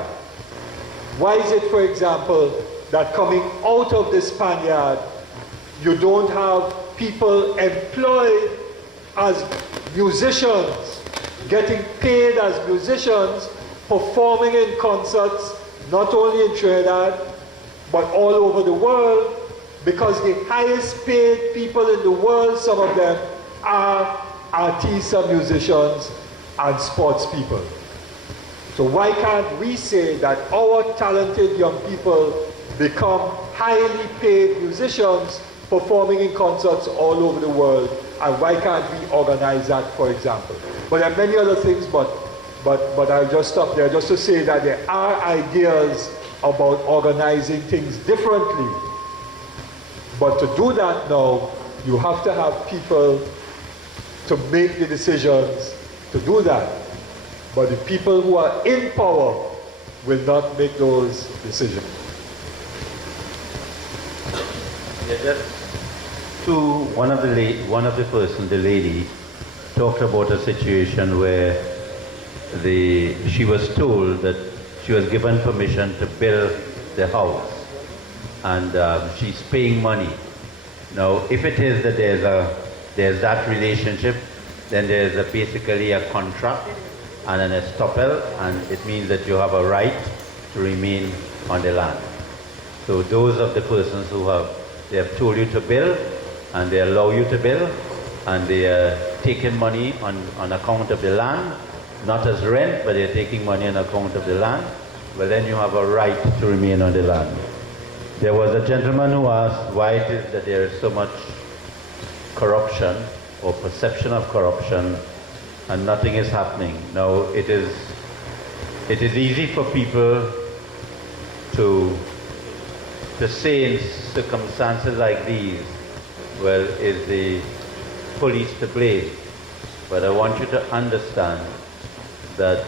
Why is it, for example, that coming out of the Spaniard, you don't have people employed as musicians, getting paid as musicians, performing in concerts, not only in Trinidad, but all over the world, because the highest paid people in the world, some of them, are artists and musicians and sports people. So why can't we say that our talented young people become highly paid musicians performing in concerts all over the world, and why can't we organize that, for example? But there are many other things, but I'll just stop there just to say that there are ideas about organizing things differently. But to do that now, you have to have people to make the decisions to do that. But the people who are in power will not make those decisions. Yeah, just to one of the person, the lady, talked about a situation where she was told that she was given permission to build the house, and she's paying money. Now, if it is that there's that relationship, then there's basically a contract and an estoppel, and it means that you have a right to remain on the land. So those of the persons they have told you to build, and they allow you to build, and they are taking money on account of the land, not as rent, but they're taking money on account of the land, well then you have a right to remain on the land. There was a gentleman who asked why it is that there is so much corruption or perception of corruption and nothing is happening. Now, it is easy for people to say in circumstances like these, well, is the police to blame? But I want you to understand that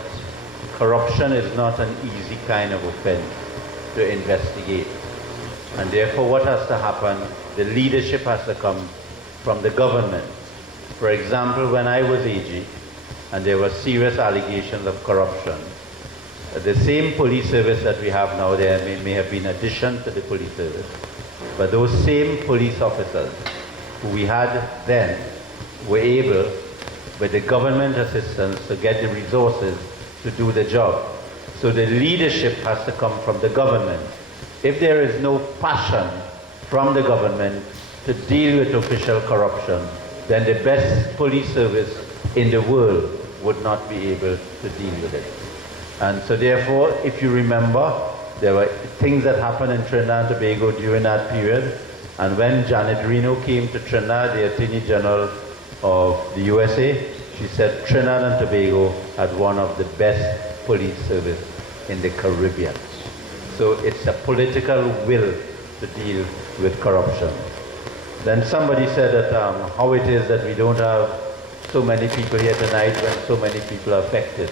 corruption is not an easy kind of offense to investigate. And therefore what has to happen, the leadership has to come from the government. For example, when I was AG, and there were serious allegations of corruption, the same police service that we have now, there may have been addition to the police service, but those same police officers who we had then were able, with the government assistance, to get the resources to do the job. So the leadership has to come from the government. If there is no passion from the government to deal with official corruption, then the best police service in the world would not be able to deal with it. And so therefore, if you remember, there were things that happened in Trinidad and Tobago during that period. And when Janet Reno came to Trinidad, the Attorney General of the USA, she said Trinidad and Tobago had one of the best police service in the Caribbean. So it's a political will to deal with corruption. Then somebody said that how it is that we don't have so many people here tonight when so many people are affected.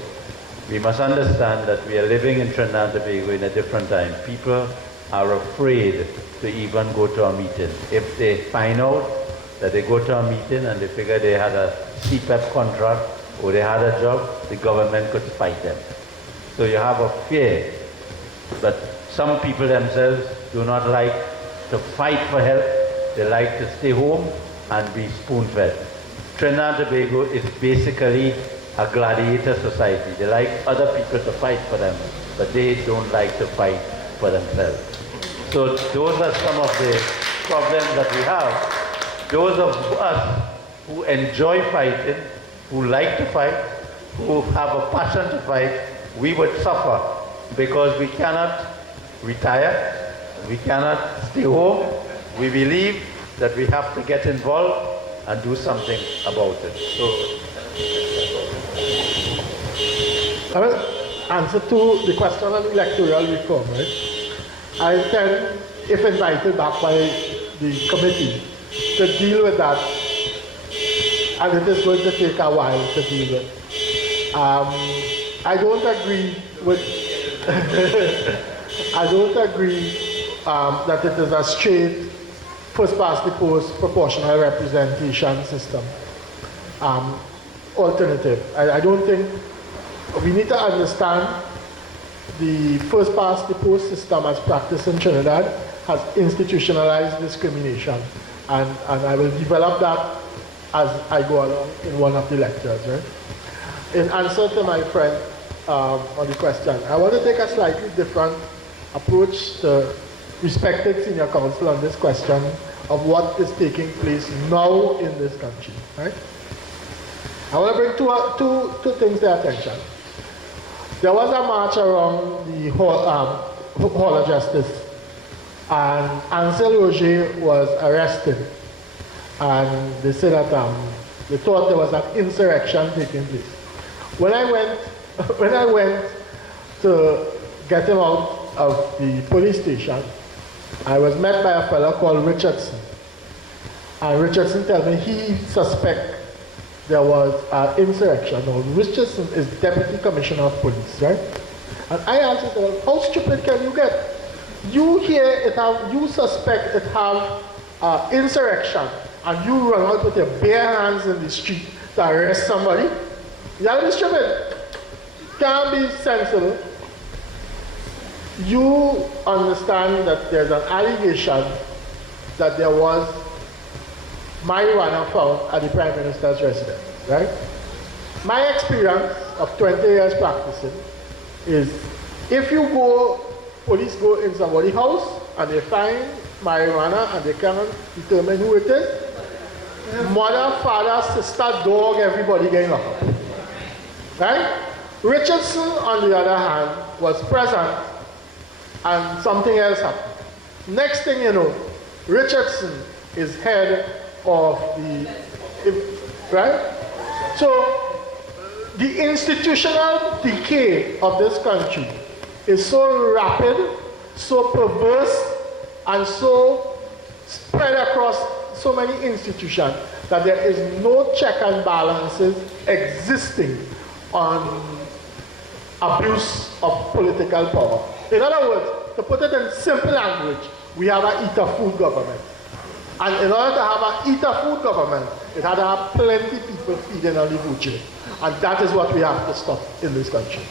We must understand that we are living in Trinidad and Tobago in a different time. People are afraid to even go to a meeting. If they find out that they go to a meeting and they figure they had a CPEP contract or they had a job, the government could fight them. So you have a fear. But some people themselves do not like to fight for help. They like to stay home and be spoon-fed. Trinidad and Tobago is basically a gladiator society. They like other people to fight for them, but they don't like to fight for themselves. So those are some of the problems that we have. Those of us who enjoy fighting, who like to fight, who have a passion to fight, we would suffer because we cannot retire, we cannot stay home. We believe that we have to get involved and do something about it. So, I will answer to the question on electoral reform, right? I intend, if invited back by the committee, to deal with that and it is going to take a while to deal with. I don't agree with I don't agree that it is a straight first past the post proportional representation system alternative. I don't think we need to understand the first past the post system as practiced in Trinidad has institutionalized discrimination, and I will develop that as I go along in one of the lectures. Right? In answer to my friend on the question, I want to take a slightly different approach to respected senior counsel on this question of what is taking place now in this country. Right? I want to bring two things to attention. There was a march around the Hall of Justice, and Ansel Roger was arrested, and they said that they thought there was an insurrection taking place. When I went to get him out of the police station, I was met by a fellow called Richardson, and Richardson told me he suspects there was an insurrection. Now, Richardson is Deputy Commissioner of Police, right? And I asked him, well, how stupid can you get? You you suspect it have insurrection, and you run out with your bare hands in the street to arrest somebody? You gotta be stupid. Can't be sensible. You understand that there's an allegation that there was marijuana found at the Prime Minister's residence, right? My experience of 20 years practicing is if police go in somebody's house and they find marijuana and they cannot determine who it is, mother, father, sister, dog, everybody getting locked up, right? Richardson, on the other hand, was present and something else happened. Next thing you know, Richardson is head of right? So the institutional decay of this country is so rapid, so perverse, and so spread across so many institutions that there is no check and balances existing on abuse of political power. In other words, to put it in simple language, we have an eat-a-food government. And in order to have an eat-a-food government, it had to have plenty of people feeding on the food chain. And that is what we have to stop in this country.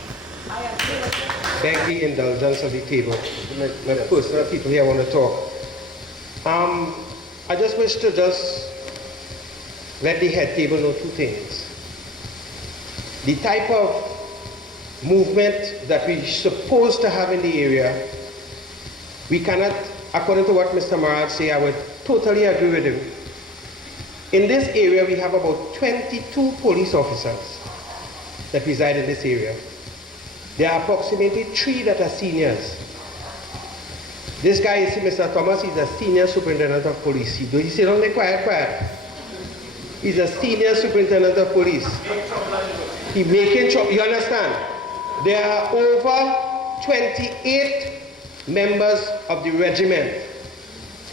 Beg the indulgence of the table. My personal people here want to talk. I just wish to let the head table know two things. The type of movement that we're supposed to have in the area, we cannot, according to what Mr. Maraj said, I would totally agree with him. In this area, we have about 22 police officers that reside in this area. There are approximately 3 that are seniors. This guy, you see, Mr. Thomas, he's a senior superintendent of police. He sit down there quiet. He's a senior superintendent of police. He making trouble, you understand? There are over 28 members of the regiment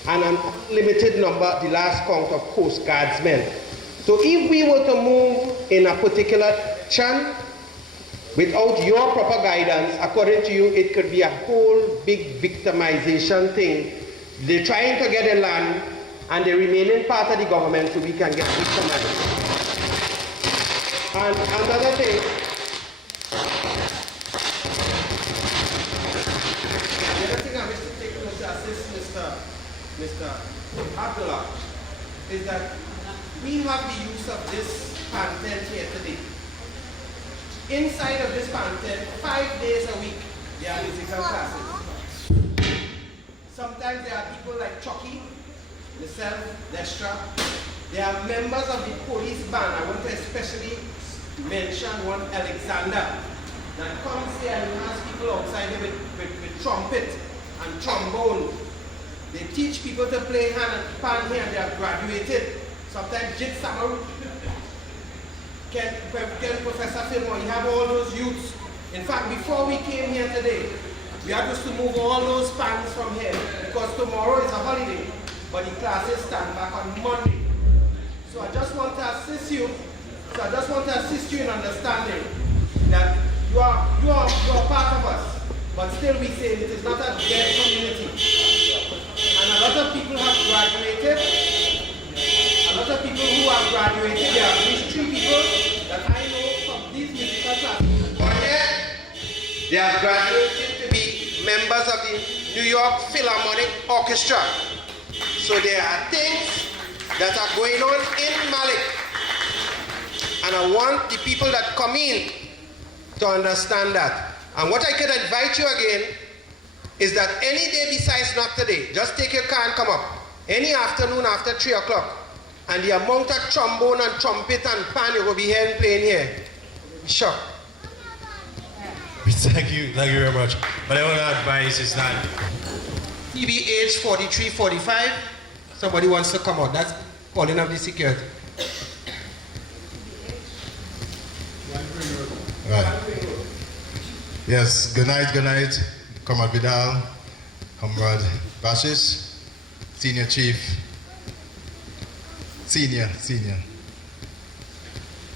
and an unlimited number, the last count, of Coast Guardsmen. So if we were to move in a particular channel, without your proper guidance, according to you, it could be a whole big victimization thing. They're trying to get a land, and the remaining part of the government so we can get victimized. And another thing, the other thing I wish to take to assist Mr. Abdullah is that we have the use of this content here today. Inside of this content, 5 days a week, there are musical classes. Sometimes there are people like Chucky, myself, Destra. There are members of the police band. I want to especially mention one, Alexander, that comes here and has people outside here with trumpet and trombone. They teach people to play hand and pan here, and they are graduated. Sometimes Jit Samaru. Can Professor Fillmore, you have all those youths. In fact, before we came here today, we had to move all those pans from here because tomorrow is a holiday, but the classes stand back on Monday. So I just want to assist you. So I just want to assist you in understanding that you are part of us, but still we say it is not a dead community. And a lot of people have graduated. A lot of people who have graduated, there are at least 3 people that I know from these musical classes. They have graduated to be members of the New York Philharmonic Orchestra. So there are things that are going on in Malik. And I want the people that come in to understand that. And what I can invite you again is that any day besides not today, just take your car and come up. Any afternoon after 3 o'clock. And the amount of trombone and trumpet and pan you will be hearing playing here. Sure. Thank you very much. But I want to advise is that TB age 43, 45. Somebody wants to come out. That's calling of the security. Right. Yes, good night. Comrade Vidal, Comrade Bashish, Senior Chief. Senior.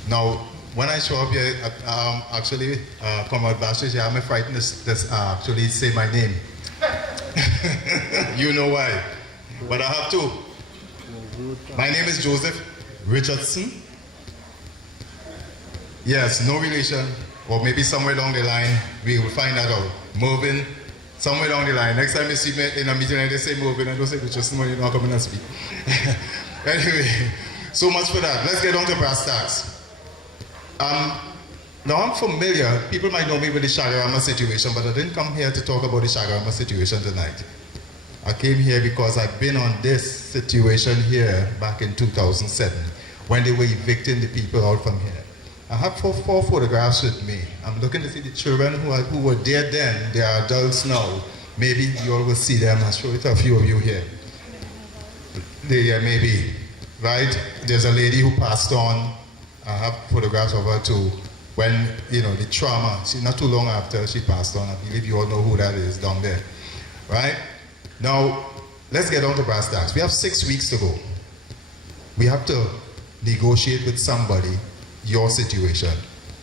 Now, when I show up here, actually, Comrade Bashish, I'm frightened to actually say my name. You know why. But I have to. My name is Joseph Richardson. Yes, no relation, or maybe somewhere along the line, we will find that out. Mervyn, somewhere along the line. Next time you see me in a meeting and they say Mervyn, I don't say Richardson, you're not coming and speak. Anyway, so much for that. Let's get on to brass tacks. Now I'm familiar, people might know me with the Shagarama situation, but I didn't come here to talk about the Shagarama situation tonight. I came here because I've been on this situation here back in 2007, when they were evicting the people out from here. I have four photographs with me. I'm looking to see the children who were there then. They are adults now. Maybe you all will see them. I'll show it to a few of you here. They maybe, right? There's a lady who passed on. I have photographs of her too. When, the trauma, not too long after she passed on. I believe you all know who that is down there, right? Now, let's get on to brass tacks. We have 6 weeks to go. We have to negotiate with somebody your situation.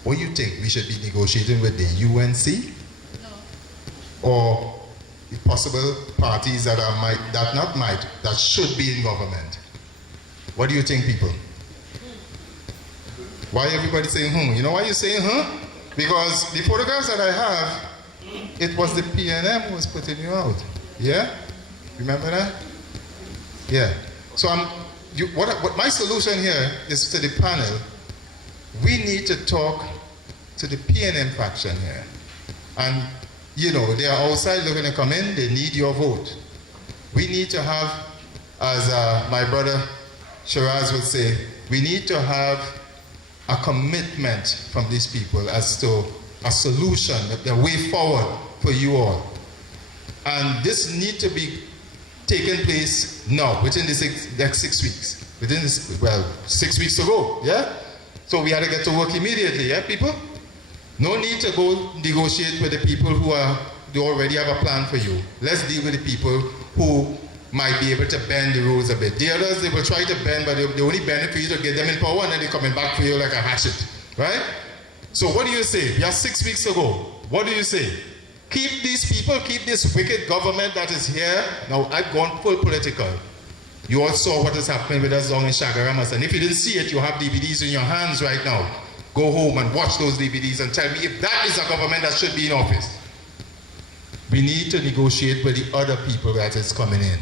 What do you think? We should be negotiating with the UNC? No. Or the possible parties that that should be in government? What do you think, people? Why everybody saying, You know why you're saying, Because the photographs that I have, it was the PNM who was putting you out. Yeah? Remember that? Yeah. So what my solution here is to the panel. We need to talk to the PNM faction here. And, they are outside looking to come in, they need your vote. We need to have, as my brother Shiraz would say, we need to have a commitment from these people as to a solution, the way forward for you all. And this needs to be taking place now, within the next 6 weeks. 6 weeks to go, yeah? So we had to get to work immediately, yeah, people? No need to go negotiate with the people who already have a plan for you. Let's deal with the people who might be able to bend the rules a bit. The others, they will try to bend, but they only bend for you to get them in power, and then they're coming back for you like a hatchet, right? So what do you say? You have 6 weeks to go. What do you say? Keep these people, keep this wicked government that is here. Now, I've gone full political. You all saw what is happening with us down in Shagaramas, and if you didn't see it, you have DVDs in your hands right now. Go home and watch those DVDs and tell me if that is a government that should be in office. We need to negotiate with the other people that is coming in.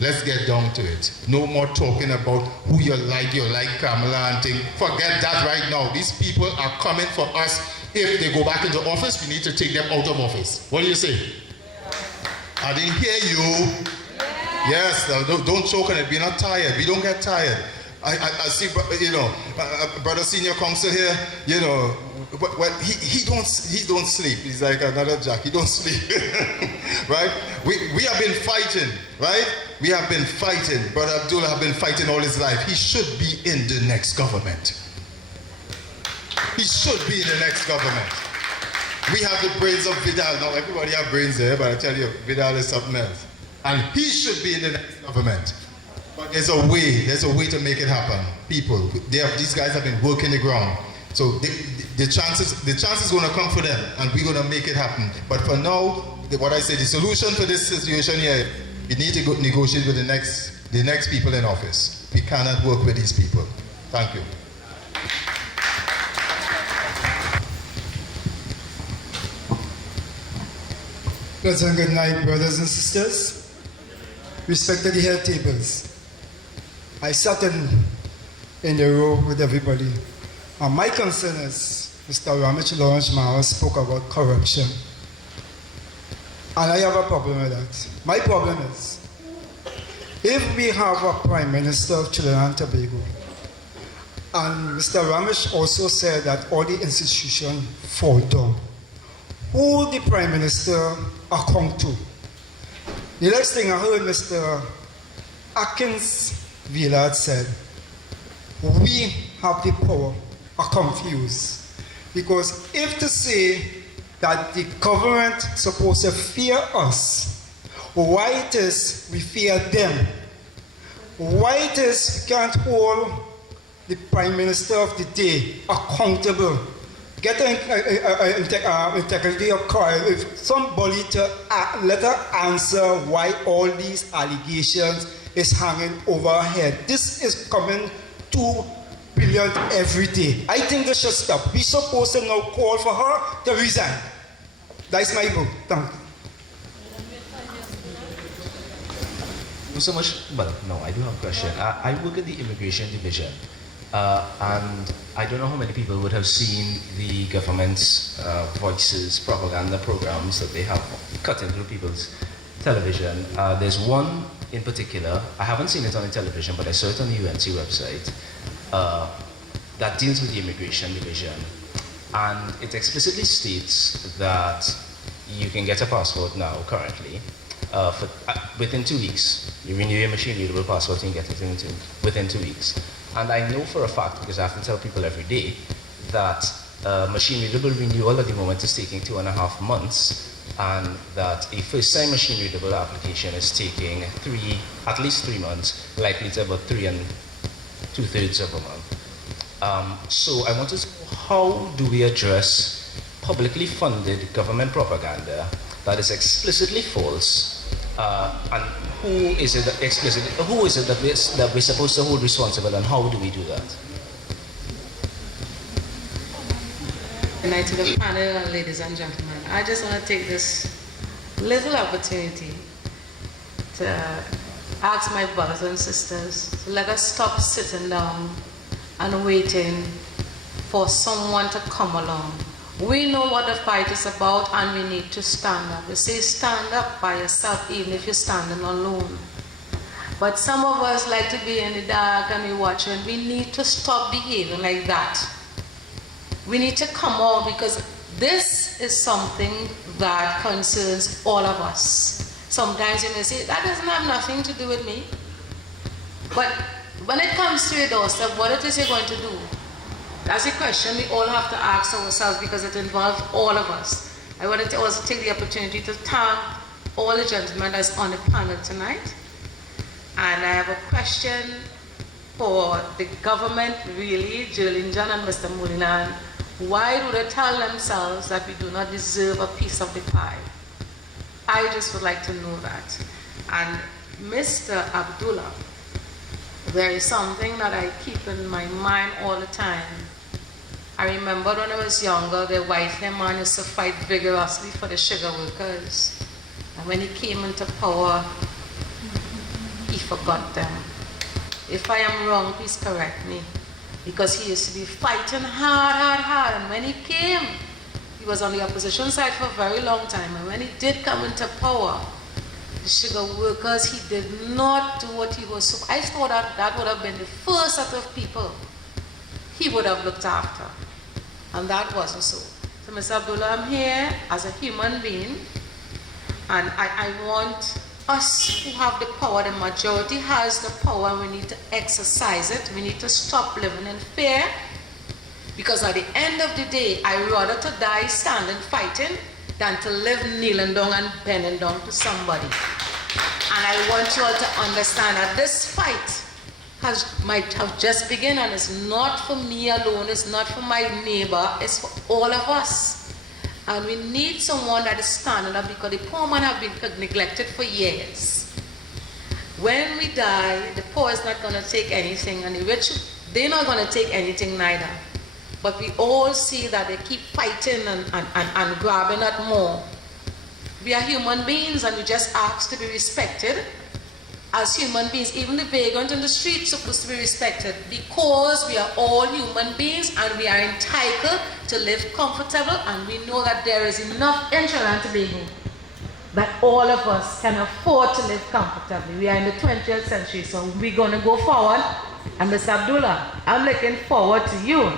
Let's get down to it. No more talking about who you like Kamala and thing. Forget that right now. These people are coming for us. If they go back into office, we need to take them out of office. What do you say? I didn't hear you. Yes, don't choke on it. We're not tired. We don't get tired. I see, brother senior counsel here, but he don't sleep. He's like another Jack. He don't sleep, right? We have been fighting, right? We have been fighting. Brother Abdullah have been fighting all his life. He should be in the next government. He should be in the next government. We have the brains of Vidal. Now everybody have brains there, but I tell you, Vidal is something else. And he should be in the next government. But But there's a way to make it happen. People, these guys have been working the ground. So the chances going to come for them, and we're going to make it happen. But for now, what I say, the solution for this situation here, we need to go negotiate with the next people in office. We cannot work with these people. Thank you. Pleasant good night, brothers and sisters. Respected head tables. I sat in the row with everybody. And my concern is, Mr. Ramesh Lawrence Mahal spoke about corruption. And I have a problem with that. My problem is, if we have a Prime Minister of Trinidad and Tobago, and Mr. Ramesh also said that all the institutions fall down, who the Prime Minister account to? The next thing I heard Mr. Atkins Villard said, we have the power. Are confused. Because if to say that the government supposed to fear us, why it is we fear them? Why it is we can't hold the Prime Minister of the day accountable? Get integrity of crime. If somebody to let her answer why all these allegations is hanging over her head. This is coming to brilliant every day. I think they should stop. We're supposed to now call for her to resign. That's my vote. Thank you. So much, well, no, I do have a question. I work in the immigration division, and I don't know how many people would have seen the government's voices, propaganda programs that they have cut into people's television. There's one in particular, I haven't seen it on the television, but I saw it on the UNC website, that deals with the immigration division. And it explicitly states that you can get a passport now, currently, within 2 weeks. You renew your machine-readable passport and get it within 2 weeks. And I know for a fact, because I have to tell people every day, that machine-readable renewal at the moment is taking 2.5 months, and that a first-time machine-readable application is taking at least 3 months, likely to about 3 2/3 of a month. So I want to know, how do we address publicly funded government propaganda that is explicitly false, and who is it that we're supposed to hold responsible, and how do we do that? Good night to the panel and ladies and gentlemen. I just want to take this little opportunity to ask my brothers and sisters to let us stop sitting down and waiting for someone to come along. We know what the fight is about, and we need to stand up. We say stand up by yourself, even if you're standing alone. But some of us like to be in the dark and we watch, and we need to stop behaving like that. We need to come out, because this is something that concerns all of us. Sometimes you may say, that doesn't have nothing to do with me. But when it comes to your doorstep, what it is you're going to do? That's a question we all have to ask ourselves, because it involves all of us. I want to also take the opportunity to thank all the gentlemen that's on the panel tonight. And I have a question for the government, really, Jillinger and Mr. Mulinan. Why do they tell themselves that we do not deserve a piece of the pie? I just would like to know that. And Mr. Abdullah, there is something that I keep in my mind all the time. I remember when I was younger, the white hair man used to fight vigorously for the sugar workers. And when he came into power, he forgot them. If I am wrong, please correct me. Because he used to be fighting hard. And when he came, he was on the opposition side for a very long time. And when he did come into power, the sugar workers, he did not do what he was supposed to. I thought that would have been the first set of people he would have looked after. And that wasn't so. So, Mr. Abdullah, I'm here as a human being, and I want us who have the power, the majority has the power, we need to exercise it. We need to stop living in fear, because at the end of the day, I'd rather to die standing fighting than to live kneeling down and bending down to somebody. And I want you all to understand that this fight might have just begun, and it's not for me alone, it's not for my neighbor, it's for all of us. And we need someone that is standing up, because the poor man have been neglected for years. When we die, the poor is not going to take anything, and the rich, they're not going to take anything neither. But we all see that they keep fighting and grabbing at more. We are human beings, and we just ask to be respected as human beings. Even the vagrant in the street is supposed to be respected, because we are all human beings and we are entitled to live comfortable, and we know that there is enough in Trinidad and Tobago that all of us can afford to live comfortably. We are in the 20th century, so we're going to go forward. And Mr. Abdullah, I'm looking forward to you,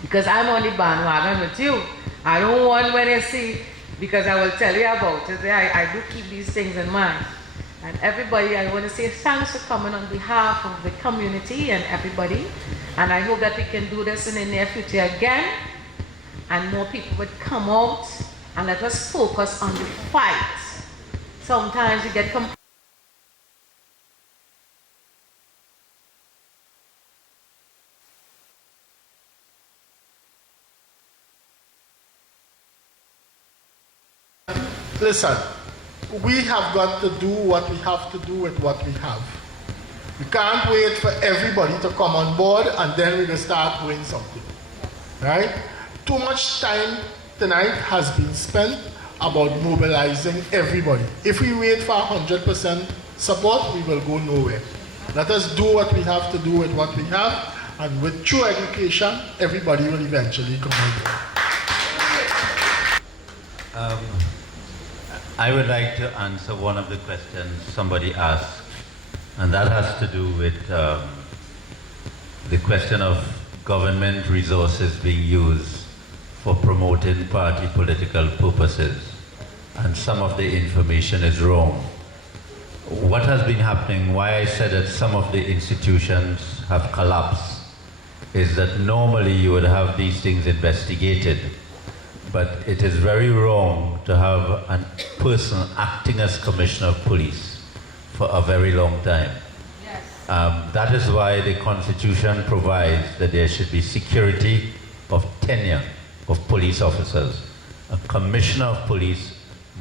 because I'm on the bandwagon with you. I don't want when I see, because I will tell you about it. I do keep these things in mind. And everybody, I want to say thanks for coming on behalf of the community and everybody. And I hope that we can do this in the near future again, and more people would come out, and let us focus on the fight. Sometimes you get Listen, we have got to do what we have to do with what we have. We can't wait for everybody to come on board and then we will start doing something, right? Too much time tonight has been spent about mobilizing everybody. If we wait for 100% support, we will go nowhere. Let us do what we have to do with what we have, and with true education, everybody will eventually come on board. I would like to answer one of the questions somebody asked, and that has to do with the question of government resources being used for promoting party political purposes, and some of the information is wrong. What has been happening, why I said that some of the institutions have collapsed, is that normally you would have these things investigated, but it is very wrong to have a person acting as Commissioner of Police for a very long time. Yes. That is why the Constitution provides that there should be security of tenure of police officers. A Commissioner of Police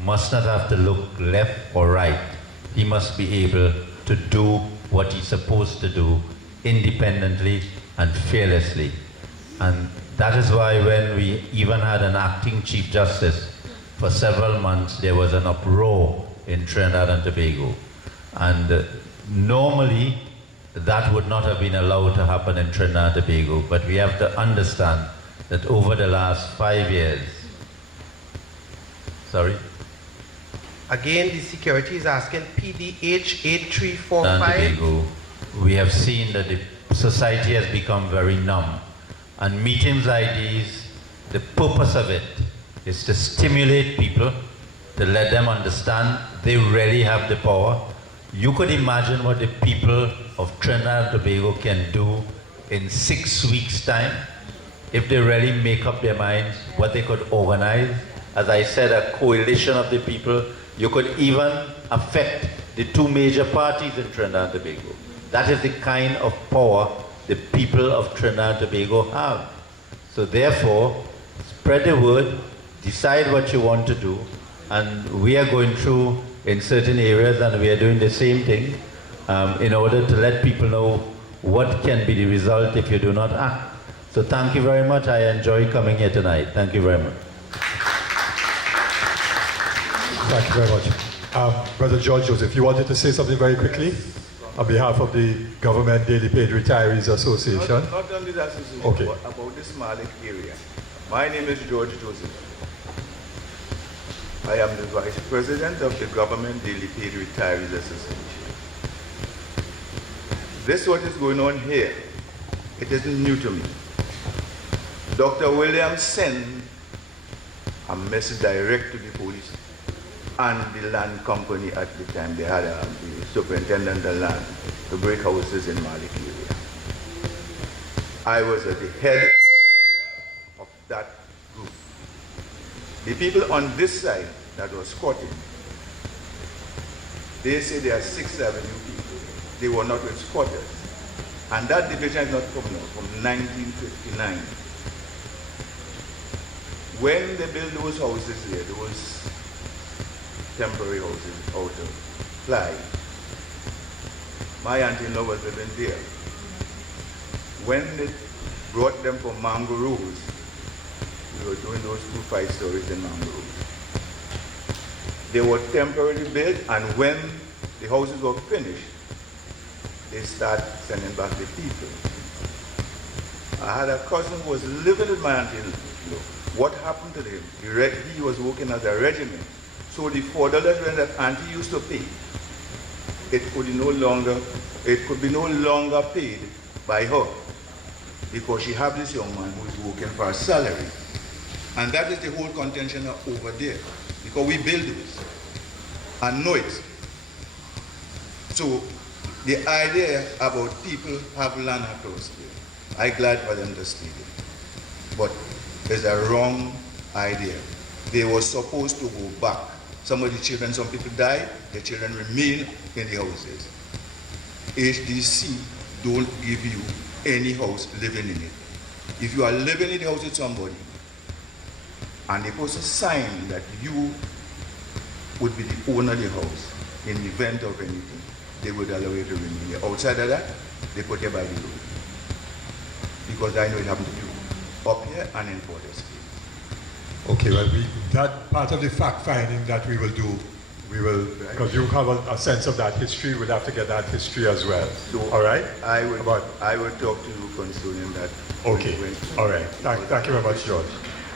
must not have to look left or right. He must be able to do what he's supposed to do independently and fearlessly. And that is why when we even had an acting Chief Justice, for several months there was an uproar in Trinidad and Tobago. And normally that would not have been allowed to happen in Trinidad and Tobago, but we have to understand that over the last 5 years, sorry? Again, the security is asking PDH 8345. Tobago, we have seen that the society has become very numb. And meetings like these, the purpose of it is to stimulate people, to let them understand they really have the power. You could imagine what the people of Trinidad and Tobago can do in 6 weeks' time if they really make up their minds, what they could organize. As I said, a coalition of the people. You could even affect the two major parties in Trinidad and Tobago. That is the kind of power the people of Trinidad and Tobago have. So therefore, spread the word, decide what you want to do, and we are going through in certain areas, and we are doing the same thing in order to let people know what can be the result if you do not act. So thank you very much. I enjoy coming here tonight. Thank you very much. Thank you very much. Brother George Joseph, you wanted to say something very quickly on behalf of the Government Daily Paid Retirees Association? Not only the association, okay, but about this Malik area. My name is George Joseph. I am the Vice President of the Government Daily Paid Retirees Association. This what is going on here. It isn't new to me. Dr. Williams sent a message direct to the police and the land company at the time. They had the superintendent of land to break houses in Malik area. I was at the head of that group. The people on this side that was squatting They say there are 6 Avenue people. They were not with squatters. And that division is not from now, from 1959. When they built those houses here, those temporary houses out of ply, my auntie-in-law was living there. When they brought them from Mangaroos, we were doing those 2 5-stories in Mangaroos. They were temporarily built, and when the houses were finished, they started sending back the people. I had a cousin who was living with my auntie-in-law. What happened to him? He was working as a regiment. So the $4 rent that auntie used to pay, it could be no longer paid by her, because she had this young man who is working for a salary. And that is the whole contention over there, because we build those and know it. So the idea about people have land across there, I'm glad for them to stay there. But it's a wrong idea. They were supposed to go back. Some of the children, some people died, the children remain in the houses. HDC don't give you any house living in it. If you are living in the house with somebody, and they post a sign that you would be the owner of the house in the event of anything, they would allow you to remain here. Outside of that, they put you by the road. Because I know it happened to you up here and in Fortress. Okay, well, that part of the fact finding that we will do, because you have a sense of that history, we'll have to get that history as well. So all right? I would talk to you concerning that. Okay, all right. Thank you very much, George.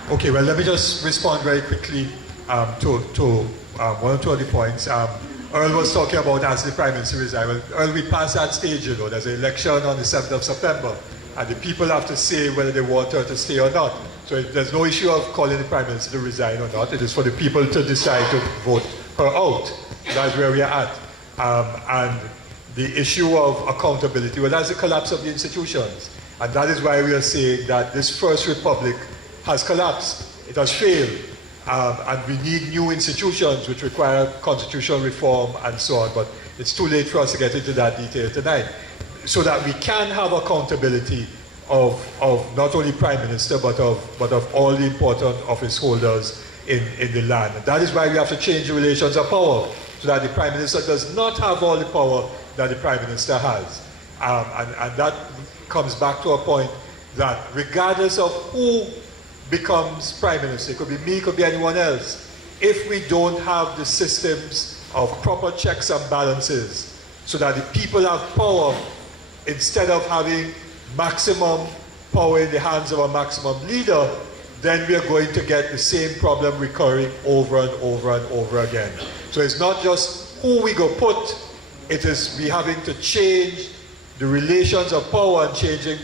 Okay, well, let me just respond very quickly to one or two of the points. Earl was talking about as the Prime Minister resign. Earl, we passed that stage, you know. There's an election on the 7th of September, and the people have to say whether they want her to stay or not. So there's no issue of calling the Prime Minister to resign or not. It is for the people to decide to vote her out. That's where we are at. And the issue of accountability, well, that's the collapse of the institutions. And that is why we are saying that this First Republic has collapsed. It has failed. And we need new institutions which require constitutional reform and so on. But it's too late for us to get into that detail tonight. So that we can have accountability of not only Prime Minister, but of all the important office holders in the land. And that is why we have to change the relations of power, so that the Prime Minister does not have all the power that the Prime Minister has. And that comes back to a point that regardless of who becomes Prime Minister, it could be me, it could be anyone else, if we don't have the systems of proper checks and balances, so that the people have power, instead of having maximum power in the hands of a maximum leader, then we are going to get the same problem recurring over and over and over again. So it's not just who we go put, it is we having to change the relations of power and changing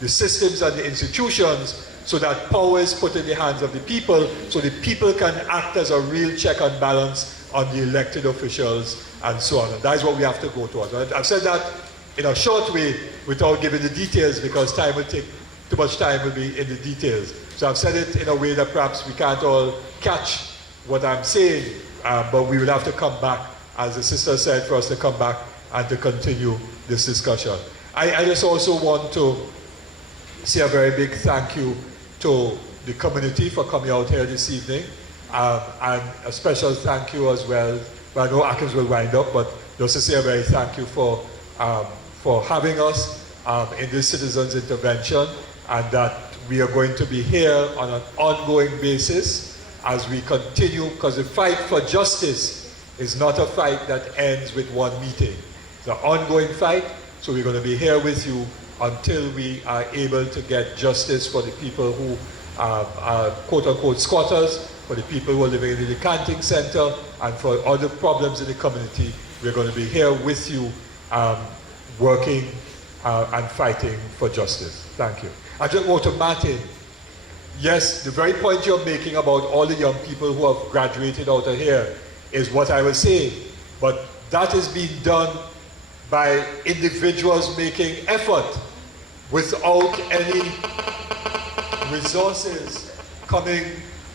the systems and the institutions, so that power is put in the hands of the people, so the people can act as a real check and balance on the elected officials and so on. And that is what we have to go towards. I've said that in a short way without giving the details, because time will take, too much time will be in the details. So I've said it in a way that perhaps we can't all catch what I'm saying, but we will have to come back, as the sister said, for us to come back and to continue this discussion. I just also want to say a very big thank you to the community for coming out here this evening, and a special thank you as well. Well, I know Atkins will wind up, but just to say a very thank you for having us in this citizens' intervention, and that we are going to be here on an ongoing basis as we continue, because the fight for justice is not a fight that ends with one meeting. It's an ongoing fight, so we're going to be here with you until we are able to get justice for the people who are quote-unquote squatters, for the people who are living in the decanting center, and for other problems in the community. We're going to be here with you, working and fighting for justice. Thank you. I just want to Martin. Yes, the very point you're making about all the young people who have graduated out of here is what I was saying. But that is being done by individuals making effort without any resources coming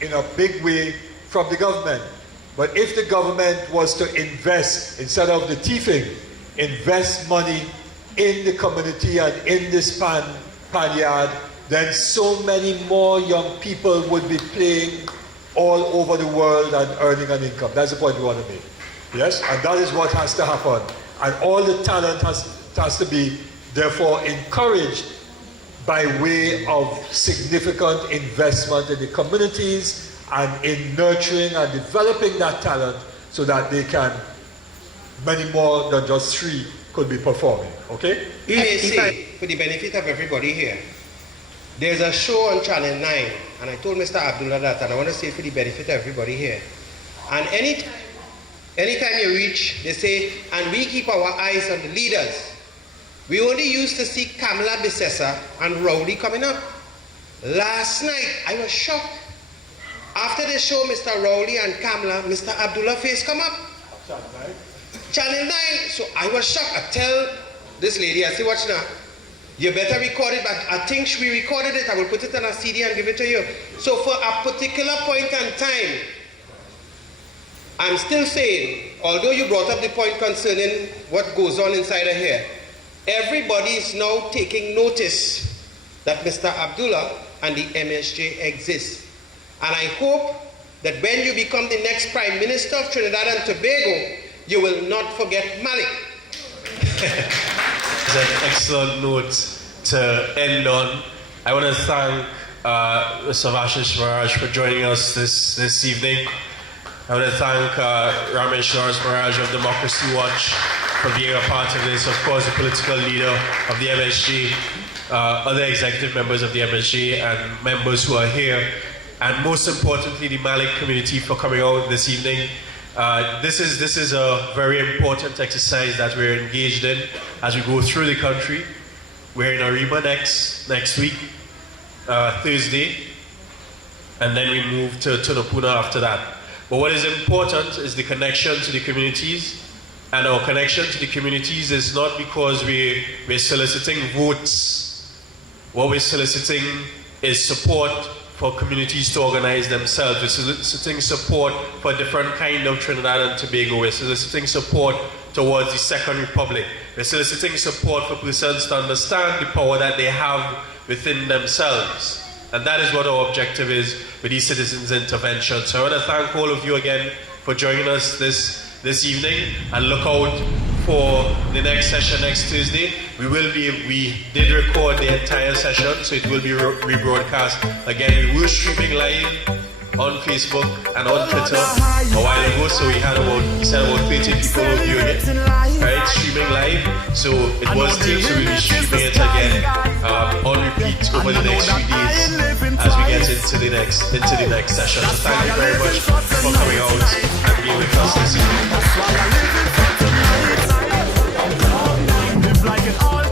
in a big way from the government. But if the government was to invest, instead of the thieving, invest money in the community and in this panyard, then so many more young people would be playing all over the world and earning an income. That's the point we want to make. Yes? And that is what has to happen. And all the talent has to be, therefore, encouraged by way of significant investment in the communities and in nurturing and developing that talent so that they can, many more than just 3 could be performing. Okay? For the benefit of everybody here, there's a show on Channel 9, and I told Mr. Abdullah that, and I want to say it for the benefit of everybody here. And anytime you reach, they say, and we keep our eyes on the leaders. We only used to see Kamla Persad-Bissessar and Rowley coming up. Last night, I was shocked. After the show, Mr. Rowley and Kamla, Mr. Abdullah face come up. Channel 9. So I was shocked. I tell this lady, I say, watch now. You better record it, but I think we recorded it. I will put it on a CD and give it to you. So for a particular point in time, I'm still saying, although you brought up the point concerning what goes on inside of here, everybody is now taking notice that Mr. Abdullah and the MSJ exist. And I hope that when you become the next Prime Minister of Trinidad and Tobago, you will not forget Malik. It's an excellent note to end on. I want to thank Mr. Persad-Bissessar for joining us this evening. I want to thank Ramesh Lawrence Maharaj of Democracy Watch for being a part of this. Of course, the political leader of the MSJ, other executive members of the MSJ, and members who are here, and most importantly, the Malik community for coming out this evening. This is a very important exercise that we're engaged in as we go through the country. We're in Arima next week, Thursday, and then we move to Tunapuna after that. But what is important is the connection to the communities, and our connection to the communities is not because we're soliciting votes. What we're soliciting is support for communities to organize themselves. We're soliciting support for a different kind of Trinidad and Tobago. We're soliciting support towards the Second Republic. We're soliciting support for persons to understand the power that they have within themselves. And that is what our objective is with these citizens' intervention. So I want to thank all of you again for joining us this evening, and look out for the next session next Tuesday. We did record the entire session, so it will be rebroadcast. Again, we were streaming live on Facebook and on Twitter a while ago, so we said about 30 people were viewing it, right, streaming live. So it was taped, so we'll be streaming it again on repeat over the next few days as we get into the next session. So thank you very much for coming out and being with us this evening. Live like an all